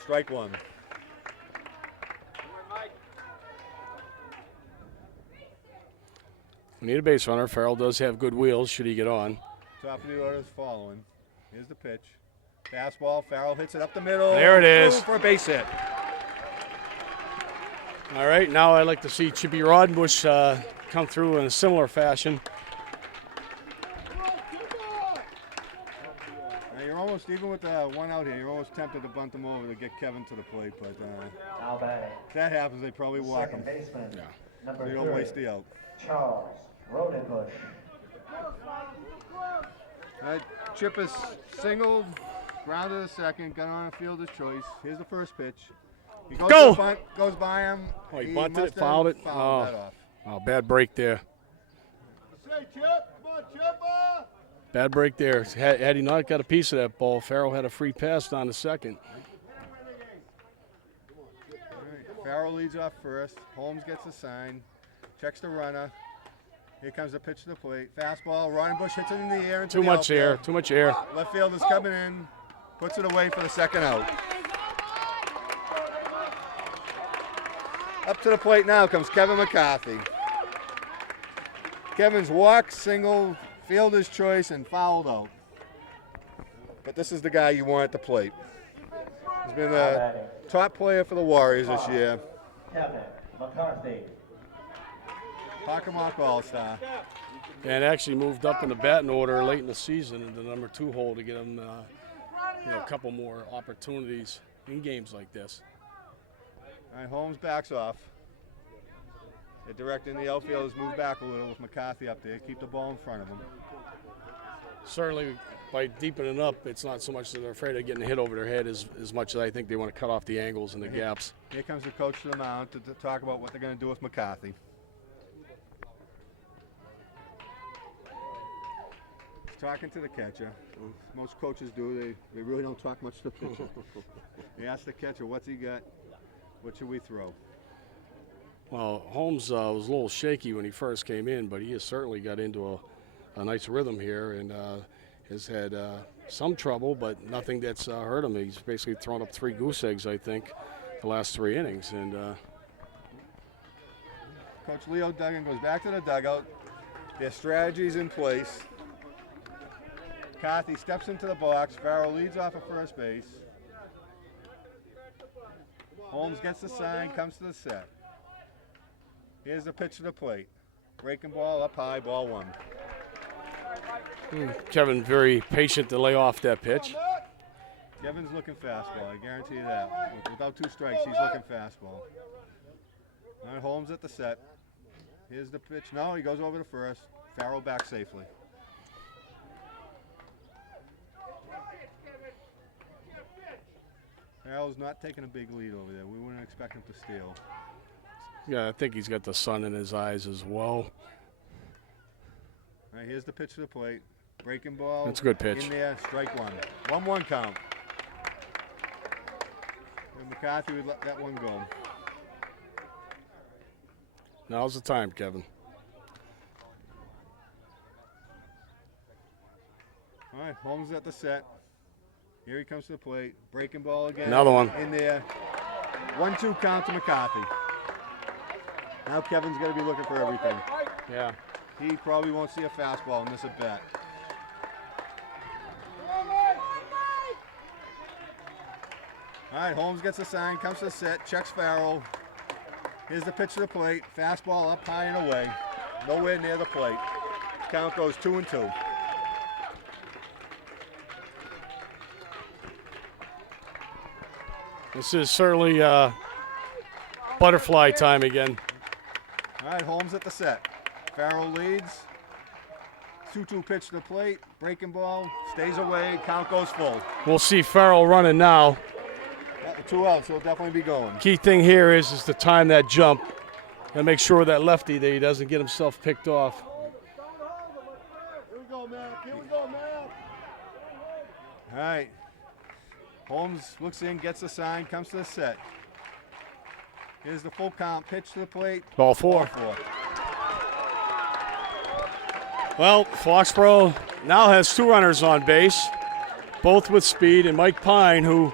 Strike one. We need a base runner. Farrell does have good wheels should he get on. Top of the order is following. Here's the pitch. Fastball. Farrell hits it up the middle. There it is. For a base hit. All right, now I'd like to see Chippy Roddenbush come through in a similar fashion. Now you're almost, even with the one out here, you're almost tempted to bunt them over to get Kevin to the plate, but Now batting, if that happens, they probably walk him. second baseman, Yeah. number They 3, don't waste the out. Charles Rodenbush. All right, Chip is singled, grounded a second, got on a fielder's choice. Here's the first pitch. He goes Go! to the bunt, goes by him. Oh, he bunted must it, have fouled it. Fouled that off. Oh, bad break there. Say, Chip, come on, Chipper. Bad break there. Had he not got a piece of that ball, Farrell had a free pass down the second. All right, Farrell leads off first. Holmes gets the sign, checks the runner. Here comes the pitch to the plate. Fastball. Ron Bush hits it in the air. Into Too the much air. outfield. Too much air. Left fielder's coming in. Puts it away for the second out. Up to the plate now comes Kevin McCarthy. Kevin's walk, single, fielder's choice, and fouled out. But this is the guy you want at the plate. He's been the top player for the Warriors this year. Kevin McCarthy. Hockomock All-Star. And actually moved up in the batting order late in the season in the number 2 hole to get him a couple more opportunities in games like this. All right, Holmes backs off. They're directing the outfielders move back a little with McCarthy up there. Keep the ball in front of him. Certainly, by deepening up, it's not so much that they're afraid of getting hit over their head as much as I think they want to cut off the angles and the gaps. Here comes the coach to the mound to talk about what they're going to do with McCarthy. He's talking to the catcher. Most coaches do. They really don't talk much to the pitcher. They ask the catcher, what's he got? What should we throw? Well, Holmes was a little shaky when he first came in, but he has certainly got into a nice rhythm here and has had some trouble, but nothing that's hurt him. He's basically thrown up 3 goose eggs, I think, the last 3 innings. And Coach Leo Duggan goes back to the dugout. Their strategy's in place. McCarthy steps into the box. Farrell leads off at first base. Holmes gets the sign, comes to the set. Here's the pitch to the plate. Breaking ball up high, ball 1. Kevin very patient to lay off that pitch. Kevin's looking fastball, I guarantee you that. Without 2 strikes, he's looking fastball. All right, Holmes at the set. Here's the pitch. No, he goes over to first. Farrell back safely. Farrell's not taking a big lead over there. We wouldn't expect him to steal. Yeah, I think he's got the sun in his eyes as well. All right, here's the pitch to the plate. Breaking ball. That's a good pitch. In there, strike 1. 1-1 count. And McCarthy would let that one go. Now's the time, Kevin. All right, Holmes at the set. Here he comes to the plate. Breaking ball again. Another one. In there. 1-2 count to McCarthy. Now Kevin's going to be looking for everything. Yeah. He probably won't see a fastball and miss a bat. All right, Holmes gets the sign, comes to the set, checks Farrell. Here's the pitch to the plate. Fastball up high and away. Nowhere near the plate. Count goes 2-2. This is certainly butterfly time again. All right, Holmes at the set. Farrell leads. 2-2 pitch to the plate. Breaking ball. Stays away. Count goes full. We'll see Farrell running now. 2 outs. He'll definitely be going. Key thing here is to time that jump and make sure that lefty that he doesn't get himself picked off. Here we go, man. Here we go, man. All right. Holmes looks in, gets the sign, comes to the set. Here's the full count. Pitch to the plate. Ball 4. Well, Foxborough now has 2 runners on base, both with speed, and Mike Pine, who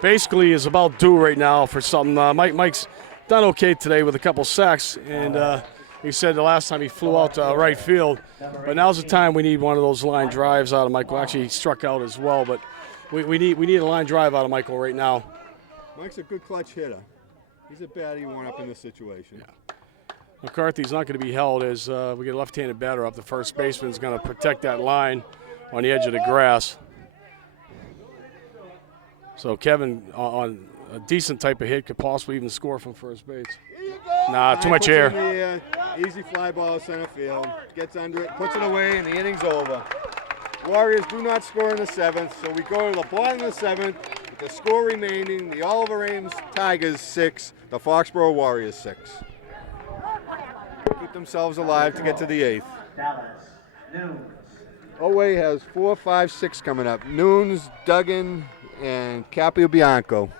basically is about due right now for something. Mike's done okay today with a couple sacks, and he said the last time he flew out to right field. But now's the time we need one of those line drives out of Michael. Actually, he struck out as well, but we need a line drive out of Michael right now. Mike's a good clutch hitter. He's a batter you want up in this situation. Yeah. McCarthy's not going to be held as we get a left-handed batter up. The first baseman's going to protect that line on the edge of the grass. So Kevin, on a decent type of hit, could possibly even score from first base. Nah, too much air. Easy fly ball center field. Gets under it, puts it away, and the inning's over. Warriors do not score in the 7th, so we go to the bottom of the 7th with the score remaining. The Oliver Ames Tigers 6, the Foxborough Warriors 6. Keep themselves alive to get to the 8th. Dallas, Noons. Oway has 4, 5, 6 coming up. Noons, Duggan, and Capio Bianco.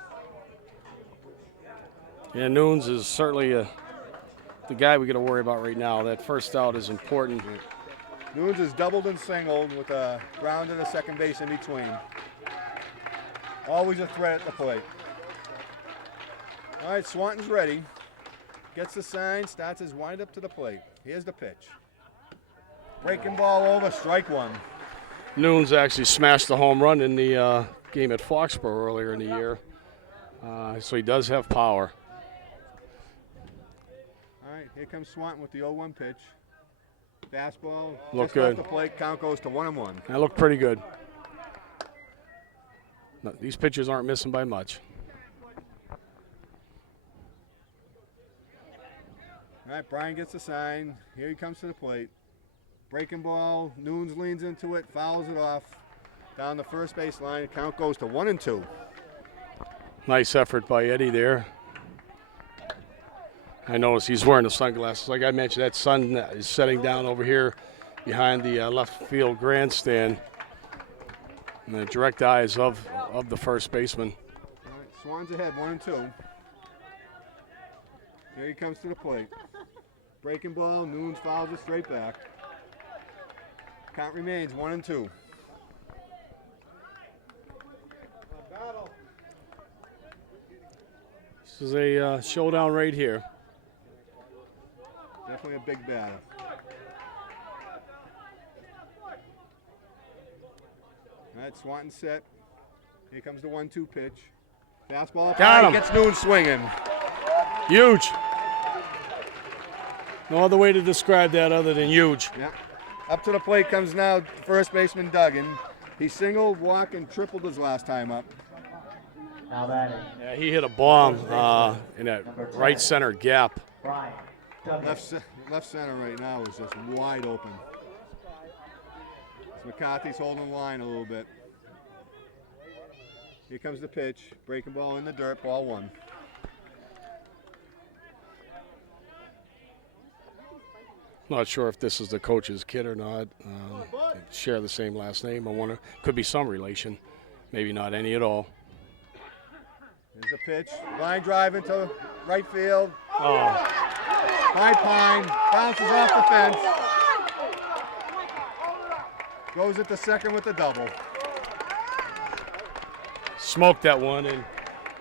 Yeah, Noons is certainly the guy we got to worry about right now. That first out is important. Nunes is doubled and singled with a ground and a second base in between. Always a threat at the plate. All right, Swanton's ready. Gets the sign, starts his windup to the plate. Here's the pitch. Breaking ball over, strike one. Nunes actually smashed the home run in the game at Foxborough earlier in the year. So he does have power. All right, here comes Swanton with the 0-1 pitch. Fastball, Look just good. off the plate, count goes to 1-1. That looked pretty good. No, these pitchers aren't missing by much. All right, Brian gets the sign. Here he comes to the plate. Breaking ball, Nunes leans into it, fouls it off. Down the first base line, count goes to 1-2. Nice effort by Eddie there. I notice he's wearing the sunglasses. Like I mentioned, that sun is setting down over here behind the left field grandstand. And the direct eyes of the first baseman. All right, Swan's ahead, 1-2. Here he comes to the plate. Breaking ball, Nunes fouls it straight back. Count remains 1-2. This is a showdown right here. Definitely a big batter. All right, Swanton set. Here comes the 1-2 pitch. Fastball up Got high, him. gets Nunes swinging. Huge. No other way to describe that other than huge. Yeah. Up to the plate comes now first baseman Duggan. He singled, walked, and tripled his last time up. Now batting. Yeah, he hit a bomb in that right center gap. Brian. Duggan. Left center right now is just wide open. So McCarthy's holding the line a little bit. Here comes the pitch. Breaking ball in the dirt, ball one. Not sure if this is the coach's kid or not. They share the same last name. I wonder. Could be some relation. Maybe not any at all. Here's the pitch. Line drive into right field. Oh, High Pine bounces off the fence. Goes at the second with the double. smoked that one, and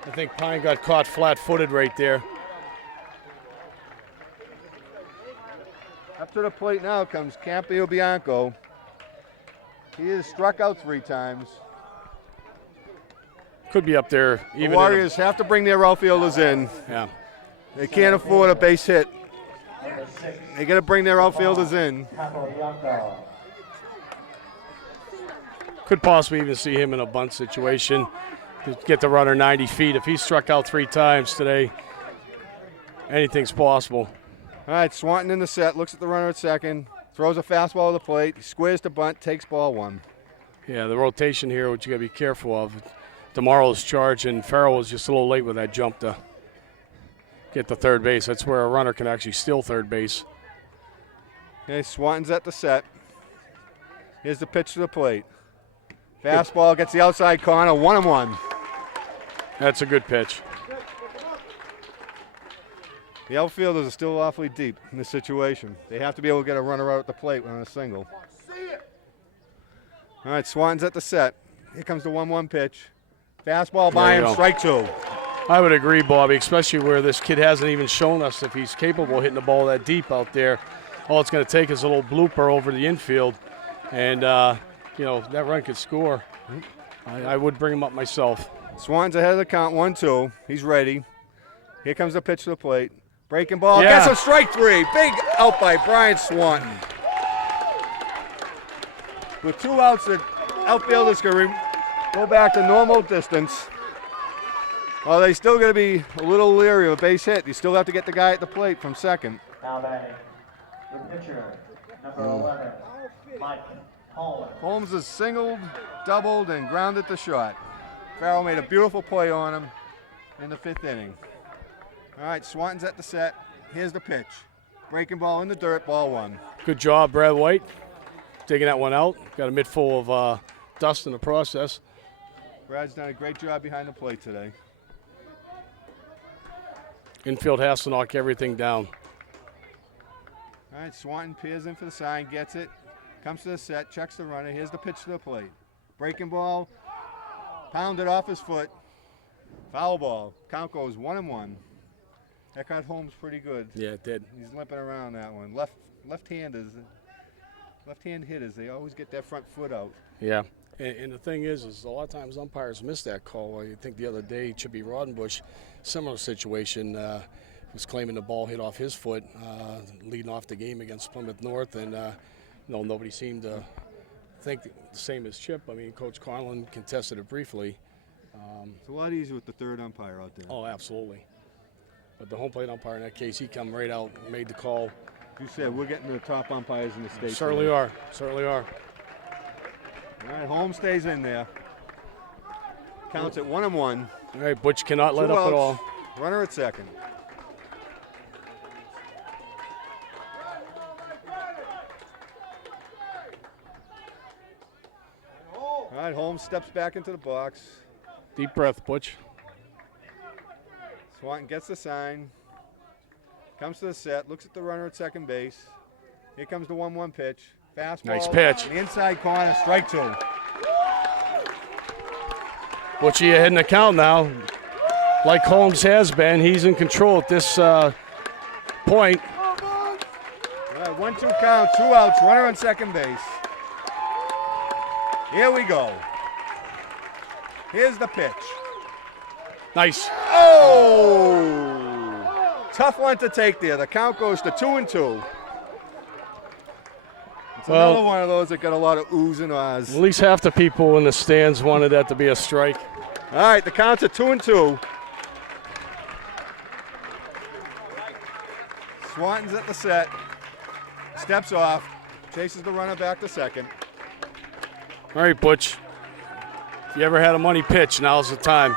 I think Pine got caught flat-footed right there. Up to the plate now comes Campio Bianco. He has struck out 3 times. Could be up there. The Even Warriors have to bring their outfielders in. Yeah. They can't afford a base hit. They got to bring their outfielders in. Could possibly even see him in a bunt situation to get the runner 90 feet. If he struck out 3 times today, anything's possible. All right, Swanton in the set, looks at the runner at second, throws a fastball to the plate, squares to bunt, takes ball 1. Yeah, the rotation here, which you got to be careful of. Tomorrow's charge, and Farrell was just a little late with that jump to get to third base. That's where a runner can actually steal third base. Okay, Swanton's at the set. Here's the pitch to the plate. Fastball gets the outside corner, 1-1. That's a good pitch. The outfielders are still awfully deep in this situation. They have to be able to get a runner out at the plate on a single. All right, Swanton's at the set. Here comes the 1-1 pitch. Fastball by him, strike 2. I would agree, Bobby, especially where this kid hasn't even shown us if he's capable of hitting the ball that deep out there. All it's going to take is a little blooper over the infield, and, you know, that run could score. I would bring him up myself. Swanton's ahead of the count, 1-2. He's ready. Here comes the pitch to the plate. Breaking ball, Yeah. gets him, strike 3. Big out by Brian Swanton. With 2 outs, the outfielders can go back to normal distance. Well, they still going to be a little leery of a base hit. You still have to get the guy at the plate from second. Now batting, the pitcher, number 11, Mike Holmes. Holmes is singled, doubled, and grounded to short. Farrell made a beautiful play on him in the 5th inning. All right, Swanton's at the set. Here's the pitch. Breaking ball in the dirt, ball 1. Good job, Brad White, taking that one out. Got a mid full of dust in the process. Brad's done a great job behind the plate today. Infield has to knock everything down. All right, Swanton peers in for the sign, gets it, comes to the set, checks the runner. Here's the pitch to the plate. Breaking ball, pounded off his foot. Foul ball. Count goes 1-1. That got Holmes pretty good. Yeah, it did. He's limping around that one. Left-hand hitters, they always get their front foot out. Yeah. And the thing is a lot of times umpires miss that call. I think the other day, Chippy Rodenbush, similar situation, was claiming the ball hit off his foot, leading off the game against Plymouth North, and nobody seemed to think the same as Chip. I mean, Coach Conlon contested it briefly. It's a lot easier with the third umpire out there. Oh, absolutely. But the home plate umpire in that case, he come right out and made the call. You said we're getting the top umpires in the state. Certainly today. are. Certainly are. All right, Holmes stays in there. Counts at 1-1. All right, Butch cannot let 2 up outs. at all. Runner at second. All right, Holmes steps back into the box. Deep breath, Butch. Swanton gets the sign. Comes to the set, looks at the runner at second base. Here comes the 1-1 pitch. Fastball. Nice pitch. The inside corner, strike 2. Butchie ahead in the count now. Like Holmes has been, he's in control at this point. All right, 1-2 count, 2 outs, runner on second base. Here we go. Here's the pitch. Nice. Oh! Tough one to take there. The count goes to 2-2. It's another one of those that got a lot of oohs and ahs. At least half the people in the stands wanted that to be a strike. All right, the count's at 2-2. Swanton's at the set. Steps off. Chases the runner back to second. All right, Butch. If you ever had a money pitch, now's the time.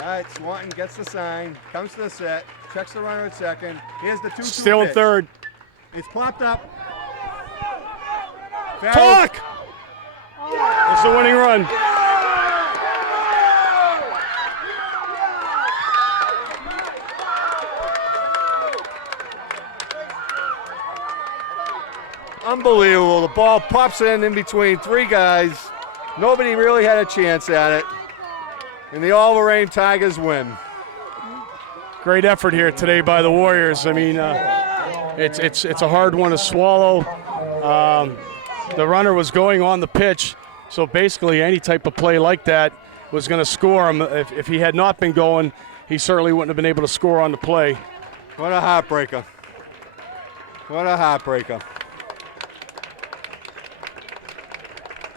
All right, Swanton gets the sign, comes to the set, checks the runner at second. Here's the 2-2 Still in pitch. third. It's popped up. Foul. Talk! It's the winning run. Unbelievable. The ball pops in between 3 guys. Nobody really had a chance at it. And the All-Lorraine Tigers win. Great effort here today by the Warriors. I mean, it's a hard one to swallow. The runner was going on the pitch, so basically any type of play like that was going to score him. If he had not been going, he certainly wouldn't have been able to score on the play. What a heartbreaker. What a heartbreaker.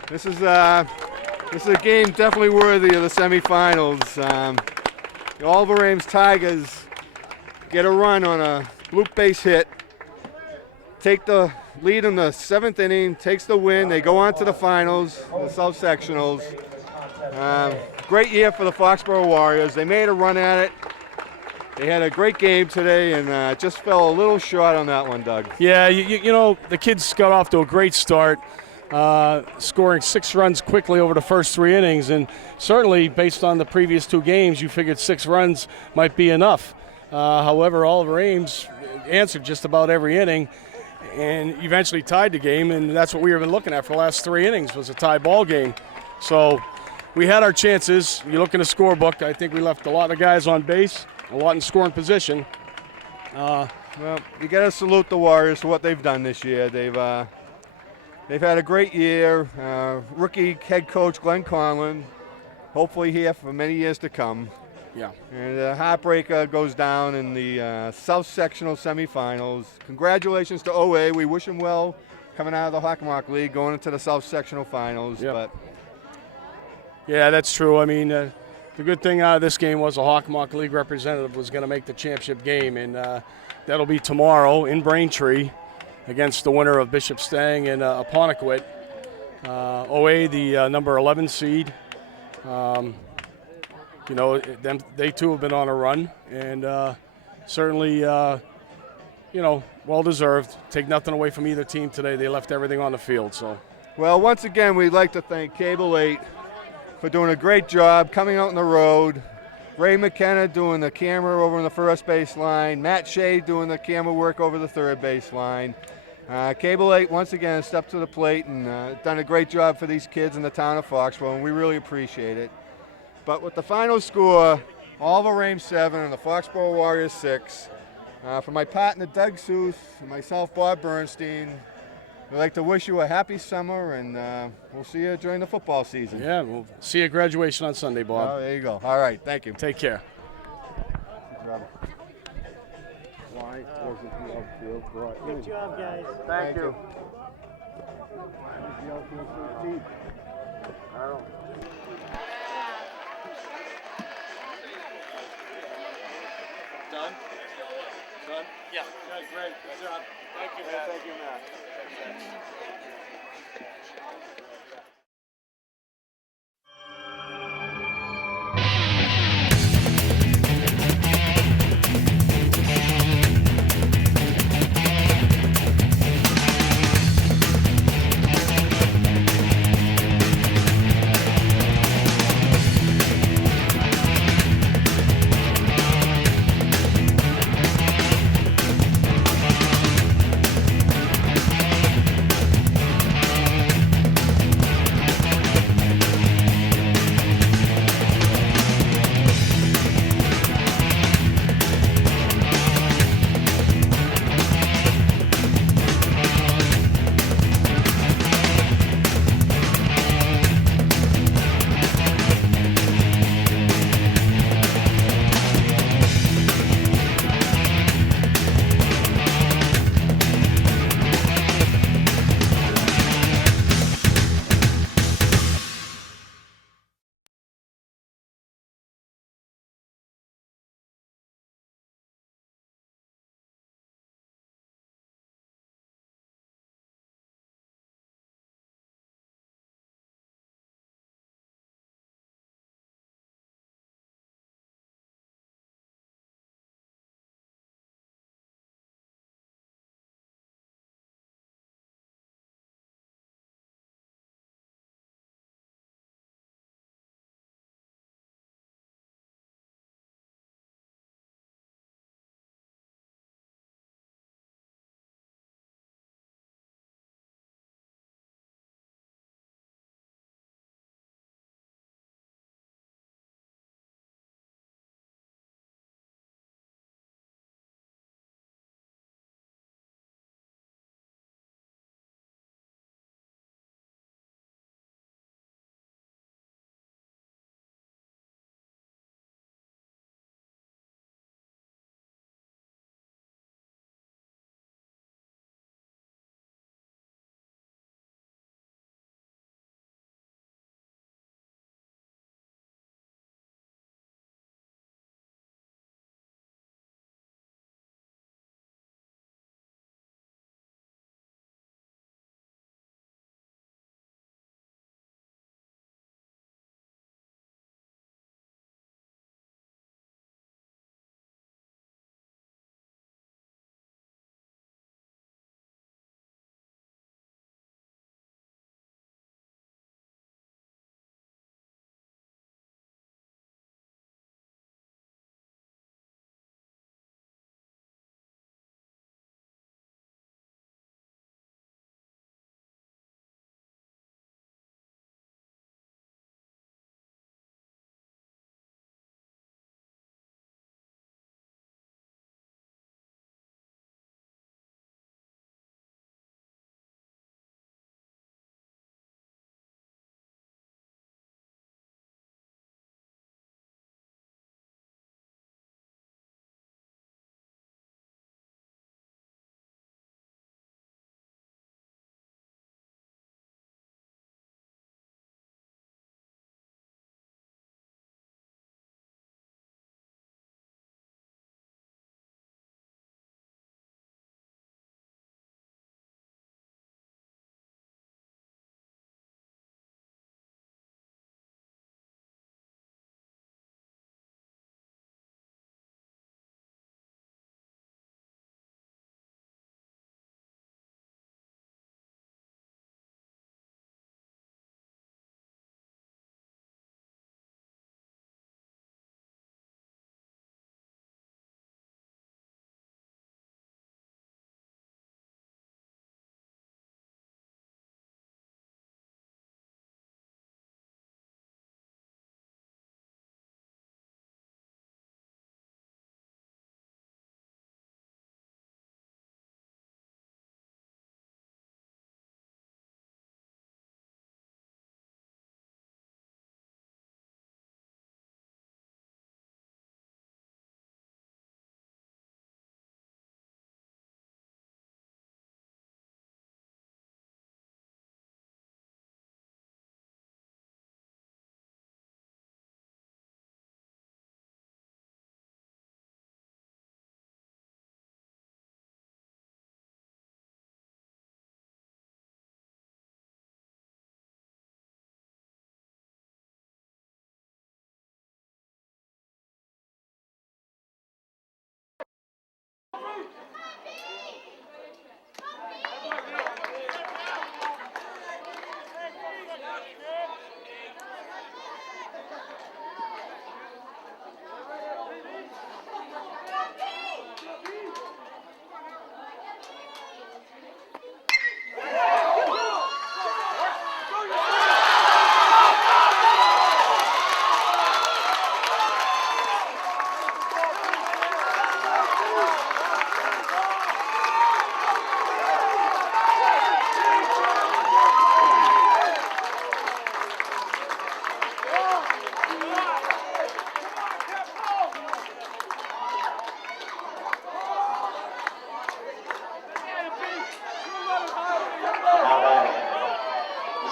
This is a game definitely worthy of the semifinals. The Oliver Ames Tigers get a run on a bloop base hit, take the lead in the 7th inning, takes the win. They go on to the finals, the South Sectionals. Great year for the Foxborough Warriors. They made a run at it. They had a great game today and just fell a little short on that one, Doug. Yeah, you know, the kids got off to a great start. Scoring 6 runs quickly over the first 3 innings, and certainly based on the previous 2 games, you figured 6 runs might be enough. However, Oliver Ames answered just about every inning and eventually tied the game, and that's what we were looking at for the last 3 innings was a tie ball game. So we had our chances. You look in the scorebook, I think we left a lot of guys on base, a lot in scoring position. Well, you got to salute the Warriors for what they've done this year. They've had a great year. Rookie head coach Glenn Conlon, hopefully here for many years to come. Yeah. And the heartbreaker goes down in the South Sectional semifinals. Congratulations to OA. We wish them well coming out of the Hockomock League, going into the South Sectional finals. Yep. But Yeah, that's true. I mean, the good thing out of this game was a Hockomock League representative was going to make the championship game, and that'll be tomorrow in Braintree against the winner of Bishop Stang and Apponequet. OA, the number 11 seed. You know, they too have been on a run, and certainly, you know, well-deserved. Take nothing away from either team today. They left everything on the field. So, well, once again, we'd like to thank Cable 8 for doing a great job coming out on the road, Ray McKenna doing the camera over on the first base line. Matt Shea doing the camera work over the third base line. Cable 8 once again stepped to the plate and done a great job for these kids in the town of Foxborough, and we really appreciate it. But with the final score, Oliver Ames 7 and the Foxborough Warriors 6, for my partner Doug Seuss and myself, Bob Bernstein, we'd like to wish you a happy summer, and we'll see you during the football season. Yeah, we'll see you at graduation on Sunday, Bob. Oh, there you go. All right, thank you. Take care. Why wasn't the outfield brought in? Good job, guys. Thank you. Why was the outfield so deep? I don't know. Done? Done? Yeah. Okay, great. Good job. Thank you, Matt. Thank you, Matt.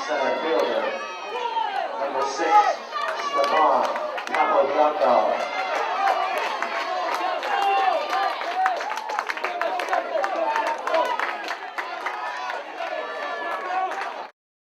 center fielder. Number 6, Stefan Capobianco.